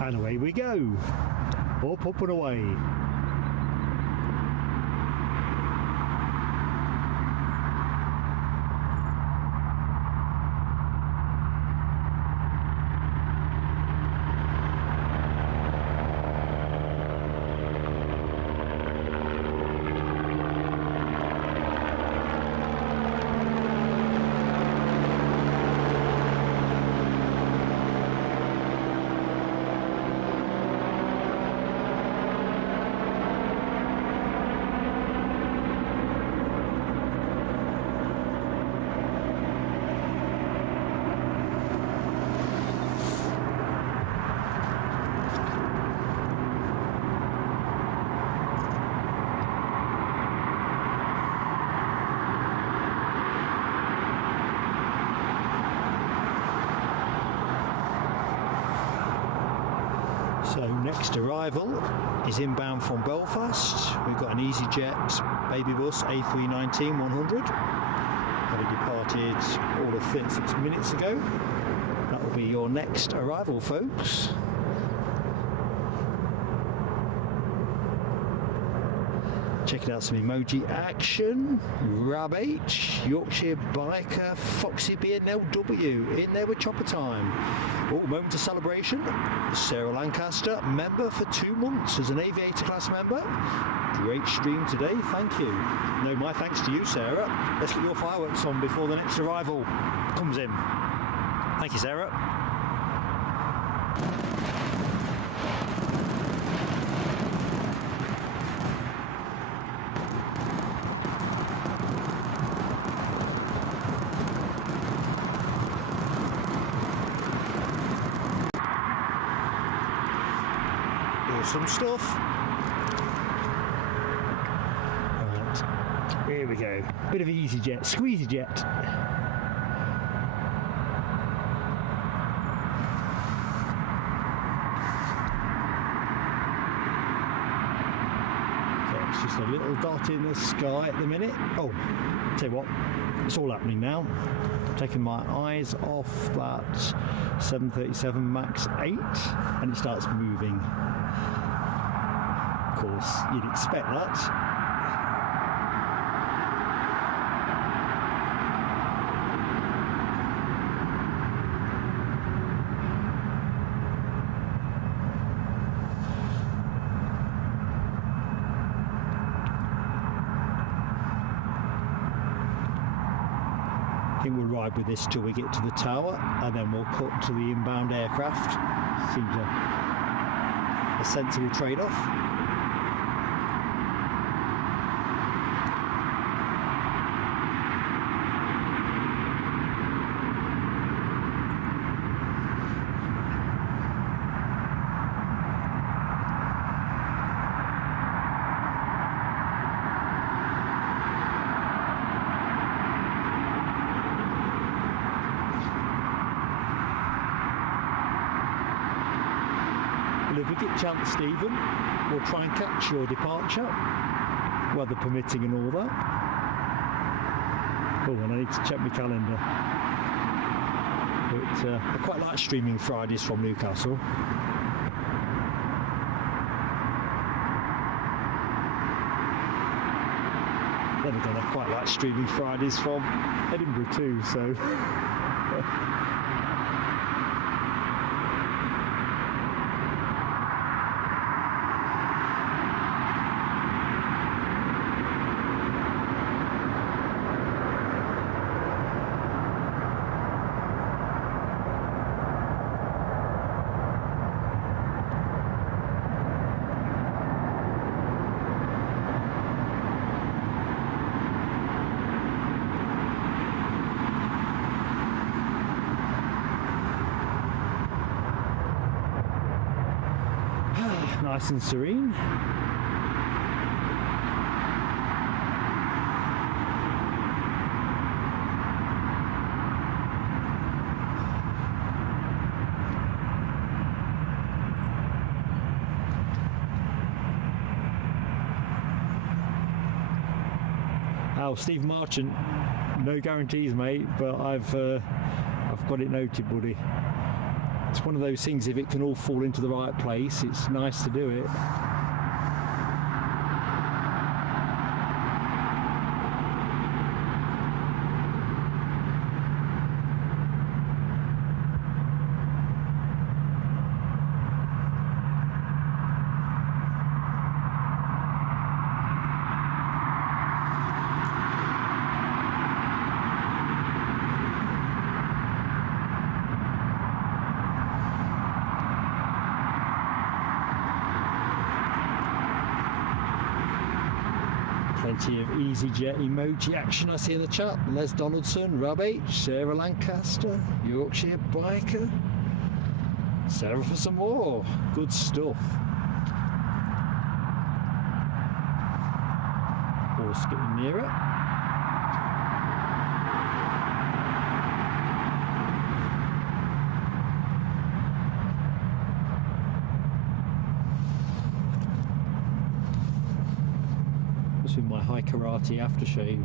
And away we go, up and away. So next arrival is inbound from Belfast. We've got an EasyJet baby bus A319-100, having departed all of 36 minutes ago. That will be your next arrival, folks. Checking out some emoji action. Rab H, Yorkshire Biker, Foxy B and LW in there with Chopper Time. Oh, moment of celebration. Sarah Lancaster, member for 2 months as an aviator class member. Great stream today, thank you. No, my thanks to you, Sarah. Let's get your fireworks on before the next arrival comes in. Thank you, Sarah. Awesome stuff. Right, here we go. Bit of EasyJet, squeezy jet. So it's just a little dot in the sky at the minute. Oh, tell you what, it's all happening now. Taking my eyes off that 737 MAX 8 and it starts moving. Of course, you'd expect that. I think we'll ride with this till we get to the tower and then we'll cut to the inbound aircraft. Seems a sensible trade-off. Well, if we get a chance, Stephen, we'll try and catch your departure, weather permitting and all that. Oh, and I need to check my calendar. But I quite like streaming Fridays from Newcastle. Then again, I quite like streaming Fridays from Edinburgh too, so... Nice and serene. Oh, Steve Marchant, no guarantees, mate, but I've got it noted, buddy. It's one of those things, if it can all fall into the right place, it's nice to do it. Plenty of EasyJet emoji action I see in the chat. Les Donaldson, Rob H, Sarah Lancaster, Yorkshire Biker, Sarah for some more. Good stuff. Horse getting nearer. Perhaps with my high karate aftershave.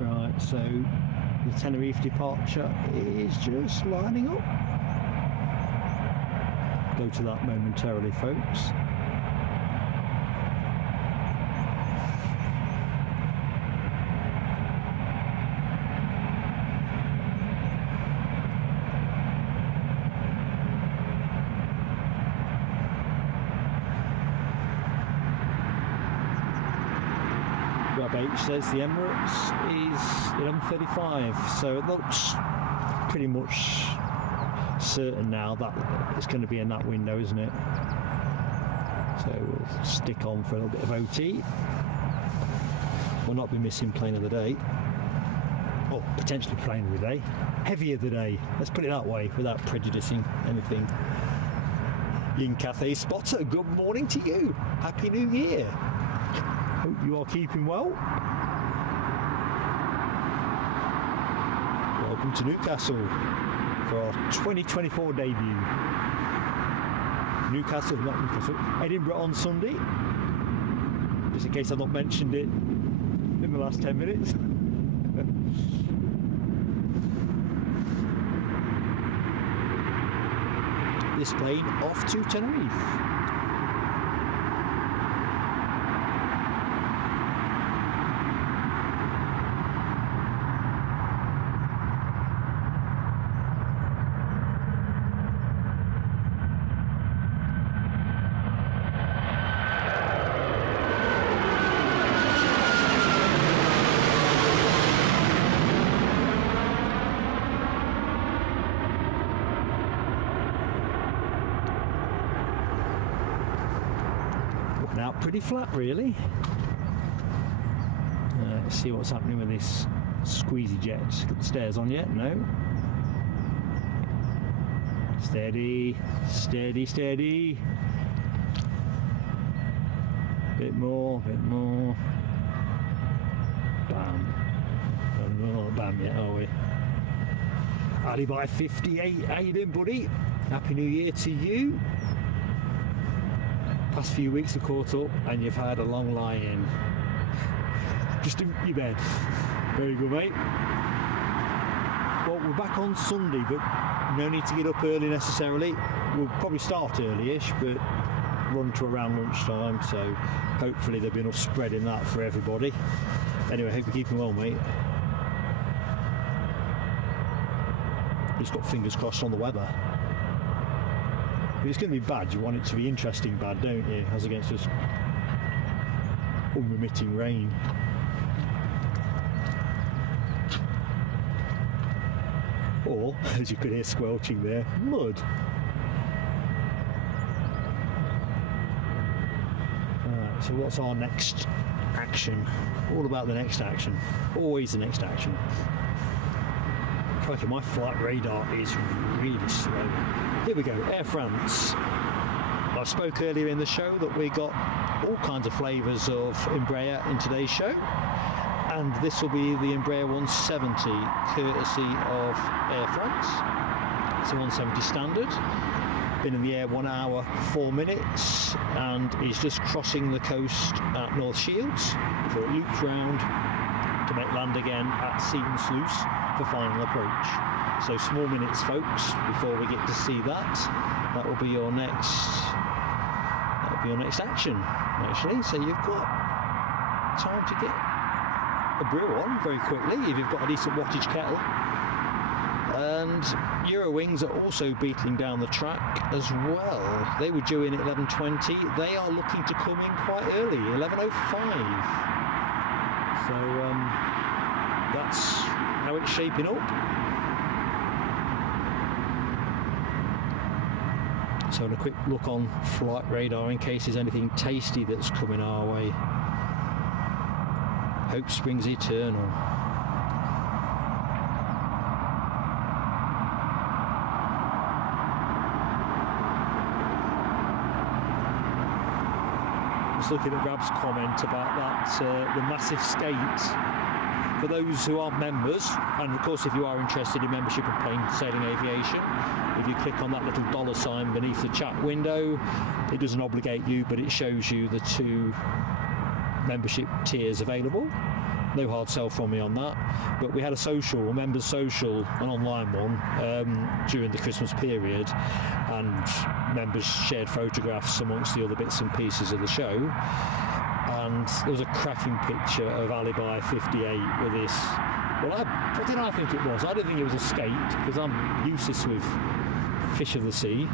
Right, so the Tenerife departure is just lining up. Go to that momentarily, folks. H says the Emirates is 11:35, so it looks pretty much certain now that it's going to be in that window, isn't it? So we'll stick on for a little bit of OT. We'll not be missing plane of the day, or potentially plane of the day, heavy of the day, let's put it that way without prejudicing anything. Yin Cathay Spotter, good morning to you, Happy New Year. Hope you are keeping well. Welcome to Newcastle for our 2024 debut. Newcastle, not Newcastle, Edinburgh on Sunday. Just in case I've not mentioned it in the last 10 minutes. This plane off to Tenerife. Out pretty flat, really. Let's see what's happening with this squeezy jet. Got the stairs on yet? No. Steady, steady, steady. Bit more, bit more. Bam. We're not bam yet, are we? Ali by 58. How you doing, buddy? Happy New Year to you. Past few weeks have caught up and you've had a long lie-in. Just in your bed. Very good, mate. Well, we're back on Sunday, but no need to get up early necessarily. We'll probably start early-ish, but run to around lunchtime, so hopefully there'll be enough spread in that for everybody. Anyway, hope you're keeping well, mate. Just got fingers crossed on the weather. If it's going to be bad, you want it to be interesting bad, don't you? As against just unremitting rain. Or, as you could hear squelching there, mud. Alright, so what's our next action? All about the next action. Always the next action. Crikey, my flight radar is really slow. Here we go, Air France. I spoke earlier in the show that we got all kinds of flavours of Embraer in today's show, and this will be the Embraer 170 courtesy of Air France. It's a 170 standard. Been in the air 1 hour 4 minutes and is just crossing the coast at North Shields before it loops round to make land again at Seaton Sluice for final approach. So small minutes, folks, before we get to see that. That will be your next action, actually. So you've got time to get a brew on very quickly if you've got a decent wattage kettle. And Eurowings are also beetling down the track as well. They were due in at 11:20. They are looking to come in quite early, 11:05. So that's how it's shaping up. So a quick look on flight radar in case there's anything tasty that's coming our way. Hope springs eternal. Just looking at Rab's comment about that, the massive skate For those who aren't members, and of course if you are interested in membership of plain sailing aviation, if you click on that little dollar sign beneath the chat window, it doesn't obligate you, but it shows you the 2 membership tiers available. No hard sell from me on that, but we had a members social, an online one, during the Christmas period, and members shared photographs amongst the other bits and pieces of the show, and there was a cracking picture of Alibi 58 with this, well, what did I think it was? I didn't think it was a skate, because I'm useless with fish of the sea.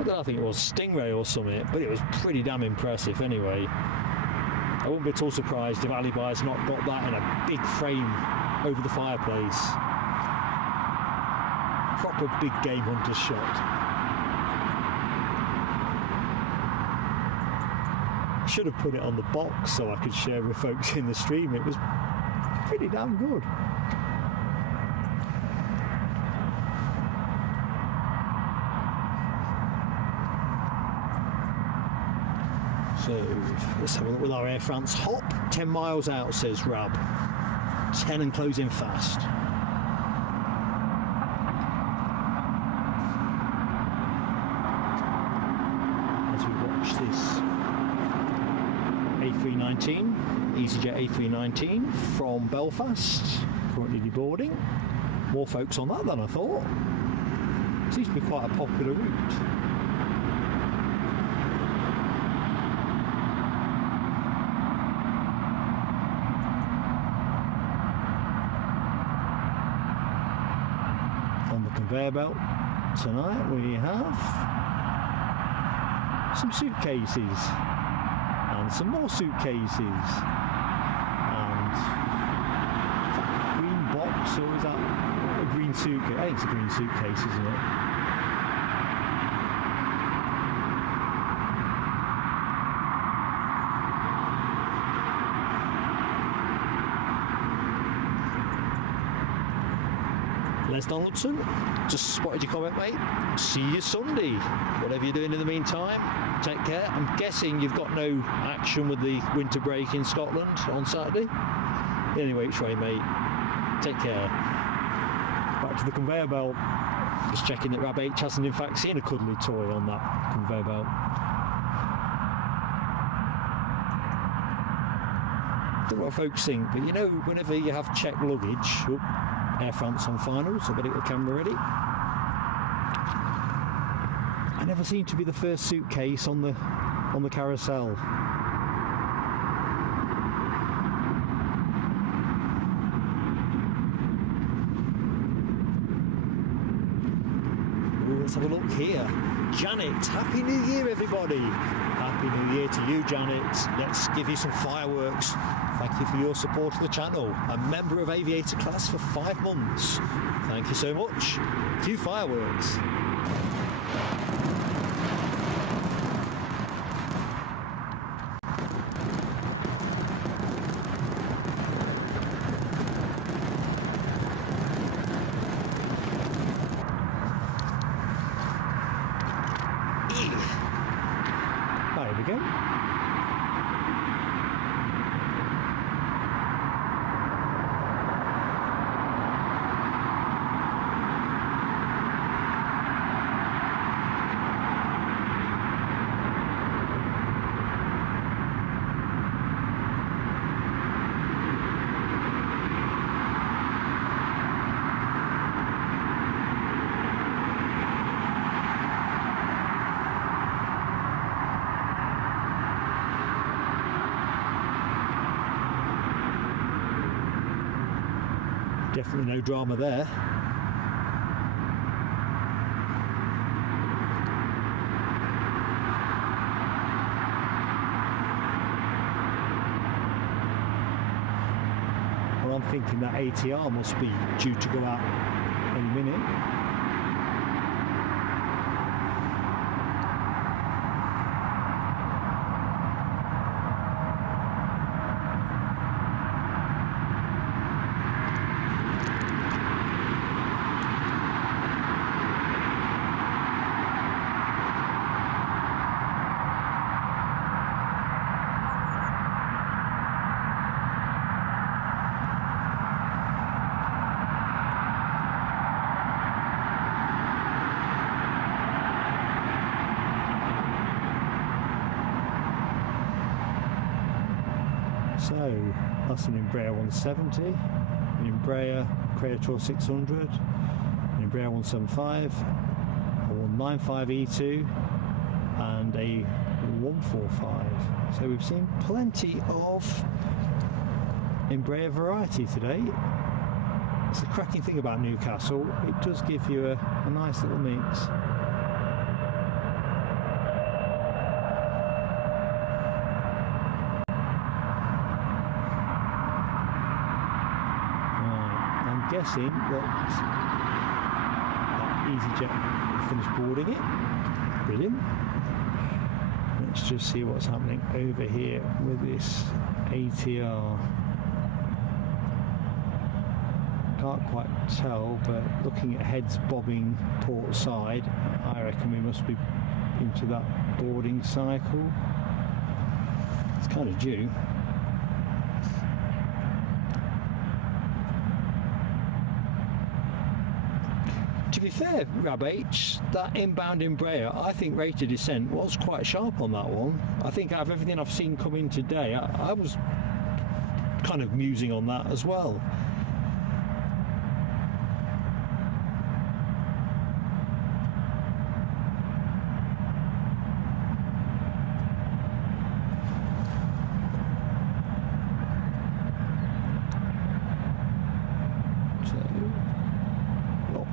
I think it was Stingray or something, but it was pretty damn impressive anyway. I wouldn't be at all surprised if Alibi's not got that in a big frame over the fireplace. Proper big game hunter shot. I should have put it on the box so I could share with folks in the stream. It was pretty damn good. So let's have a look with our Air France hop. 10 miles out, says Rab. 10 and closing fast. As we watch this A319, EasyJet A319 from Belfast, currently deboarding. More folks on that than I thought. Seems to be quite a popular route. Conveyor belt tonight we have some suitcases and some more suitcases and green box, or is that a green suitcase? I think it's a green suitcase, isn't it? Les Donaldson, just spotted your comment, mate. See you Sunday. Whatever you're doing in the meantime, take care. I'm guessing you've got no action with the winter break in Scotland on Saturday. Anyway, which way, mate. Take care. Back to the conveyor belt. Just checking that Rab H hasn't in fact seen a cuddly toy on that conveyor belt. I don't know what folks think, but you know, whenever you have checked luggage, Air France on finals, I've got it with the camera ready. I never seem to be the first suitcase on the carousel. Ooh, let's have a look here. Janet, Happy New Year, everybody. Happy New Year to you, Janet. Let's give you some fireworks. Thank you for your support of the channel. A member of Aviator class for 5 months. Thank you so much. Cue fireworks. There we go. Definitely no drama there. Well, I'm thinking that ATR must be due to go out any minute. So that's an Embraer 170, an Embraer Creator 600, an Embraer 175, a 195E2 and a 145. So we've seen plenty of Embraer variety today. It's a cracking thing about Newcastle, it does give you a nice little mix. Guessing that EasyJet finished boarding it. Brilliant. Let's just see what's happening over here with this ATR. Can't quite tell, but looking at heads bobbing port side, I reckon we must be into that boarding cycle. It's kind of due. To be fair, Rab H, that inbound Embraer, I think rate of descent was quite sharp on that one. I think out of everything I've seen come in today, I was kind of musing on that as well.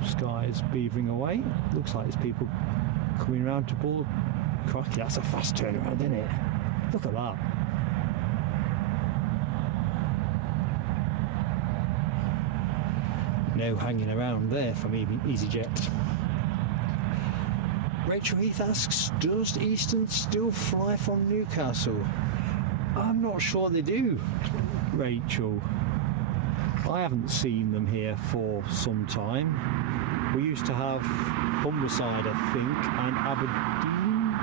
Skies beavering away. Looks like there's people coming around to board. Crikey, that's a fast turnaround, isn't it? Look at that. No hanging around there from EasyJet. Rachel Heath asks, does Eastern still fly from Newcastle? I'm not sure they do, Rachel. I haven't seen them here for some time. We used to have Humberside, I think, and Aberdeen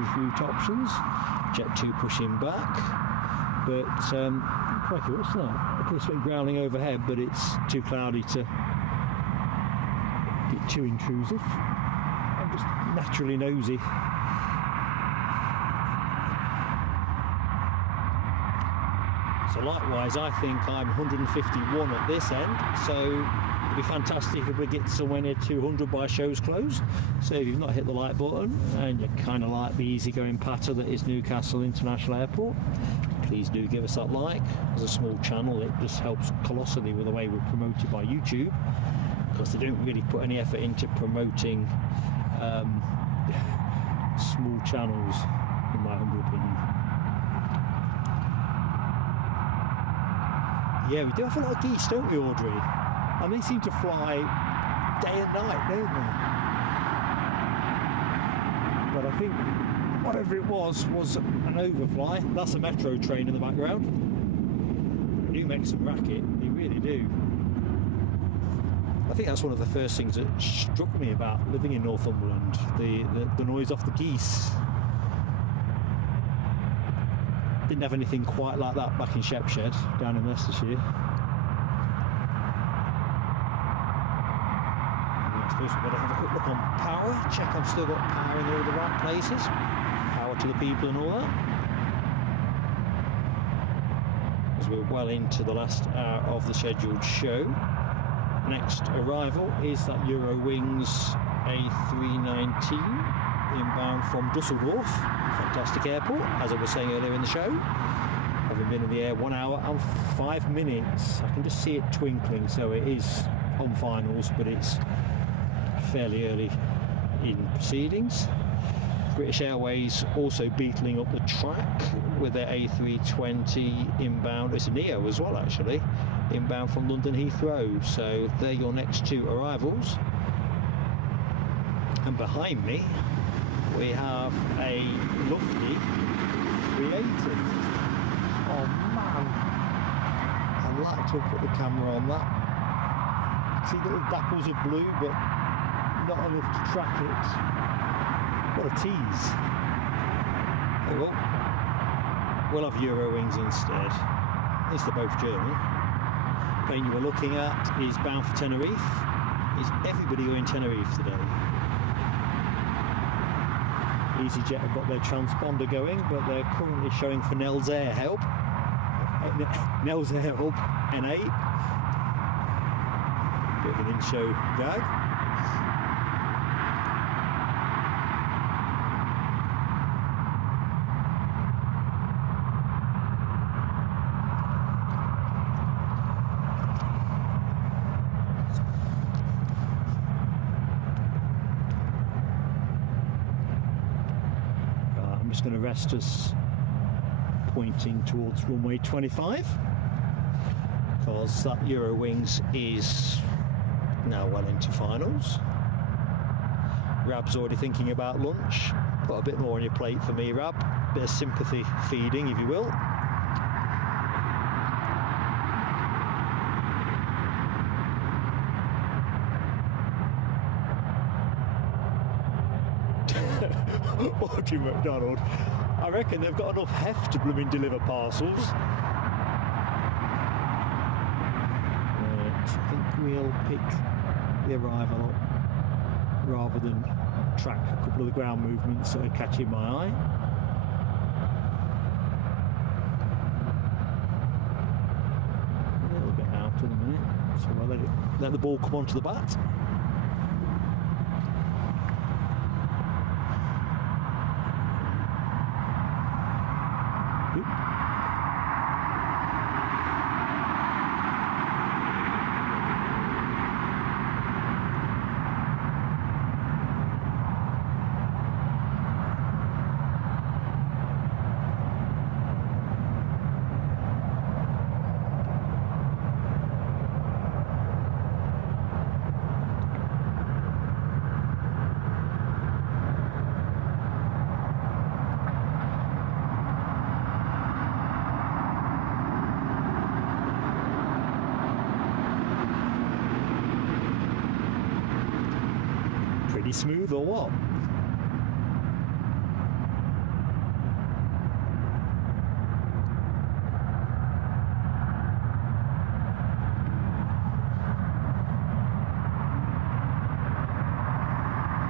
as route options. Jet2 pushing back. But, crikey, what's that? I could have been growling overhead, but it's too cloudy to get too intrusive. I'm just naturally nosy. So likewise, I think I'm 151 at this end, so it'd be fantastic if we get somewhere near 200 by show's close. So if you've not hit the like button and you kind of like the easygoing patter that is Newcastle International Airport, please do give us that like. As a small channel, it just helps colossally with the way we're promoted by YouTube, because they don't really put any effort into promoting small channels, in my humble opinion. Yeah, we do have a lot of geese, don't we, Audrey? And they seem to fly day and night, don't they? But I think whatever it was an overfly. That's a metro train in the background. They do make some racket, they really do. I think that's one of the first things that struck me about living in Northumberland, the noise off the geese. Didn't have anything quite like that back in Shepshed, down in Leicestershire. I suppose we've got to have a quick look on power, check I've still got power in all the right places, power to the people and all that. As we're well into the last hour of the scheduled show. Next arrival is that Eurowings A319. Inbound from Dusseldorf, fantastic airport, as I was saying earlier in the show. Having been in the air 1 hour and 5 minutes, I can just see it twinkling, so it is on finals, but it's fairly early in proceedings. British Airways also beetling up the track with their A320 inbound. It's a Neo as well, actually, inbound from London Heathrow. So they're your next two arrivals. And behind me, we have a lofty 380. Oh man, I'd like to have put the camera on that. See little dapples of blue, but not enough to track it. What a tease. Oh well, we'll have Eurowings instead. At least they're both German. The plane you were looking at is bound for Tenerife. Is everybody going Tenerife today? EasyJet have got their transponder going, but they're currently showing for Nels Air help. Nels Air Hub N8. Bit of an in-show gag. I'm just going to rest us pointing towards runway 25 because that Eurowings is now well into finals. Rab's already thinking about lunch. Put a bit more on your plate for me, Rab. Bit of sympathy feeding, if you will. Audrey McDonald, I reckon they've got enough heft to blooming deliver parcels. Right, I think we'll pick the arrival up rather than track a couple of the ground movements that are catching my eye. A little bit out at the minute, so I'll let the ball come onto the bat. Smooth or what?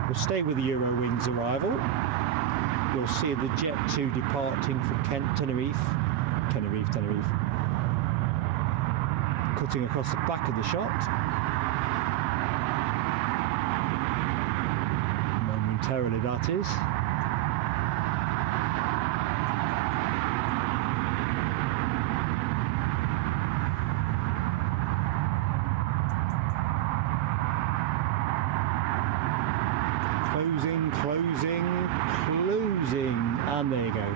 We'll stay with the Eurowings arrival. You'll see the Jet2 departing from Tenerife, cutting across the back of the shot. Momentarily, that is. Closing, and there you go.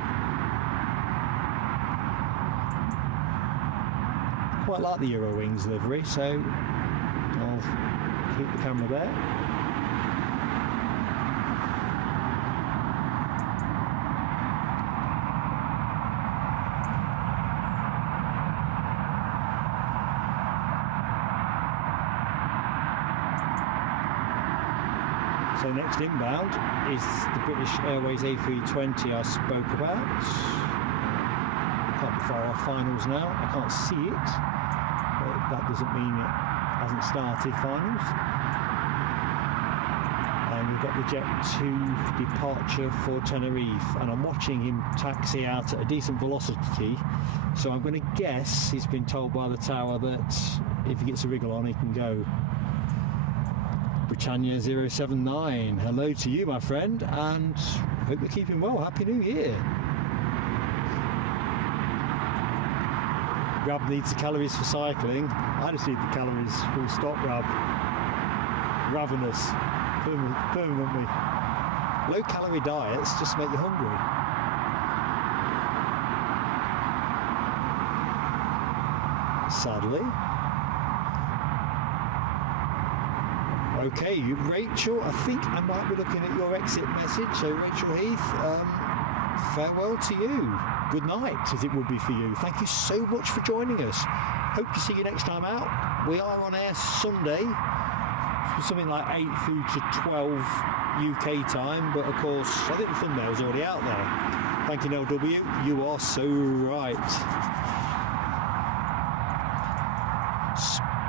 Quite like the Eurowings livery, so I'll keep the camera there. So next inbound is the British Airways A320 I spoke about. Quite far off finals now. I can't see it, but that doesn't mean it hasn't started finals. And we've got the Jet2 departure for Tenerife, and I'm watching him taxi out at a decent velocity. So I'm going to guess he's been told by the tower that if he gets a wriggle on, he can go. Britannia 079, hello to you, my friend, and hope you're keeping well. Happy New Year. Rab needs the calories for cycling. I just need the calories. Full stop, Rab. Ravenous, permanently. Low calorie diets just make you hungry. Sadly. Okay, Rachel, I think I might be looking at your exit message. So Rachel Heath, farewell to you. Good night, as it would be for you. Thank you so much for joining us. Hope to see you next time out. We are on air Sunday, something like 8 through to 12 UK time, but of course, I think the thumbnail's already out there. Thank you, LW. You are so right.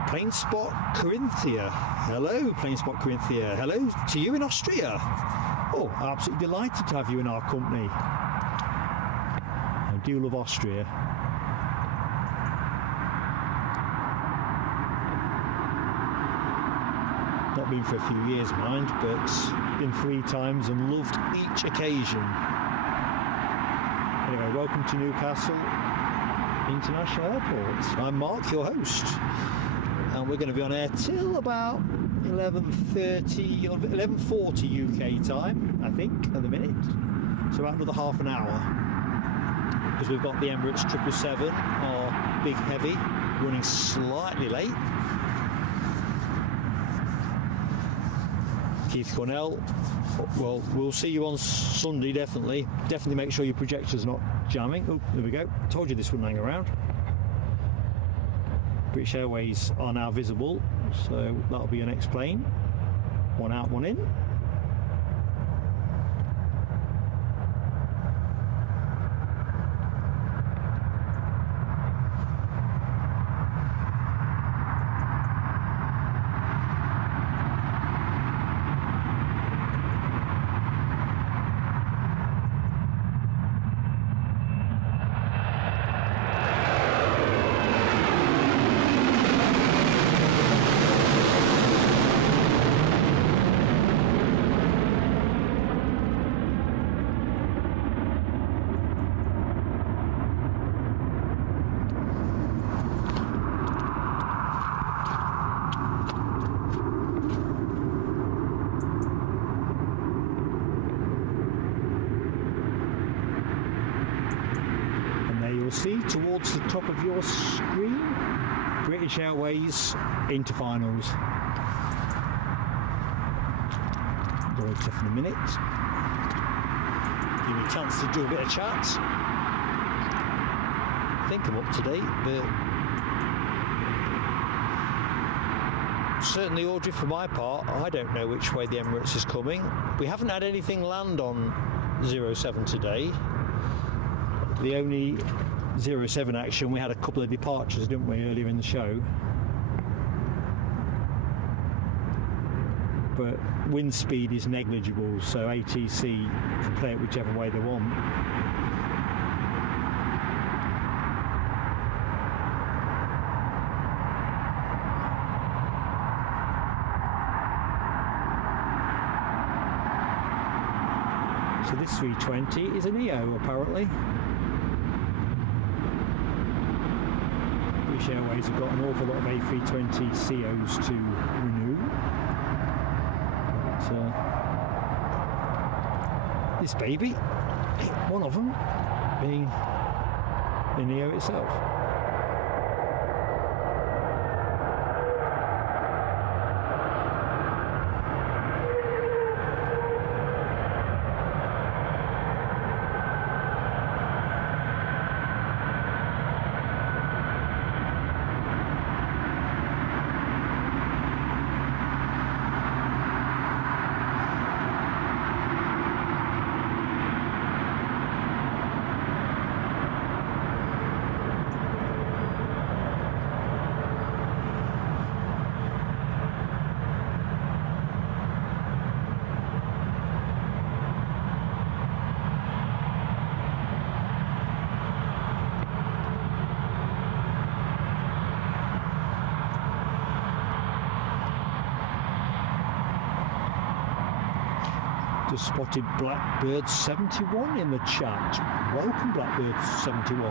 Planespot Corinthia. Hello, Planespot Corinthia. Hello to you in Austria. Oh, absolutely delighted to have you in our company. I do love Austria. not been for a few years, mind, but been 3 times and loved each occasion. Anyway, welcome to Newcastle International Airport. I'm Mark, your host, and we're going to be on air till about 11:40 UK time, I think, at the minute. So about another half an hour, because we've got the Emirates 777, our big heavy, running slightly late. Keith Cornell, well, we'll see you on Sunday, definitely. Definitely make sure your projector's not jamming. Oh, there we go. Told you this wouldn't hang around. British Airways are now visible, so that'll be your next plane. One out, one in. See towards the top of your screen, British Airways into finals. Very tough in a minute. Give me a chance to do a bit of chat. I think I'm up to date, but certainly, Audrey, for my part, I don't know which way the Emirates is coming. We haven't had anything land on 07 today. The only 07 action, we had a couple of departures, didn't we, earlier in the show? But wind speed is negligible, so ATC can play it whichever way they want. So this 320 is a Neo, apparently. British Airways have got an awful lot of A320 COs to renew. But, this baby, one of them being the Neo itself. Just spotted Blackbird 71 in the chat. Welcome, Blackbird 71.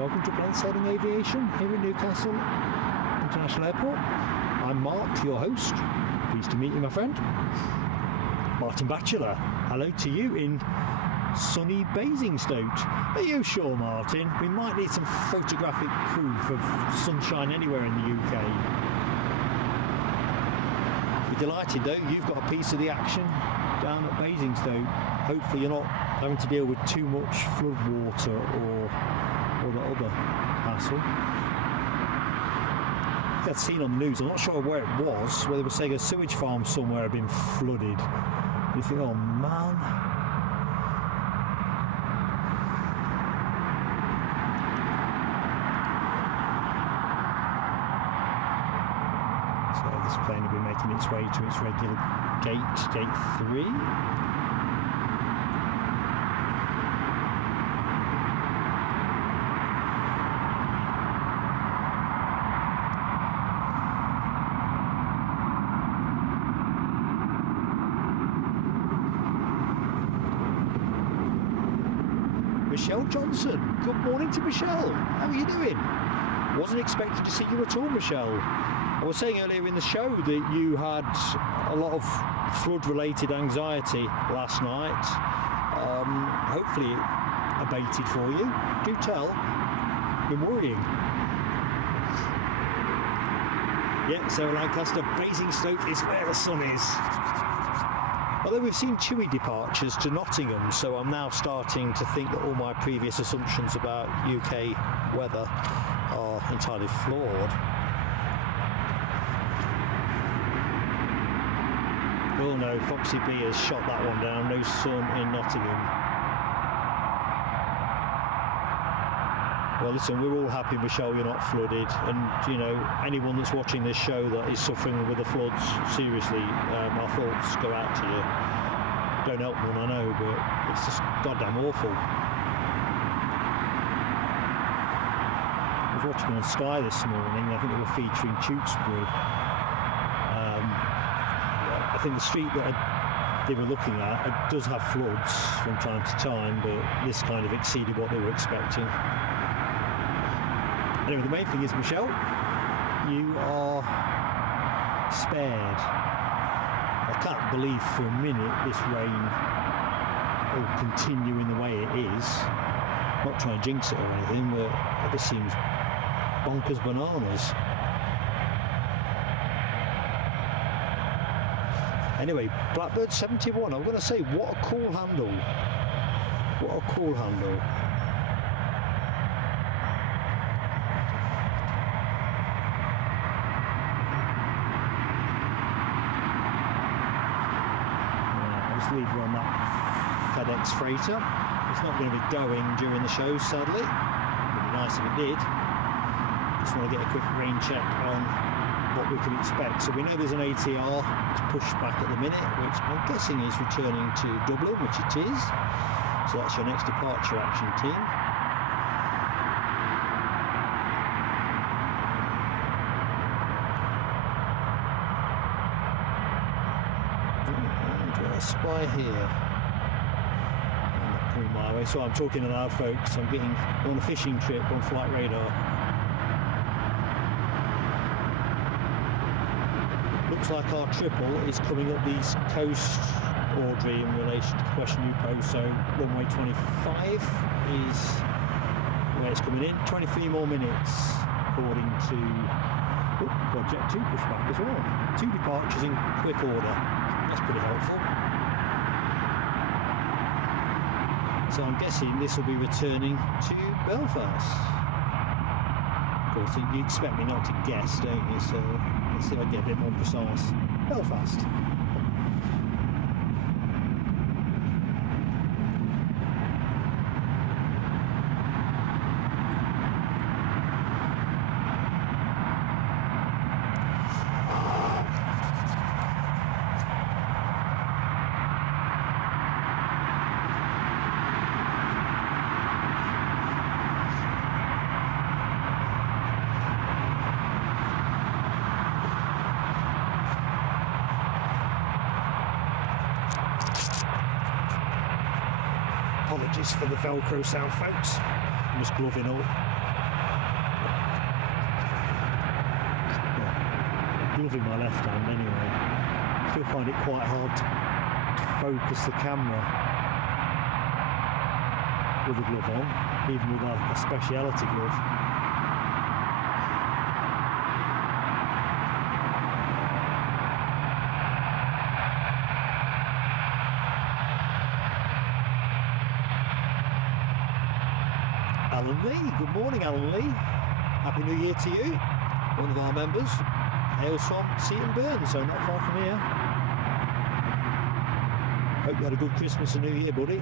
Welcome to Planned Sailing Aviation here in Newcastle International Airport. I'm Mark, your host. Pleased to meet you, my friend. Martin Batchelor, hello to you in sunny Basingstoke. Are you sure, Martin? We might need some photographic proof of sunshine anywhere in the UK. We're delighted though, you've got a piece of the action down at Basingstoke. Hopefully you're not having to deal with too much flood water or the other hassle. I'd seen on the news, I'm not sure where it was, where they were saying a sewage farm somewhere had been flooded. You think, oh man. So this plane will be making its way to its regular gate 3. Michelle Johnson. Good morning to Michelle. How are you doing? Wasn't expecting to see you at all, Michelle. I was saying earlier in the show that you had a lot of flood-related anxiety last night. Hopefully it abated for you. Do tell. Been worrying. Yeah, Sarah Lancaster, Basingstoke is where the sun is. Although we've seen Chewy departures to Nottingham, so I'm now starting to think that all my previous assumptions about UK weather are entirely flawed. Oh no, Foxy B has shot that one down. No sun in Nottingham. Well, listen, we're all happy, Michelle, you're not flooded, and you know, anyone that's watching this show that is suffering with the floods, seriously, our thoughts go out to you. Don't help them, I know, but it's just goddamn awful. I was watching on Sky this morning. I think they were featuring Tewkesbury. I think the street that they were looking at does have floods from time to time, but this kind of exceeded what they were expecting. Anyway, the main thing is, Michelle, you are spared. I can't believe for a minute this rain will continue in the way it is. I'm not trying to jinx it or anything, but it just seems bonkers bananas. Anyway, Blackbird 71, I'm going to say, what a cool handle. What a cool handle. Leave her on that FedEx freighter. It's not going to be going during the show, sadly. It would be nice if it did. Just want to get a quick rain check on what we can expect. So we know there's an ATR to push back at the minute, which I'm guessing is returning to Dublin, which it is. So that's your next departure action team. Spy here. I'm not coming my way, so I'm talking aloud, folks. I'm getting on a fishing trip on flight radar. Looks like our triple is coming up the east coast, Audrey, in relation to the question you posed. So runway 25 is where it's coming in. 23 more minutes, according to Jet2 pushback as well. 2 departures in quick order. That's pretty helpful. So I'm guessing this will be returning to Belfast. Of course, you expect me not to guess, don't you? So let's see if I can get a bit more precise. Belfast. Apologies for the Velcro sound, folks. I'm just gloving up. Yeah. Gloving my left hand anyway. Still find it quite hard to focus the camera with a glove on, even with a speciality glove. Alan Lee, good morning Alan Lee. Happy New Year to you. One of our members hails from Seaton Burn, so not far from here. Hope you had a good Christmas and New Year, buddy.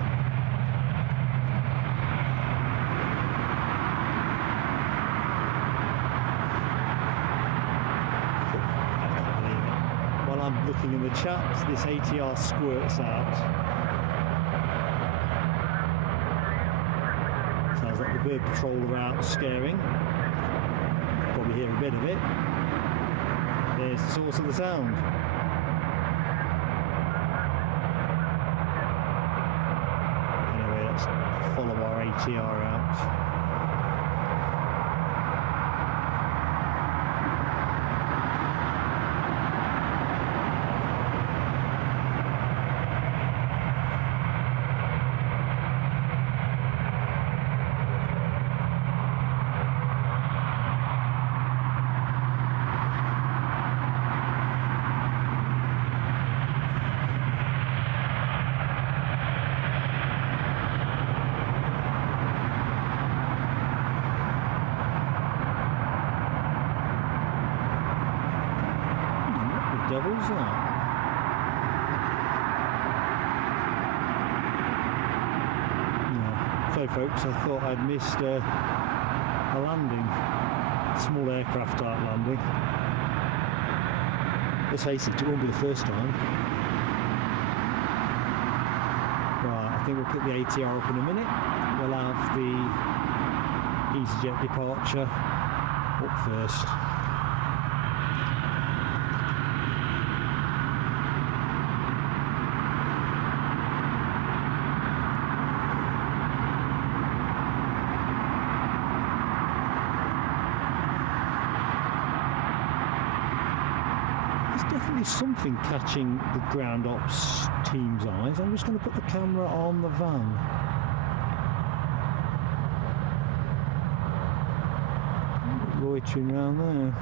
While I'm looking in the chat, this ATR squirts out. Sounds like the bird patrol are out scaring. Probably hear a bit of it. There's the source of the sound. Anyway, let's follow our ATR out. Devil's that? Yeah. So folks, I thought I'd missed a landing, small aircraft type landing. Let's face it, it won't be the first time. Right, I think we'll put the ATR up in a minute. We'll have the EasyJet departure up first. Definitely something catching the ground ops team's eyes. I'm just going to put the camera on the van. Loitering around there.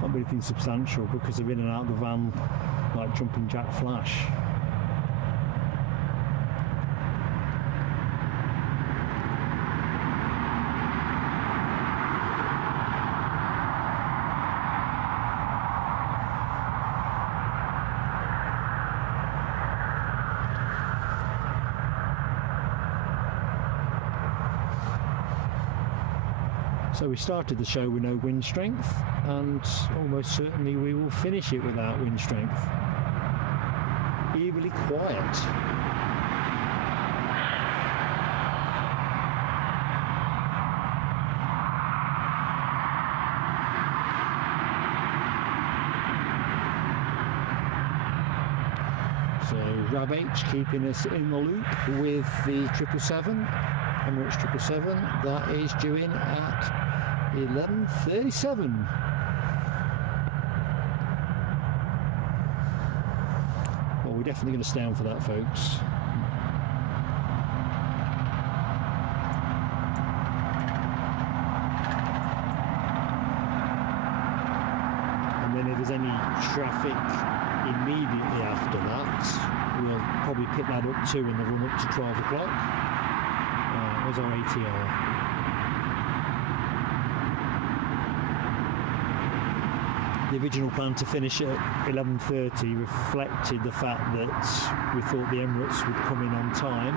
Can't be anything substantial because they're in and out of the van like jumping jack flash. So we started the show with no wind strength, and almost certainly we will finish it without wind strength. Eerily quiet. So Rab H keeping us in the loop with the 777, Emirates 777. That is due in at 11:37. Well, we're definitely going to stay on for that, folks. And then if there's any traffic immediately after that, we'll probably pick that up too in the run up to 12 o'clock. There's our ATR. The original plan to finish at 11:30 reflected the fact that we thought the Emirates would come in on time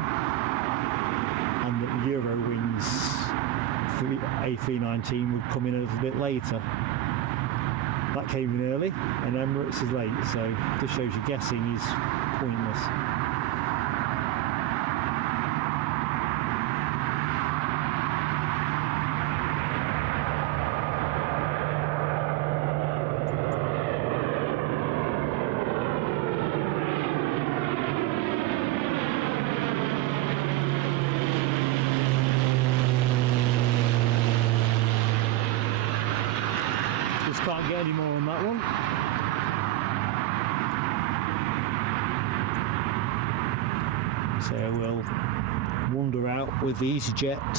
and that the Eurowings A319 would come in a little bit later. That came in early and Emirates is late, so this shows you guessing is pointless. Can't get any more on that one. So we'll wander out with the EasyJet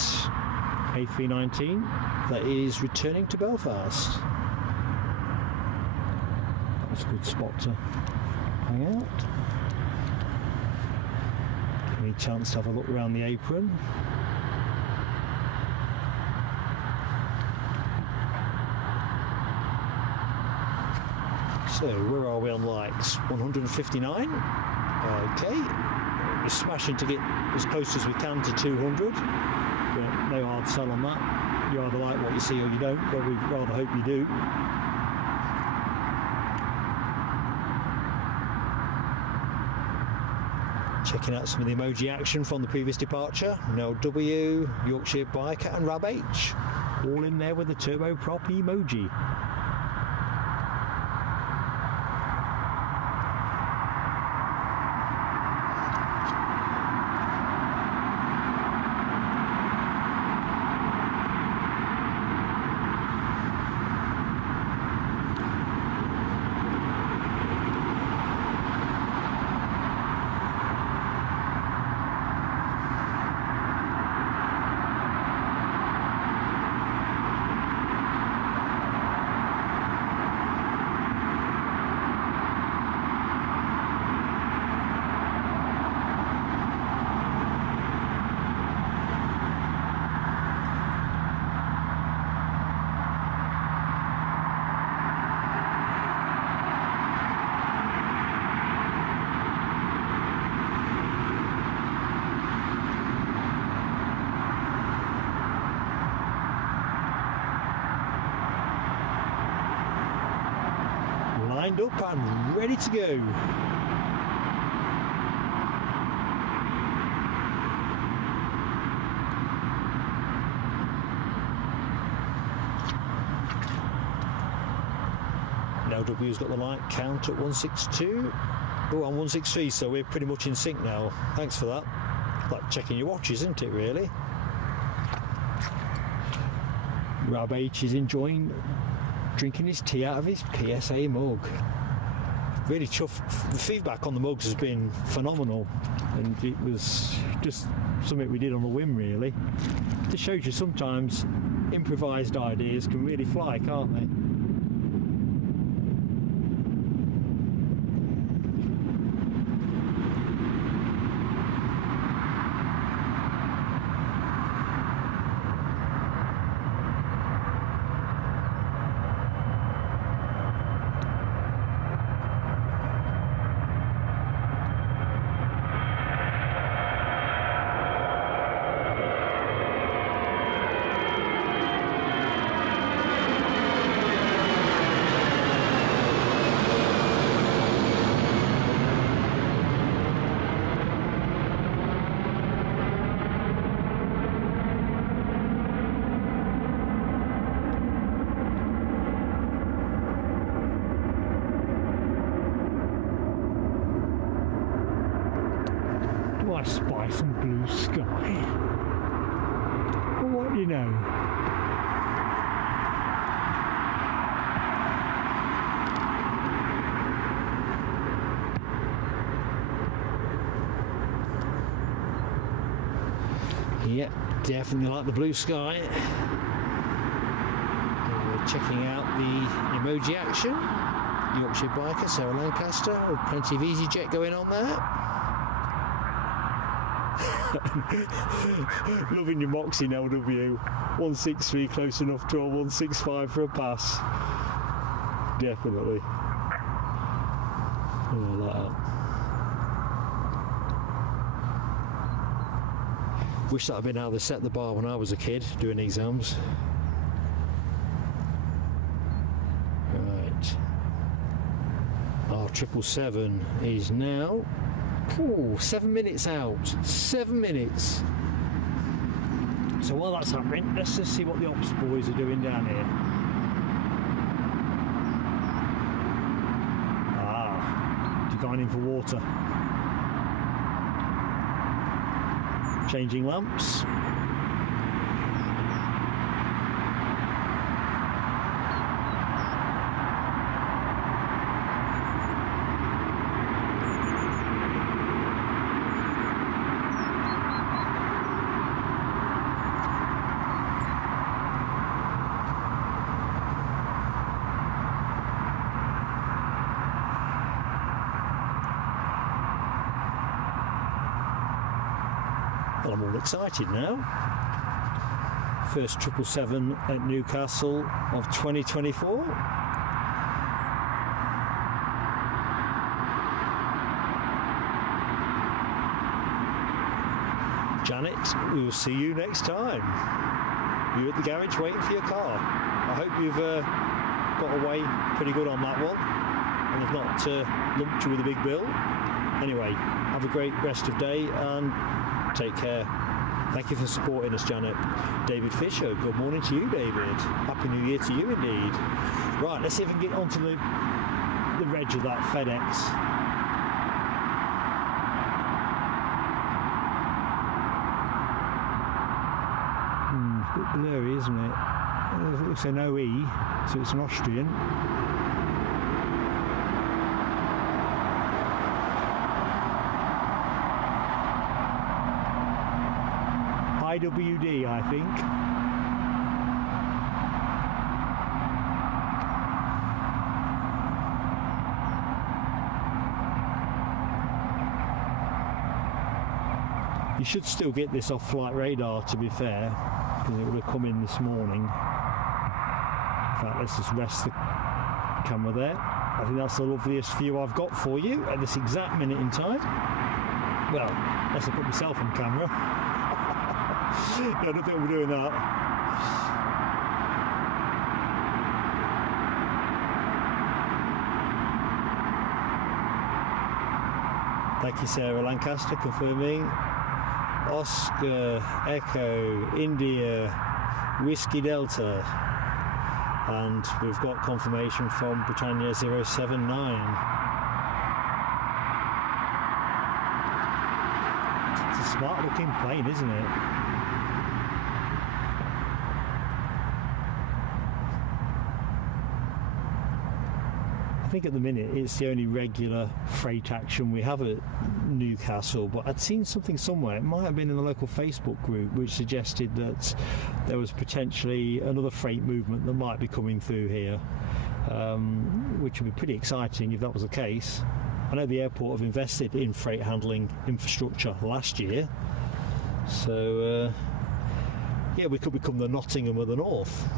A319 that is returning to Belfast. That's a good spot to hang out. Give me a chance to have a look around the apron. So where are we on likes? 159. Okay, we're smashing to get as close as we can to 200. But no hard sell on that. You either like what you see or you don't, but we'd rather hope you do. Checking out some of the emoji action from the previous departure. Noel W, Yorkshire Biker and Rab H. All in there with the turboprop emoji. lined up and ready to go. LW's got the light count at 162. Oh, I'm 163, so we're pretty much in sync now. Thanks for that. Like checking your watch, isn't it, really? Rob H is enjoying drinking his tea out of his PSA mug. Really chuffed. The feedback on the mugs has been phenomenal, and it was just something we did on the whim, really. It just shows you sometimes improvised ideas can really fly, can't they? I spy some blue sky. Well, what do you know? Yep, definitely like the blue sky. We're checking out the emoji action. Yorkshire biker, Aer Lingus, plenty of EasyJet going on there. Loving your Moxie in LW. 163 close enough to a 165 for a pass. Definitely. Oh, I like that. Wish that had been how they set the bar when I was a kid doing exams. Right. Our 777 is now 7 minutes out. 7 minutes. So while that's happening, let's just see what the ops boys are doing down here. Divining for water. Changing lamps. Well, I'm all excited now. First 777 at Newcastle of 2024. Janet, we will see you next time. You're at the garage waiting for your car. I hope you've got away pretty good on that one and have not lumped you with a big bill. Anyway, have a great rest of day and take care. Thank you for supporting us, Janet. David Fisher, good morning to you, David. Happy New Year to you indeed. Right, let's see if we can get onto the reg of that FedEx. It's a bit blurry, isn't it? It's an OE, so it's an Austrian. IWD, I think. You should still get this off flight radar, to be fair, because it would have come in this morning. In fact, let's just rest the camera there. I think that's the loveliest view I've got for you at this exact minute in time. Well, unless I put myself on camera. I don't think we're doing that. Thank you, Sarah Lancaster, confirming. Oscar, Echo, India, Whiskey Delta. And we've got confirmation from Britannia 079. It's a smart looking plane, isn't it? I think at the minute it's the only regular freight action we have at Newcastle, but I'd seen something somewhere, it might have been in the local Facebook group, which suggested that there was potentially another freight movement that might be coming through here, which would be pretty exciting if that was the case. I know the airport have invested in freight handling infrastructure last year, so yeah, we could become the Nottingham of the North.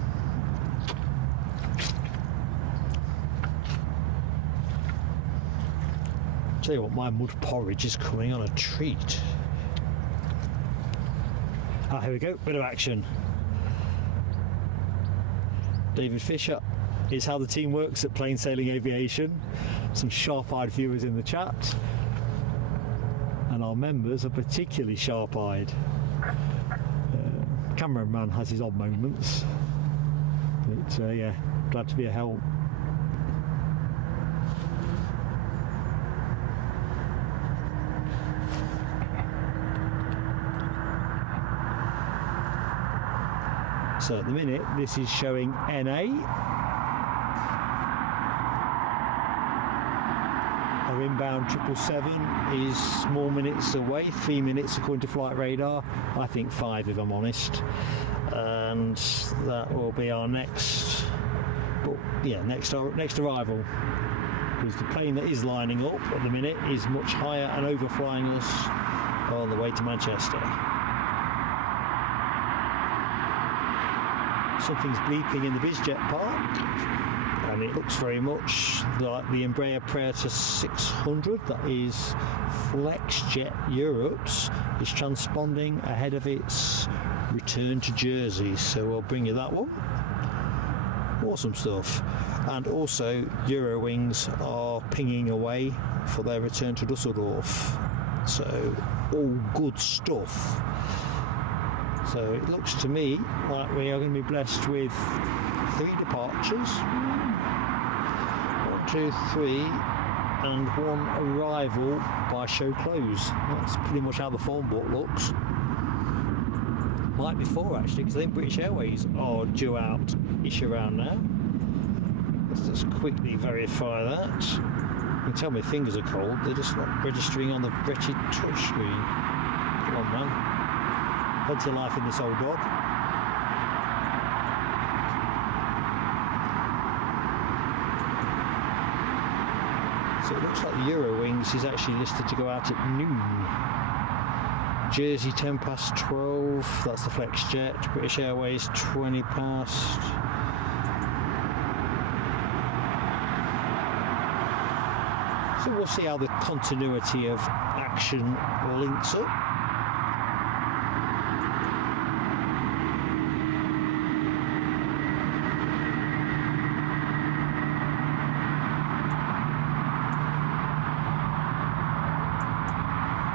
Tell you what, my mud porridge is coming on a treat. Ah, here we go, bit of action. David Fisher is how the team works at Plain Sailing Aviation. Some sharp-eyed viewers in the chat, and our members are particularly sharp-eyed. Cameraman has his odd moments, but yeah, glad to be a help. So at the minute, this is showing NA. Our inbound 777 is small minutes away, 3 minutes according to flight radar. I think 5 if I'm honest. And that will be our next, next arrival. Because the plane that is lining up at the minute is much higher and overflying us on the way to Manchester. Something's bleeping in the BizJet park, and it looks very much like the Embraer Praetor 600, that is Flexjet Europe's, is transponding ahead of its return to Jersey, so I'll bring you that one. Awesome stuff. And also Eurowings are pinging away for their return to Dusseldorf, so all good stuff. So it looks to me like we are going to be blessed with 3 departures, 1, 2, 3, and 1 arrival by show close. That's pretty much how the phone book looks. Might be 4 actually, because I think British Airways are due out-ish around now. Let's just quickly verify that. You can tell my fingers are cold, they're just not registering on the wretched touchscreen. Come on, man. Plenty of life in this old dog. So it looks like the Eurowings is actually listed to go out at noon. Jersey 10 past 12, that's the Flexjet. British Airways 20 past. So we'll see how the continuity of action links up.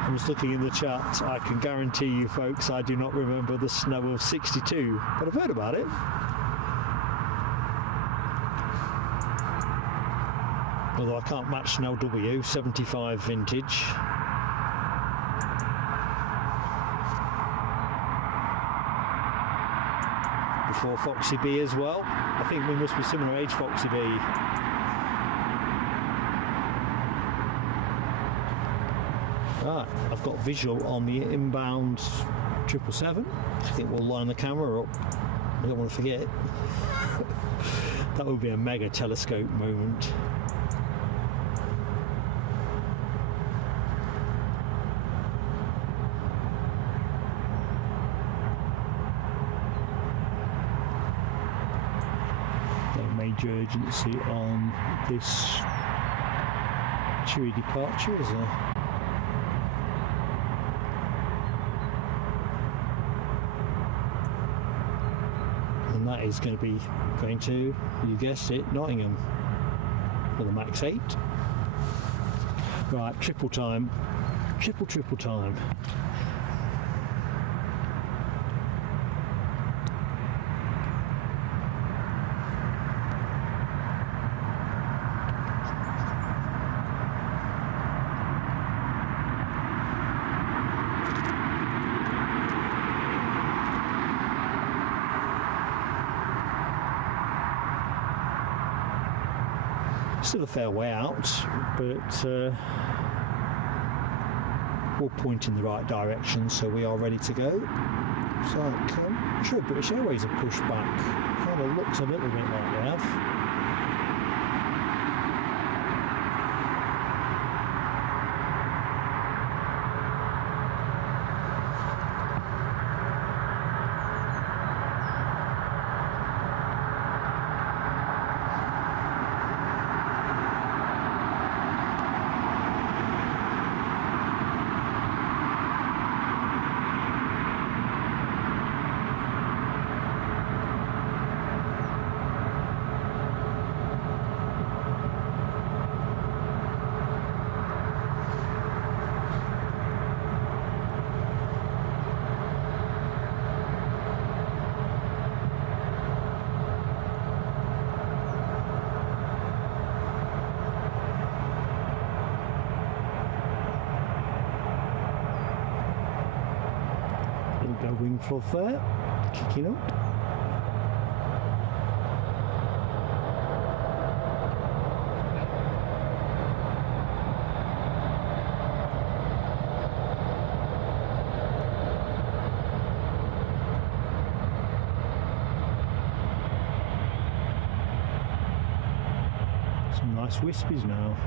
I'm just looking in the chat. I can guarantee you folks I do not remember the snow of 62, but I've heard about it. Although I can't match Snell W, 75 vintage. Before Foxy B as well. I think we must be similar age, Foxy B. Right, I've got visual on the inbound 777. I think we'll line the camera up. I don't want to forget. That would be a mega telescope moment. No major urgency on this cheery departure, is there? That is going to be going to, you guessed it, Nottingham with a max 8. Right, triple time. Triple time. Still a fair way out, but we'll point in the right direction, so we are ready to go. So I'm sure British Airways have pushed back. Kind of looks a little bit like they have. Wing fluff there, kicking up. Some nice wispies now.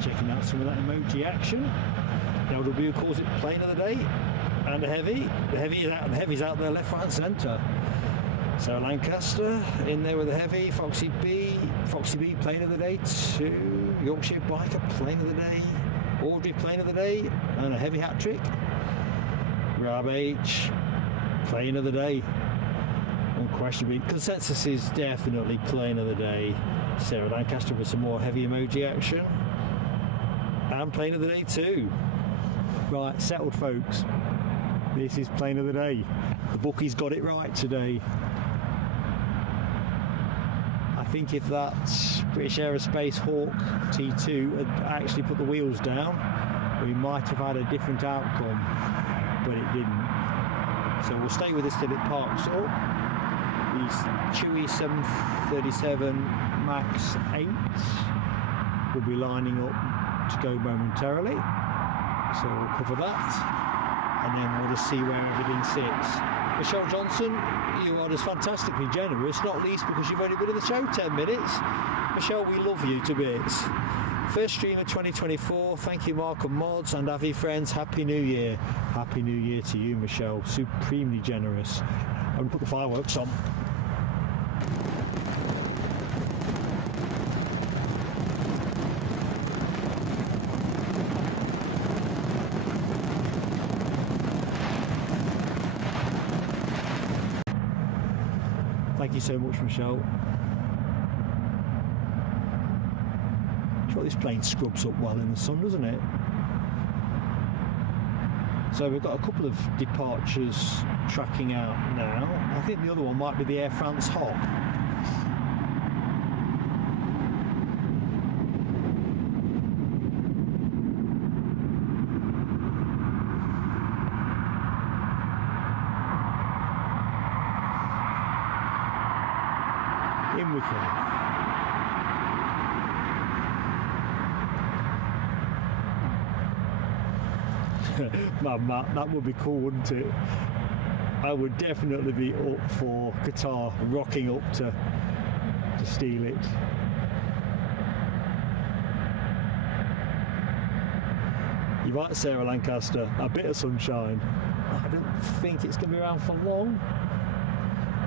Checking out some of that emoji action. The LW calls it plane of the day and a heavy. The heavy's out there left, right and centre. So Lancaster in there with a heavy, Foxy B plane of the day too. Yorkshire Biker plane of the day. Audrey plane of the day and a heavy hat trick. Rob H plane of the day. Unquestionably, consensus is definitely plane of the day. Sarah Lancaster with some more heavy emoji action. And plane of the day too. Right, settled folks. This is plane of the day. The bookies got it right today. I think if that British Aerospace Hawk T2 had actually put the wheels down, we might have had a different outcome, but it didn't. So we'll stay with this till it parks up. The Chewy 737 MAX 8 will be lining up to go momentarily, so we'll cover that and then we'll just see where everything sits. Michelle Johnson, you are just fantastically generous, not least because you've only been in the show 10 minutes. Michelle, we love you to bits. First stream of 2024. Thank you, Mark and Mods and Avi friends. Happy New Year. Happy New Year to you, Michelle. Supremely generous. I'm going to put the fireworks on. Thank you so much, Michelle. Sure, this plane scrubs up well in the sun, doesn't it? So we've got a couple of departures tracking out now. I think the other one might be the Air France hop. In we come. Man, Matt, that would be cool, wouldn't it? I would definitely be up for Qatar rocking up to steal it. You're right, Sarah Lancaster, a bit of sunshine. I don't think it's going to be around for long.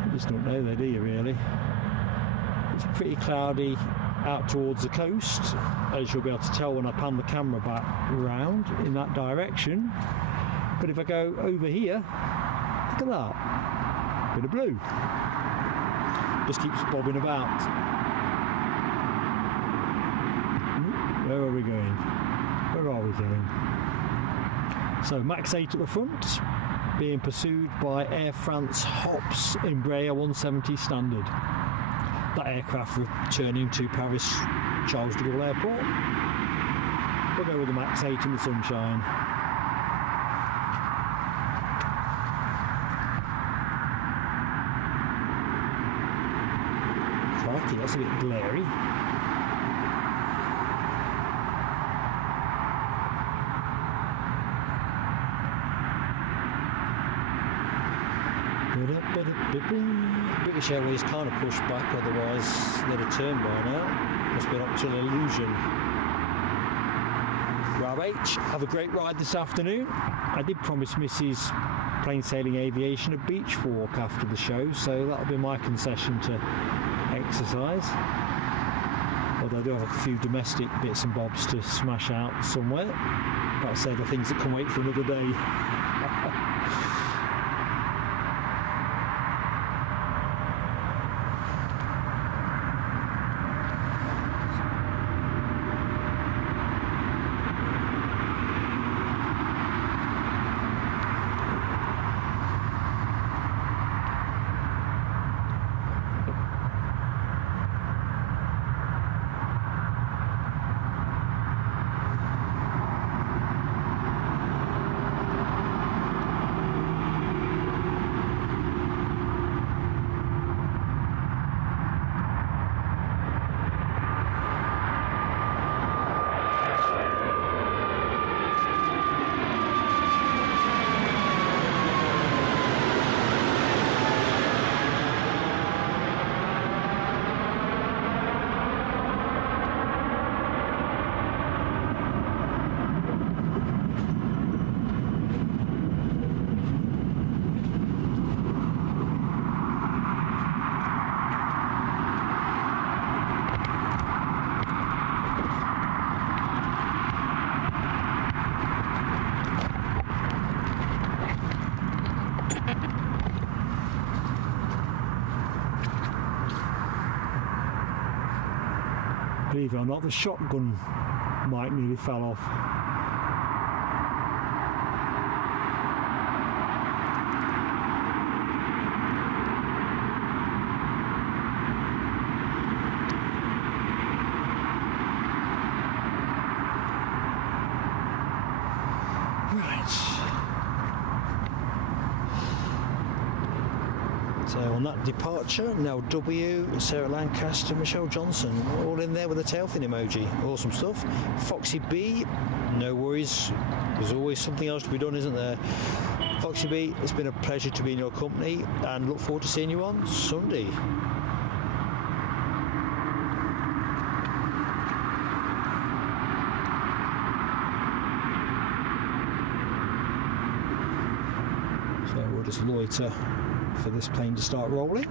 You just don't know there, do you, really? It's pretty cloudy out towards the coast, as you'll be able to tell when I pan the camera back round in that direction. But if I go over here, look at that, bit of blue, just keeps bobbing about. Where are we going? Where are we going? So Max 8 at the front, being pursued by Air France Hops Embraer 170 standard. That aircraft returning to Paris Charles de Gaulle Airport. We'll go with the Max 8 in the sunshine. Crikey, that's a bit glary. British Airways kind of pushed back, otherwise they'd have turned by now. Must be an optical illusion. Rob H, have a great ride this afternoon. I did promise Mrs. Plain Sailing Aviation a beach walk after the show, so that'll be my concession to exercise. Although I do have a few domestic bits and bobs to smash out somewhere. But I say the things that can wait for another day. Believe it or not, the shotgun mic nearly fell off. So on that departure, Nell W, Sarah Lancaster, Michelle Johnson, all in there with a tail fin emoji. Awesome stuff. Foxy B, no worries. There's always something else to be done, isn't there? Foxy B, it's been a pleasure to be in your company and look forward to seeing you on Sunday. So we'll just loiter for this plane to start rolling.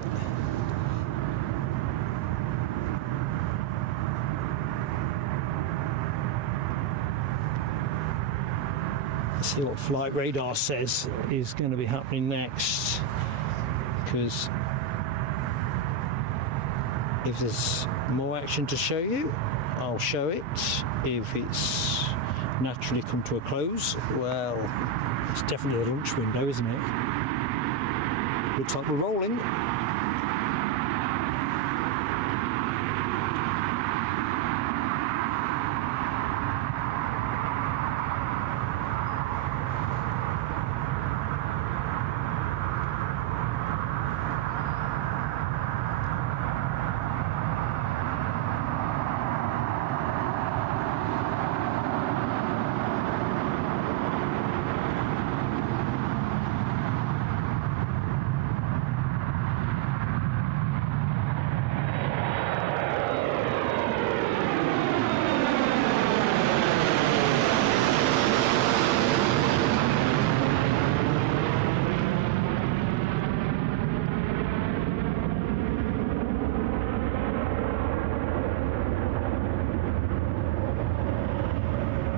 Let's see what flight radar says is going to be happening next, because If there's more action to show you, I'll show it. If it's naturally come to a close, well, it's definitely the lunch window, isn't it? Looks like we're rolling.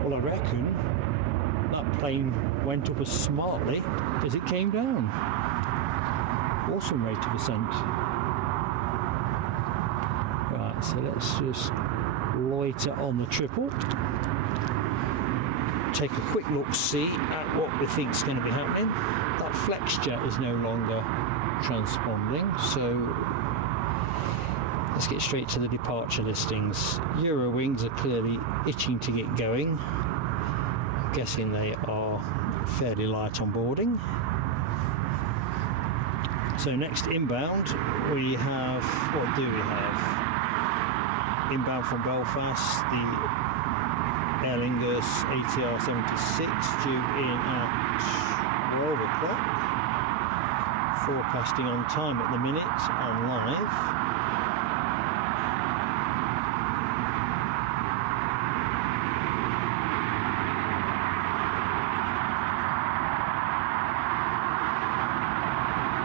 Well, I reckon that plane went up as smartly as it came down. Awesome rate of ascent. Right, so let's just loiter on the triple. Take a quick look-see at what we think is going to be happening. That Flexjet is no longer transponding, so let's get straight to the departure listings. Eurowings are clearly itching to get going. I'm guessing they are fairly light on boarding. So next inbound we have, what do we have? Inbound from Belfast, the Aer Lingus ATR 76 due in at 12 o'clock. Forecasting on time at the minute and live.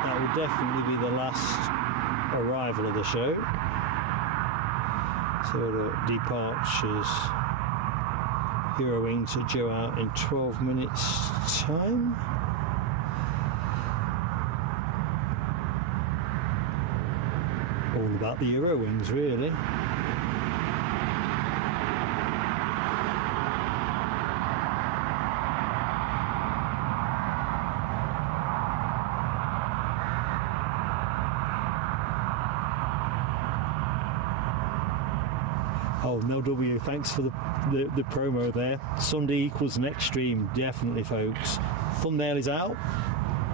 That will definitely be the last arrival of the show. So the departures. Eurowings are due out in 12 minutes time. All about the Eurowings, really. Oh, no W, thanks for the promo there. Sunday equals next stream, definitely, folks. Thumbnail is out.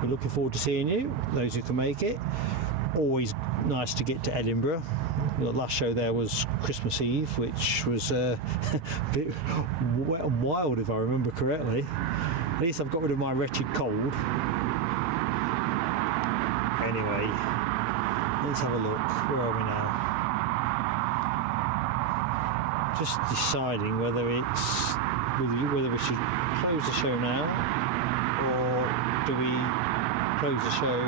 We're looking forward to seeing you, those who can make it. Always nice to get to Edinburgh. The last show there was Christmas Eve, which was a bit wet and wild, if I remember correctly. At least I've got rid of my wretched cold. Anyway, let's have a look. Where are we now? Just deciding whether we should close the show now, or do we close the show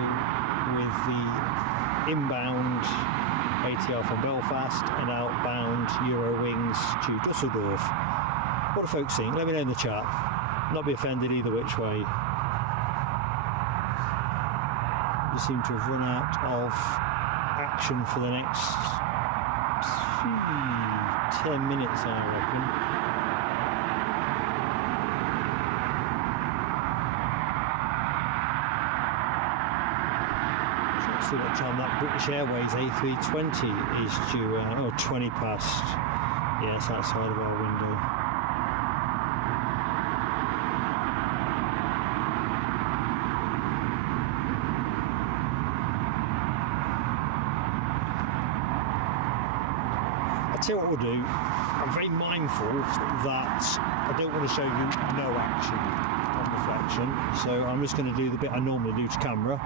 with the inbound ATR from Belfast and outbound Eurowings to Dusseldorf. What do folks think? Let me know in the chat. Not be offended either which way. We seem to have run out of action for the next 10 minutes, I reckon. So let's see what time that British Airways A320 is due out. Oh, 20 past. Yes, outside of our window. I'll tell you what we'll do. I'm very mindful that I don't want to show you no action on deflection, so I'm just going to do the bit I normally do to camera,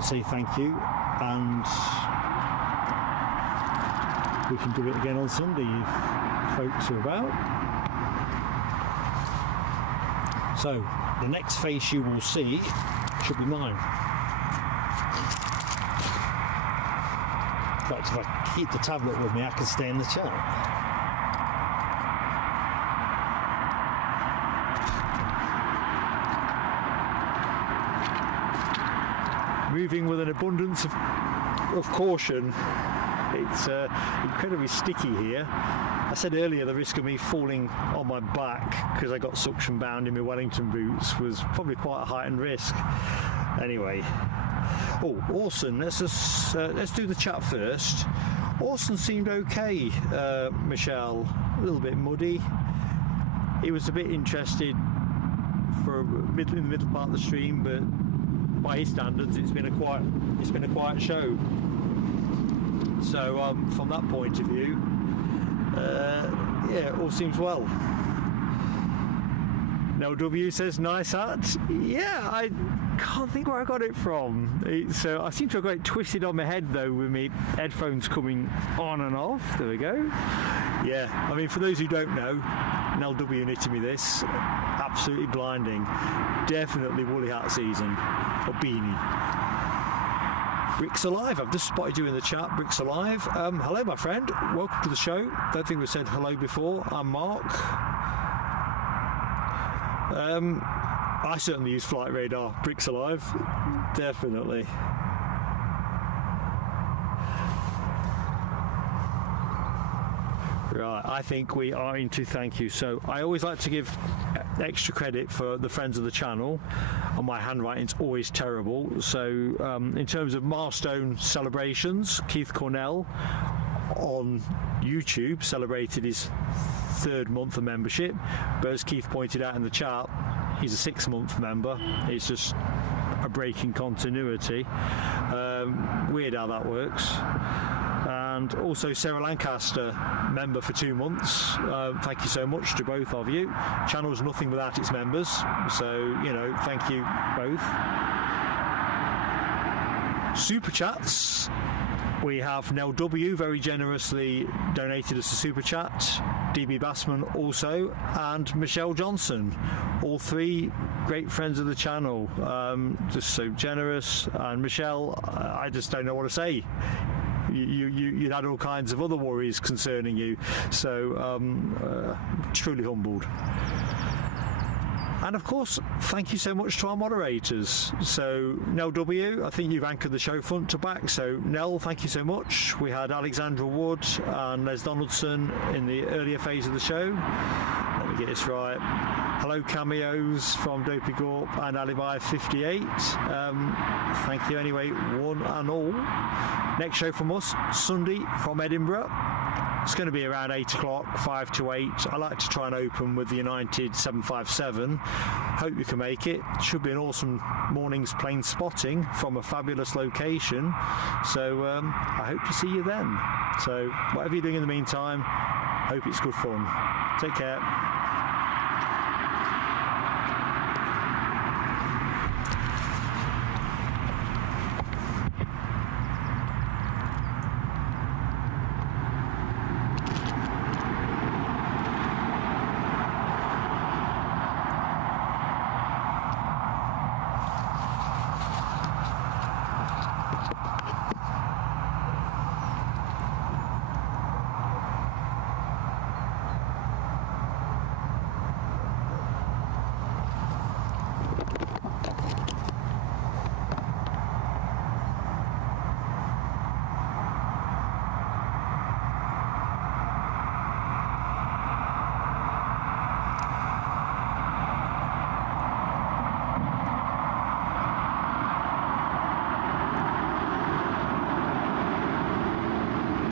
say thank you, and we can do it again on Sunday if folks are about. So the next face you will see should be mine. In fact, if I keep the tablet with me, I can stay in the chat. Moving with an abundance of caution. It's incredibly sticky here. I said earlier the risk of me falling on my back because I got suction bound in my Wellington boots was probably quite a heightened risk. Anyway, Orson, let's do the chat first. Orson seemed okay, Michelle, a little bit muddy. He was a bit interested for in the middle part of the stream, but by his standards, it's been a quiet show. So from that point of view, yeah, all seems well. Nell W says nice hat. Yeah, I can't think where I got it from. So I seem to have got it twisted on my head though, with my headphones coming on and off. There we go. Yeah, I mean, for those who don't know, Nell W knitted me this. Absolutely blinding. Definitely woolly hat season. Or beanie. Brick's Alive, I've just spotted you in the chat. Brick's Alive. Hello my friend, welcome to the show. Don't think we've said hello before. I'm Mark. I certainly use Flight Radar. Brick's Alive, definitely. Right, I think we are into thank you. So I always like to give extra credit for the friends of the channel, and my handwriting's always terrible. So in terms of milestone celebrations, Keith Cornell on YouTube celebrated his 3rd month of membership, but as Keith pointed out in the chat, he's a 6-month member. It's just a break in continuity. Weird how that works. And also Sarah Lancaster, member for 2 months. Thank you so much to both of you. Channel's nothing without its members, so you know, thank you both. Super chats. We have Nell W very generously donated us a super chat. DB Bassman also, and Michelle Johnson, all 3 great friends of the channel. Just so generous. And Michelle, I just don't know what to say. You had all kinds of other worries concerning you, so truly humbled. And of course, thank you so much to our moderators. So Nell W, I think you've anchored the show front to back, so Nell, thank you so much. We had Alexandra Wood and Les Donaldson in the earlier phase of the show. Let me get this right. Hello cameos from Dopey Gorp and Alibi 58. Thank you anyway, one and all. Next show from us, Sunday from Edinburgh. It's going to be around 8 o'clock, 5 to 8. I like to try and open with the United 757. Hope you can make it. Should be an awesome morning's plane spotting from a fabulous location. So I hope to see you then. So whatever you're doing in the meantime, hope it's good fun. Take care.